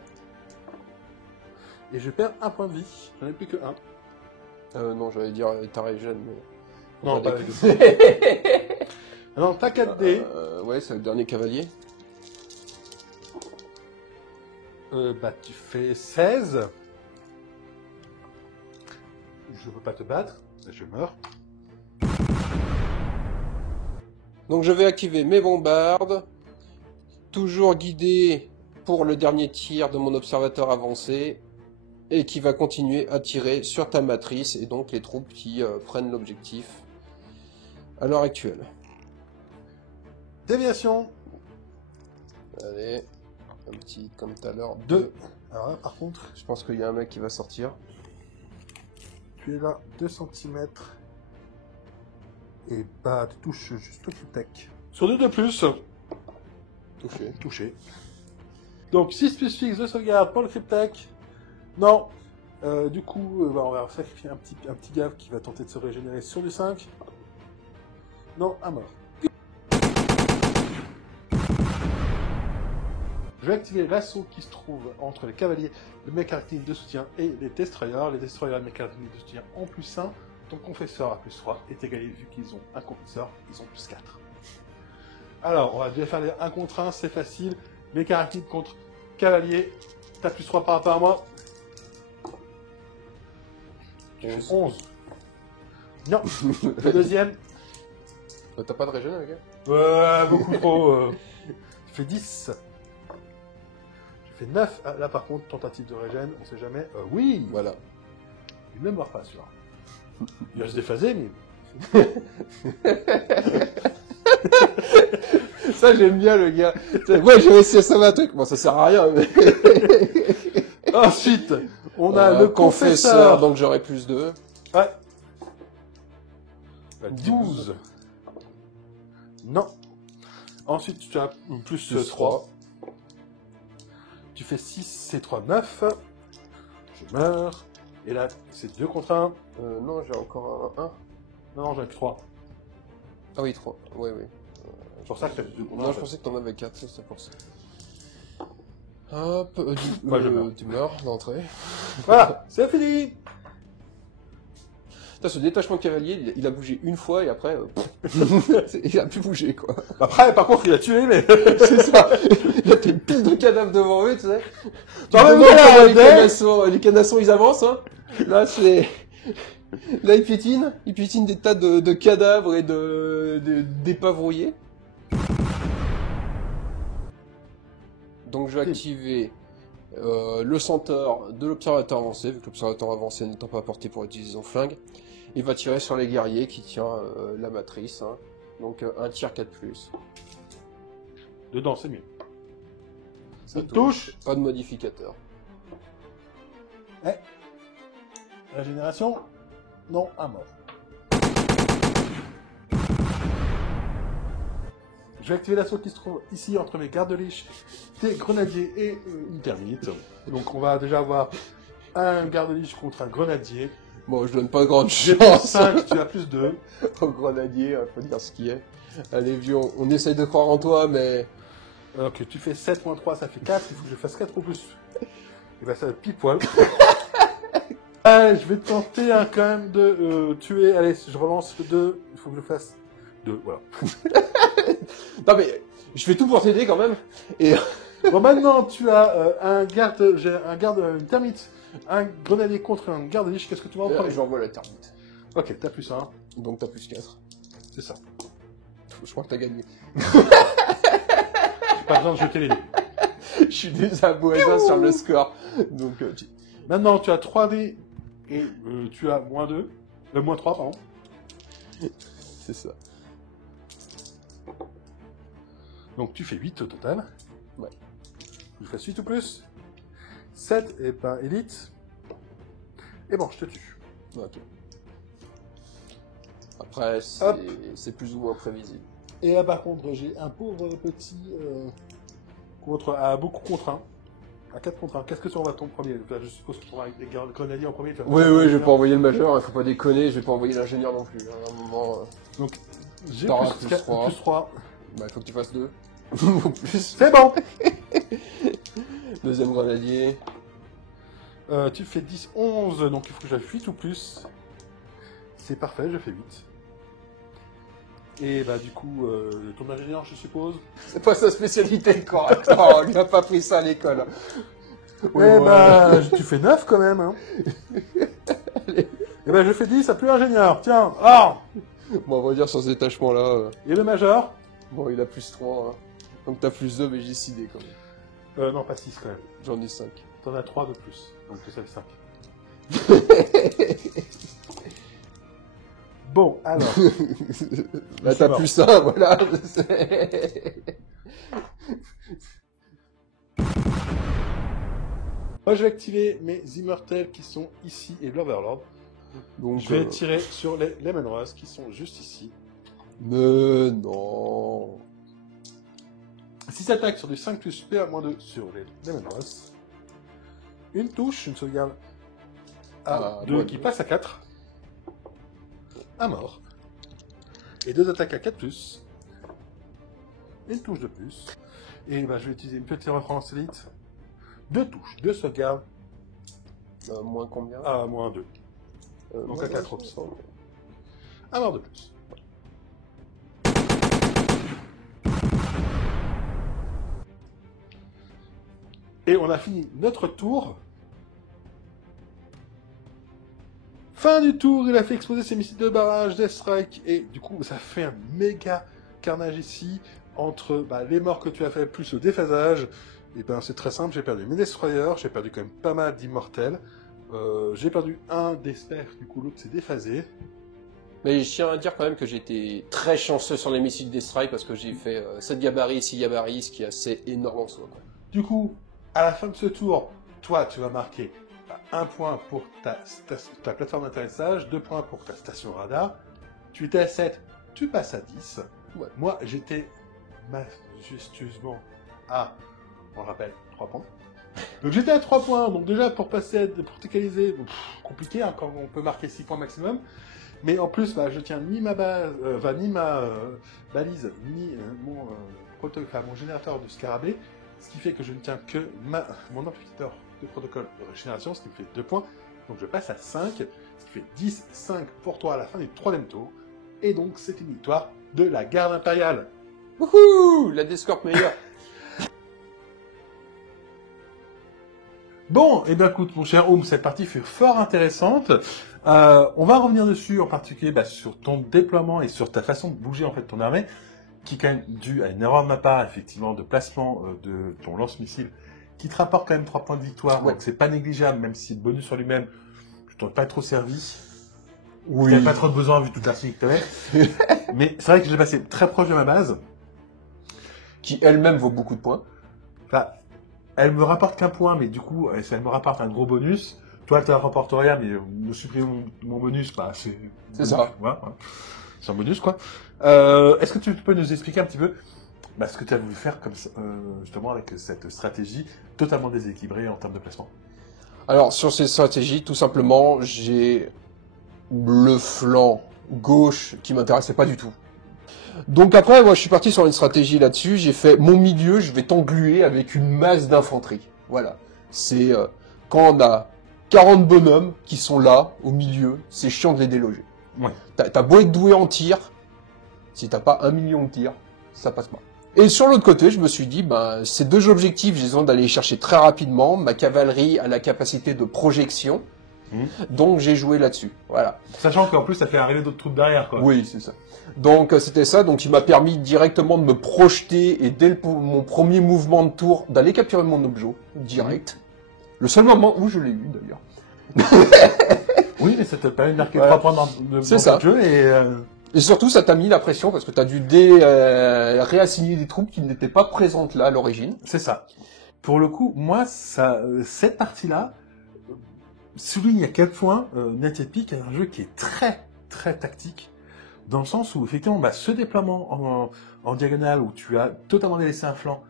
Et je perds 1 point de vie, j'en ai plus que 1. Non, j'allais dire ta régène, mais... Non, pas avec avec non, t'as 4D. Ouais, c'est le dernier cavalier. Bah tu fais 16. Je peux pas te battre, je meurs. Donc je vais activer mes bombardes, toujours guidé pour le dernier tir de mon observateur avancé, et qui va continuer à tirer sur ta matrice, et donc les troupes qui prennent l'objectif à l'heure actuelle. Déviation. Allez, un petit comme tout à l'heure. 2. Alors là, par contre, Je pense qu'il y a un mec qui va sortir. tu es là, 2 cm. Et bah, tu touches juste le cryptech. Sur 2 de plus. Touché. Touché. Donc 6 plus fixe de sauvegarde pour le cryptech. Non. Du coup, on va sacrifier un petit gave qui va tenter de se régénérer sur du 5. Non, à mort. Je vais activer l'assaut qui se trouve entre les cavaliers, le mec arachnides de soutien et les destroyers. Les destroyers et les mecs arachnides de soutien ont plus 1. Ton confesseur a plus 3 est égalé vu qu'ils ont un confesseur, ils ont plus 4. Alors, on va déjà faire les 1 contre 1, c'est facile. Mec arachnide contre cavalier, t'as plus 3 par rapport à moi. 11. Non, le deuxième. T'as pas de régène, les gars? Ouais, beaucoup trop. Tu fais 10. Je fais 9. Ah, là, par contre, tentative de régène, on sait jamais. Oui. Voilà. Il ne meurt pas, celui-là. Il va se déphaser, mais... Ça, j'aime bien, le gars. Ouais, j'ai réussi à sauver un truc. Bon, ça sert à rien, mais... Ensuite, on a le confesseur. Donc j'aurai plus 2. Ouais. 12. Non. Ensuite, tu as plus 3. Tu fais 6, c'est 3, 9. Je meurs. Et là, c'est 2 contre 1. Non, j'ai encore un 1. Non, j'en ai que 3. Ah oui, 3. Ouais, oui. C'est pour ça que t'as 2 contre 1. Non, je pensais que t'en avais 4, c'est pour ça. Hop, tu meurs d'entrée. Voilà, c'est fini. Putain, ce détachement de cavalier, il a bougé une fois et après, il a plus bougé, quoi. Après, par contre, il a tué, mais... C'est ça. Il a une pile de cadavres devant eux, tu sais. T'en Tu as vois vu, comment les canassons, ils avancent, hein. Là, c'est... Là, ils piétinent des tas de cadavres et d'épaves rouillées. Donc, je vais activer le centaure de l'observateur avancé, vu que l'observateur avancé n'étant pas apporté pour utiliser son flingue. Il va tirer sur les guerriers qui tient la matrice. Hein. Donc, un tir 4+. Dedans, c'est mieux. Ça touche. Pas de modificateur. Régénération. Non, à mort. Je vais activer l'assaut qui se trouve ici entre mes gardes-liche, des grenadiers et une termite. Donc on va déjà avoir un garde-liche contre un grenadier. Bon, je donne pas grande J'ai plus chance 5, tu as plus 2. au grenadier, faut dire ce qui est. Allez, vieux, on essaye de croire en toi, mais... Ok, tu fais 7 moins 3, ça fait 4, il faut que je fasse 4 ou plus. Et ben ça va pile poil. Allez, je vais tenter quand même de tuer. Allez, je relance le 2, il faut que je fasse 2, voilà. Non mais, je fais tout pour t'aider quand même. Et... Bon, maintenant, tu as une termite, un grenadier contre un garde-liche. Qu'est-ce que tu vas en prendre? j'envoie la termite. Ok, t'as plus 1. Donc t'as plus 4. C'est ça. Je crois que t'as gagné. J'ai pas besoin de jeter les dés. Je suis déjà voisin sur le score. Donc, Maintenant, tu as 3 dés et tu as moins 2. Moins 3, pardon. c'est ça. Donc tu fais 8 au total. Ouais. Je fais 8 ou plus. 7 et pas élite. Et bon, je te tue. Ok. Après, c'est plus ou moins prévisible. Et là, par contre, j'ai un pauvre petit beaucoup contre 1. À 4 contre 1. Qu'est-ce que tu envoies ton premier? Je suppose que tu envoies les grenadiers en premier. Oui, je vais pas envoyer le majeur, il faut pas déconner, je vais pas envoyer l'ingénieur non plus. À un moment, Donc, j'ai t'auras plus, plus 3. plus 3. Bah, il faut que tu fasses 2. Ou plus. C'est bon. Deuxième grenadier. Tu fais 10, 11, donc il faut que j'aille 8 ou plus. C'est parfait, je fais 8. Et bah du coup, ton ingénieur, je suppose. C'est pas sa spécialité, le correcteur, il a pas pris ça à l'école. Ouais, bah, tu fais 9 quand même, hein. Et bah je fais 10 à plus ingénieur, tiens. Ah. Bon, on va dire sur ce détachement-là. Et le major? Bon, il a plus 3, hein. Donc t'as plus 2, mais j'ai 6 dés quand même. Non, pas 6 quand même. J'en ai 5. T'en as 3 de plus, donc ça fait 5. Bon, alors. Là, t'as plus 1, voilà. Moi, je vais activer mes immortels qui sont ici et l'Overlord. Donc, Je vais tirer sur les Lemon Rose qui sont juste ici. Mais non. Si ça attaque sur du 5 plus PA-2 sur les Lemon Rose, une touche, une sauvegarde à 2 qui passe à 4, à mort, et 2 attaques à 4 plus, une touche de plus, et ben, je vais utiliser une petite référence élite, 2 touches, 2 sauvegardes, Moins combien à moins 2, donc à 4 plus, à mort de plus. Et on a fini notre tour. Fin du tour, il a fait exploser ses missiles de barrage, Death Strike, et du coup, ça fait un méga carnage ici, entre les morts que tu as fait, plus le déphasage. Et ben, c'est très simple, j'ai perdu mes Destroyers, j'ai perdu quand même pas mal d'immortels, j'ai perdu un d'espère, du coup l'autre s'est déphasé. Mais je tiens à dire quand même que j'ai été très chanceux sur les missiles des strikes parce que j'ai fait 7 gabarits, 6 gabarits, ce qui est assez énorme en soi. Du coup, à la fin de ce tour, toi, tu vas marquer 1 point pour ta plateforme d'atterrissage, 2 points pour ta station radar. Tu étais à 7, tu passes à 10. Ouais. Moi, j'étais majestueusement à, on le rappelle, 3 points. Donc j'étais à 3 points, donc déjà pour passer, pour t'égaliser, compliqué, hein, quand on peut marquer 6 points maximum. Mais en plus, je tiens ni ma base, ni ma balise, ni mon générateur de scarabée. Ce qui fait que je ne tiens que mon amplificateur de protocole de régénération, ce qui me fait 2 points. Donc je passe à 5, ce qui fait 10, 5 pour toi à la fin du 3e tour. Et donc c'est une victoire de la garde impériale. Wouhou, la Descorp meilleure. Bon, et bien écoute mon cher Home, cette partie fut fort intéressante. On va revenir dessus, en particulier sur ton déploiement et sur ta façon de bouger en fait ton armée, qui est quand même dû à une erreur de ma part, effectivement, de placement de ton lance-missile, qui te rapporte quand même 3 points de victoire, Ouais. donc c'est pas négligeable, même si le bonus sur lui-même, je t'en ai pas trop servi. Oui. J'avais pas trop de besoin vu toute l'article que t'avais. Mais c'est vrai que j'ai passé très proche de ma base. Qui elle-même vaut beaucoup de points. Enfin, elle me rapporte qu'un point, mais du coup, elle me rapporte un gros bonus. Toi, elle te rapporte rien, mais me supprimer mon bonus, C'est ça. Voilà. C'est un bonus, quoi. Est-ce que tu peux nous expliquer un petit peu ce que tu as voulu faire comme justement avec cette stratégie totalement déséquilibrée en termes de placement? Alors, sur ces stratégies, tout simplement, j'ai le flanc gauche qui m'intéressait pas du tout. Donc après, moi, je suis parti sur une stratégie là-dessus. J'ai fait mon milieu, je vais t'engluer avec une masse d'infanterie. Voilà. C'est quand on a 40 bonhommes qui sont là, au milieu, c'est chiant de les déloger. Ouais. T'as beau être doué en tir, si t'as pas 1 million de tirs, ça passe pas. Et sur l'autre côté, je me suis dit, ces 2 objectifs, j'ai besoin d'aller les chercher très rapidement. Ma cavalerie a la capacité de projection, donc j'ai joué là-dessus. Voilà. Sachant qu'en plus, ça fait arriver d'autres troupes derrière, quoi. Oui, c'est ça. Donc c'était ça, donc il m'a permis directement de me projeter et dès mon premier mouvement de tour, d'aller capturer mon objet, direct. Le seul moment où je l'ai eu, d'ailleurs. Oui, mais ça te permet de marquer Ouais. 3 points dans le jeu Et surtout, ça t'a mis la pression parce que t'as dû réassigner des troupes qui n'étaient pas présentes là à l'origine. c'est ça. Pour le coup, moi, cette partie-là souligne à quel point Net Epic est un jeu qui est très, très tactique, dans le sens où, effectivement, ce déploiement en diagonale, où tu as totalement délaissé un flanc,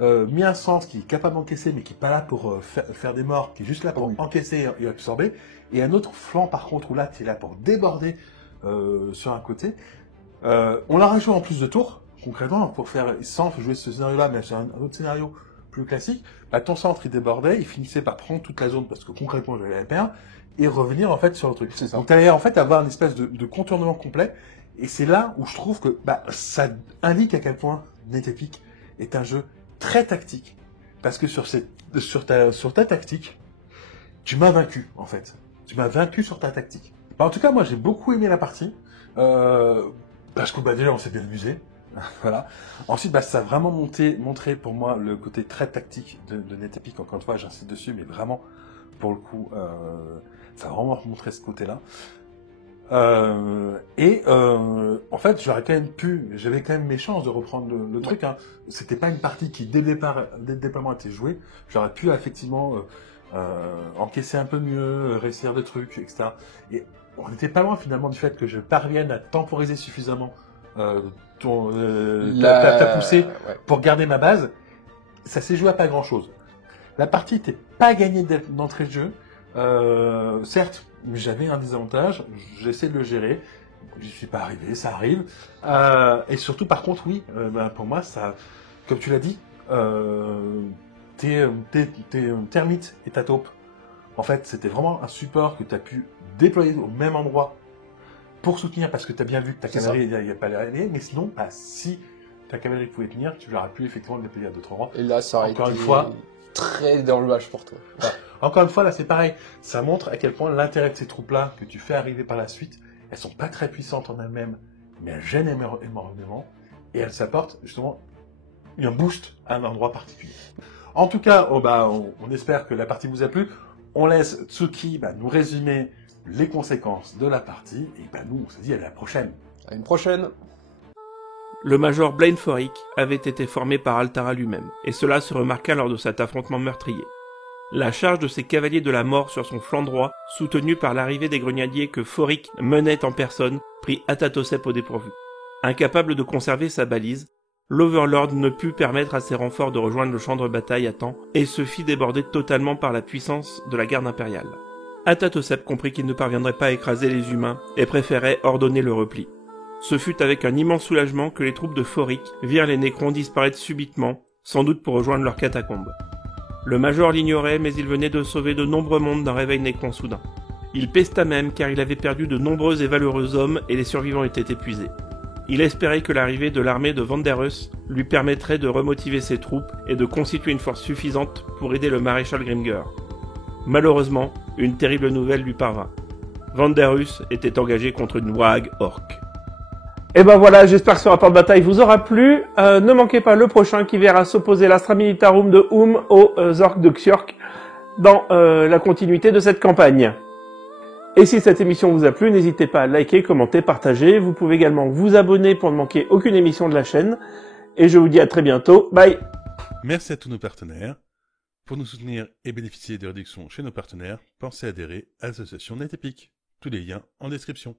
mis un sens qui est capable d'encaisser, mais qui est pas là pour faire des morts, qui est juste là pour encaisser et absorber, et un autre flanc, par contre, où là, tu es là pour déborder sur un côté. On l'a rajouté en plus de tours, concrètement, pour faire, sans jouer ce scénario-là, mais sur un autre scénario plus classique, ton centre, il débordait, il finissait par prendre toute la zone, parce que concrètement, j'avais la perdre, et revenir, en fait, sur le truc. C'est ça. Donc, tu allais, en fait, avoir une espèce de contournement complet, et c'est là où je trouve que, ça indique à quel point Net Epic est un jeu très tactique. Parce que sur ta tactique, tu m'as vaincu, en fait. Tu m'as vaincu sur ta tactique. En tout cas, moi, j'ai beaucoup aimé la partie, parce que, déjà, on s'est bien amusé. Voilà. Ensuite, ça a vraiment montré pour moi le côté très tactique de Net Epic. Encore une fois, j'insiste dessus, mais vraiment, pour le coup, ça a vraiment montré ce côté-là. En fait, j'avais quand même mes chances de reprendre le truc. Hein. C'était pas une partie qui, dès le déploiement, était jouée. J'aurais pu effectivement encaisser un peu mieux, réussir des trucs, etc. Et on n'était pas loin finalement du fait que je parvienne à temporiser suffisamment ta poussée pour garder ma base. Ça s'est joué à pas grand chose. La partie n'était pas gagnée d'entrée de jeu. Certes, j'avais un désavantage, j'essaie de le gérer. Je suis pas arrivé, ça arrive. Et surtout, par contre, oui, pour moi, ça, comme tu l'as dit, tes termites et ta taupe, en fait, c'était vraiment un support que tu as pu déployer au même endroit pour soutenir, parce que tu as bien vu que ta cavalerie, il n'y a pas l'arrivée, mais sinon, si ta cavalerie pouvait tenir, tu l'aurais pu effectivement le déployer à d'autres endroits. Et là, ça aurait Encore été une fois, très dommage pour toi. Ouais. Encore une fois, là, c'est pareil. Ça montre à quel point l'intérêt de ces troupes-là que tu fais arriver par la suite, elles sont pas très puissantes en elles-mêmes, mais elles gênent énormément, et elles s'apportent justement un boost à un endroit particulier. En tout cas, on espère que la partie vous a plu. On laisse Tsuki nous résumer les conséquences de la partie, et nous, on se dit à la prochaine. À une prochaine. Le major Blaine Forick avait été formé par Altara lui-même, et cela se remarqua lors de cet affrontement meurtrier. La charge de ses cavaliers de la mort sur son flanc droit, soutenue par l'arrivée des grenadiers que Forick menait en personne, prit Atatosep au dépourvu. Incapable de conserver sa balise, l'Overlord ne put permettre à ses renforts de rejoindre le champ de bataille à temps et se fit déborder totalement par la puissance de la garde impériale. Atatosep comprit qu'il ne parviendrait pas à écraser les humains et préférait ordonner le repli. Ce fut avec un immense soulagement que les troupes de Forick virent les Nécrons disparaître subitement, sans doute pour rejoindre leurs catacombes. Le major l'ignorait, mais il venait de sauver de nombreux mondes d'un réveil Nécron soudain. Il pesta même car il avait perdu de nombreux et valeureux hommes et les survivants étaient épuisés. Il espérait que l'arrivée de l'armée de Vanderus lui permettrait de remotiver ses troupes et de constituer une force suffisante pour aider le maréchal Grimger. Malheureusement, une terrible nouvelle lui parvint. Vanderus était engagé contre une Warg orque. Et ben voilà, j'espère que ce rapport de bataille vous aura plu. Ne manquez pas le prochain qui verra s'opposer l'Astra Militarum de aux orques de Xiork dans la continuité de cette campagne. Et si cette émission vous a plu, n'hésitez pas à liker, commenter, partager. Vous pouvez également vous abonner pour ne manquer aucune émission de la chaîne. Et je vous dis à très bientôt. Bye! Merci à tous nos partenaires. Pour nous soutenir et bénéficier de réductions chez nos partenaires, pensez à adhérer à l'association NetEpic. Tous les liens en description.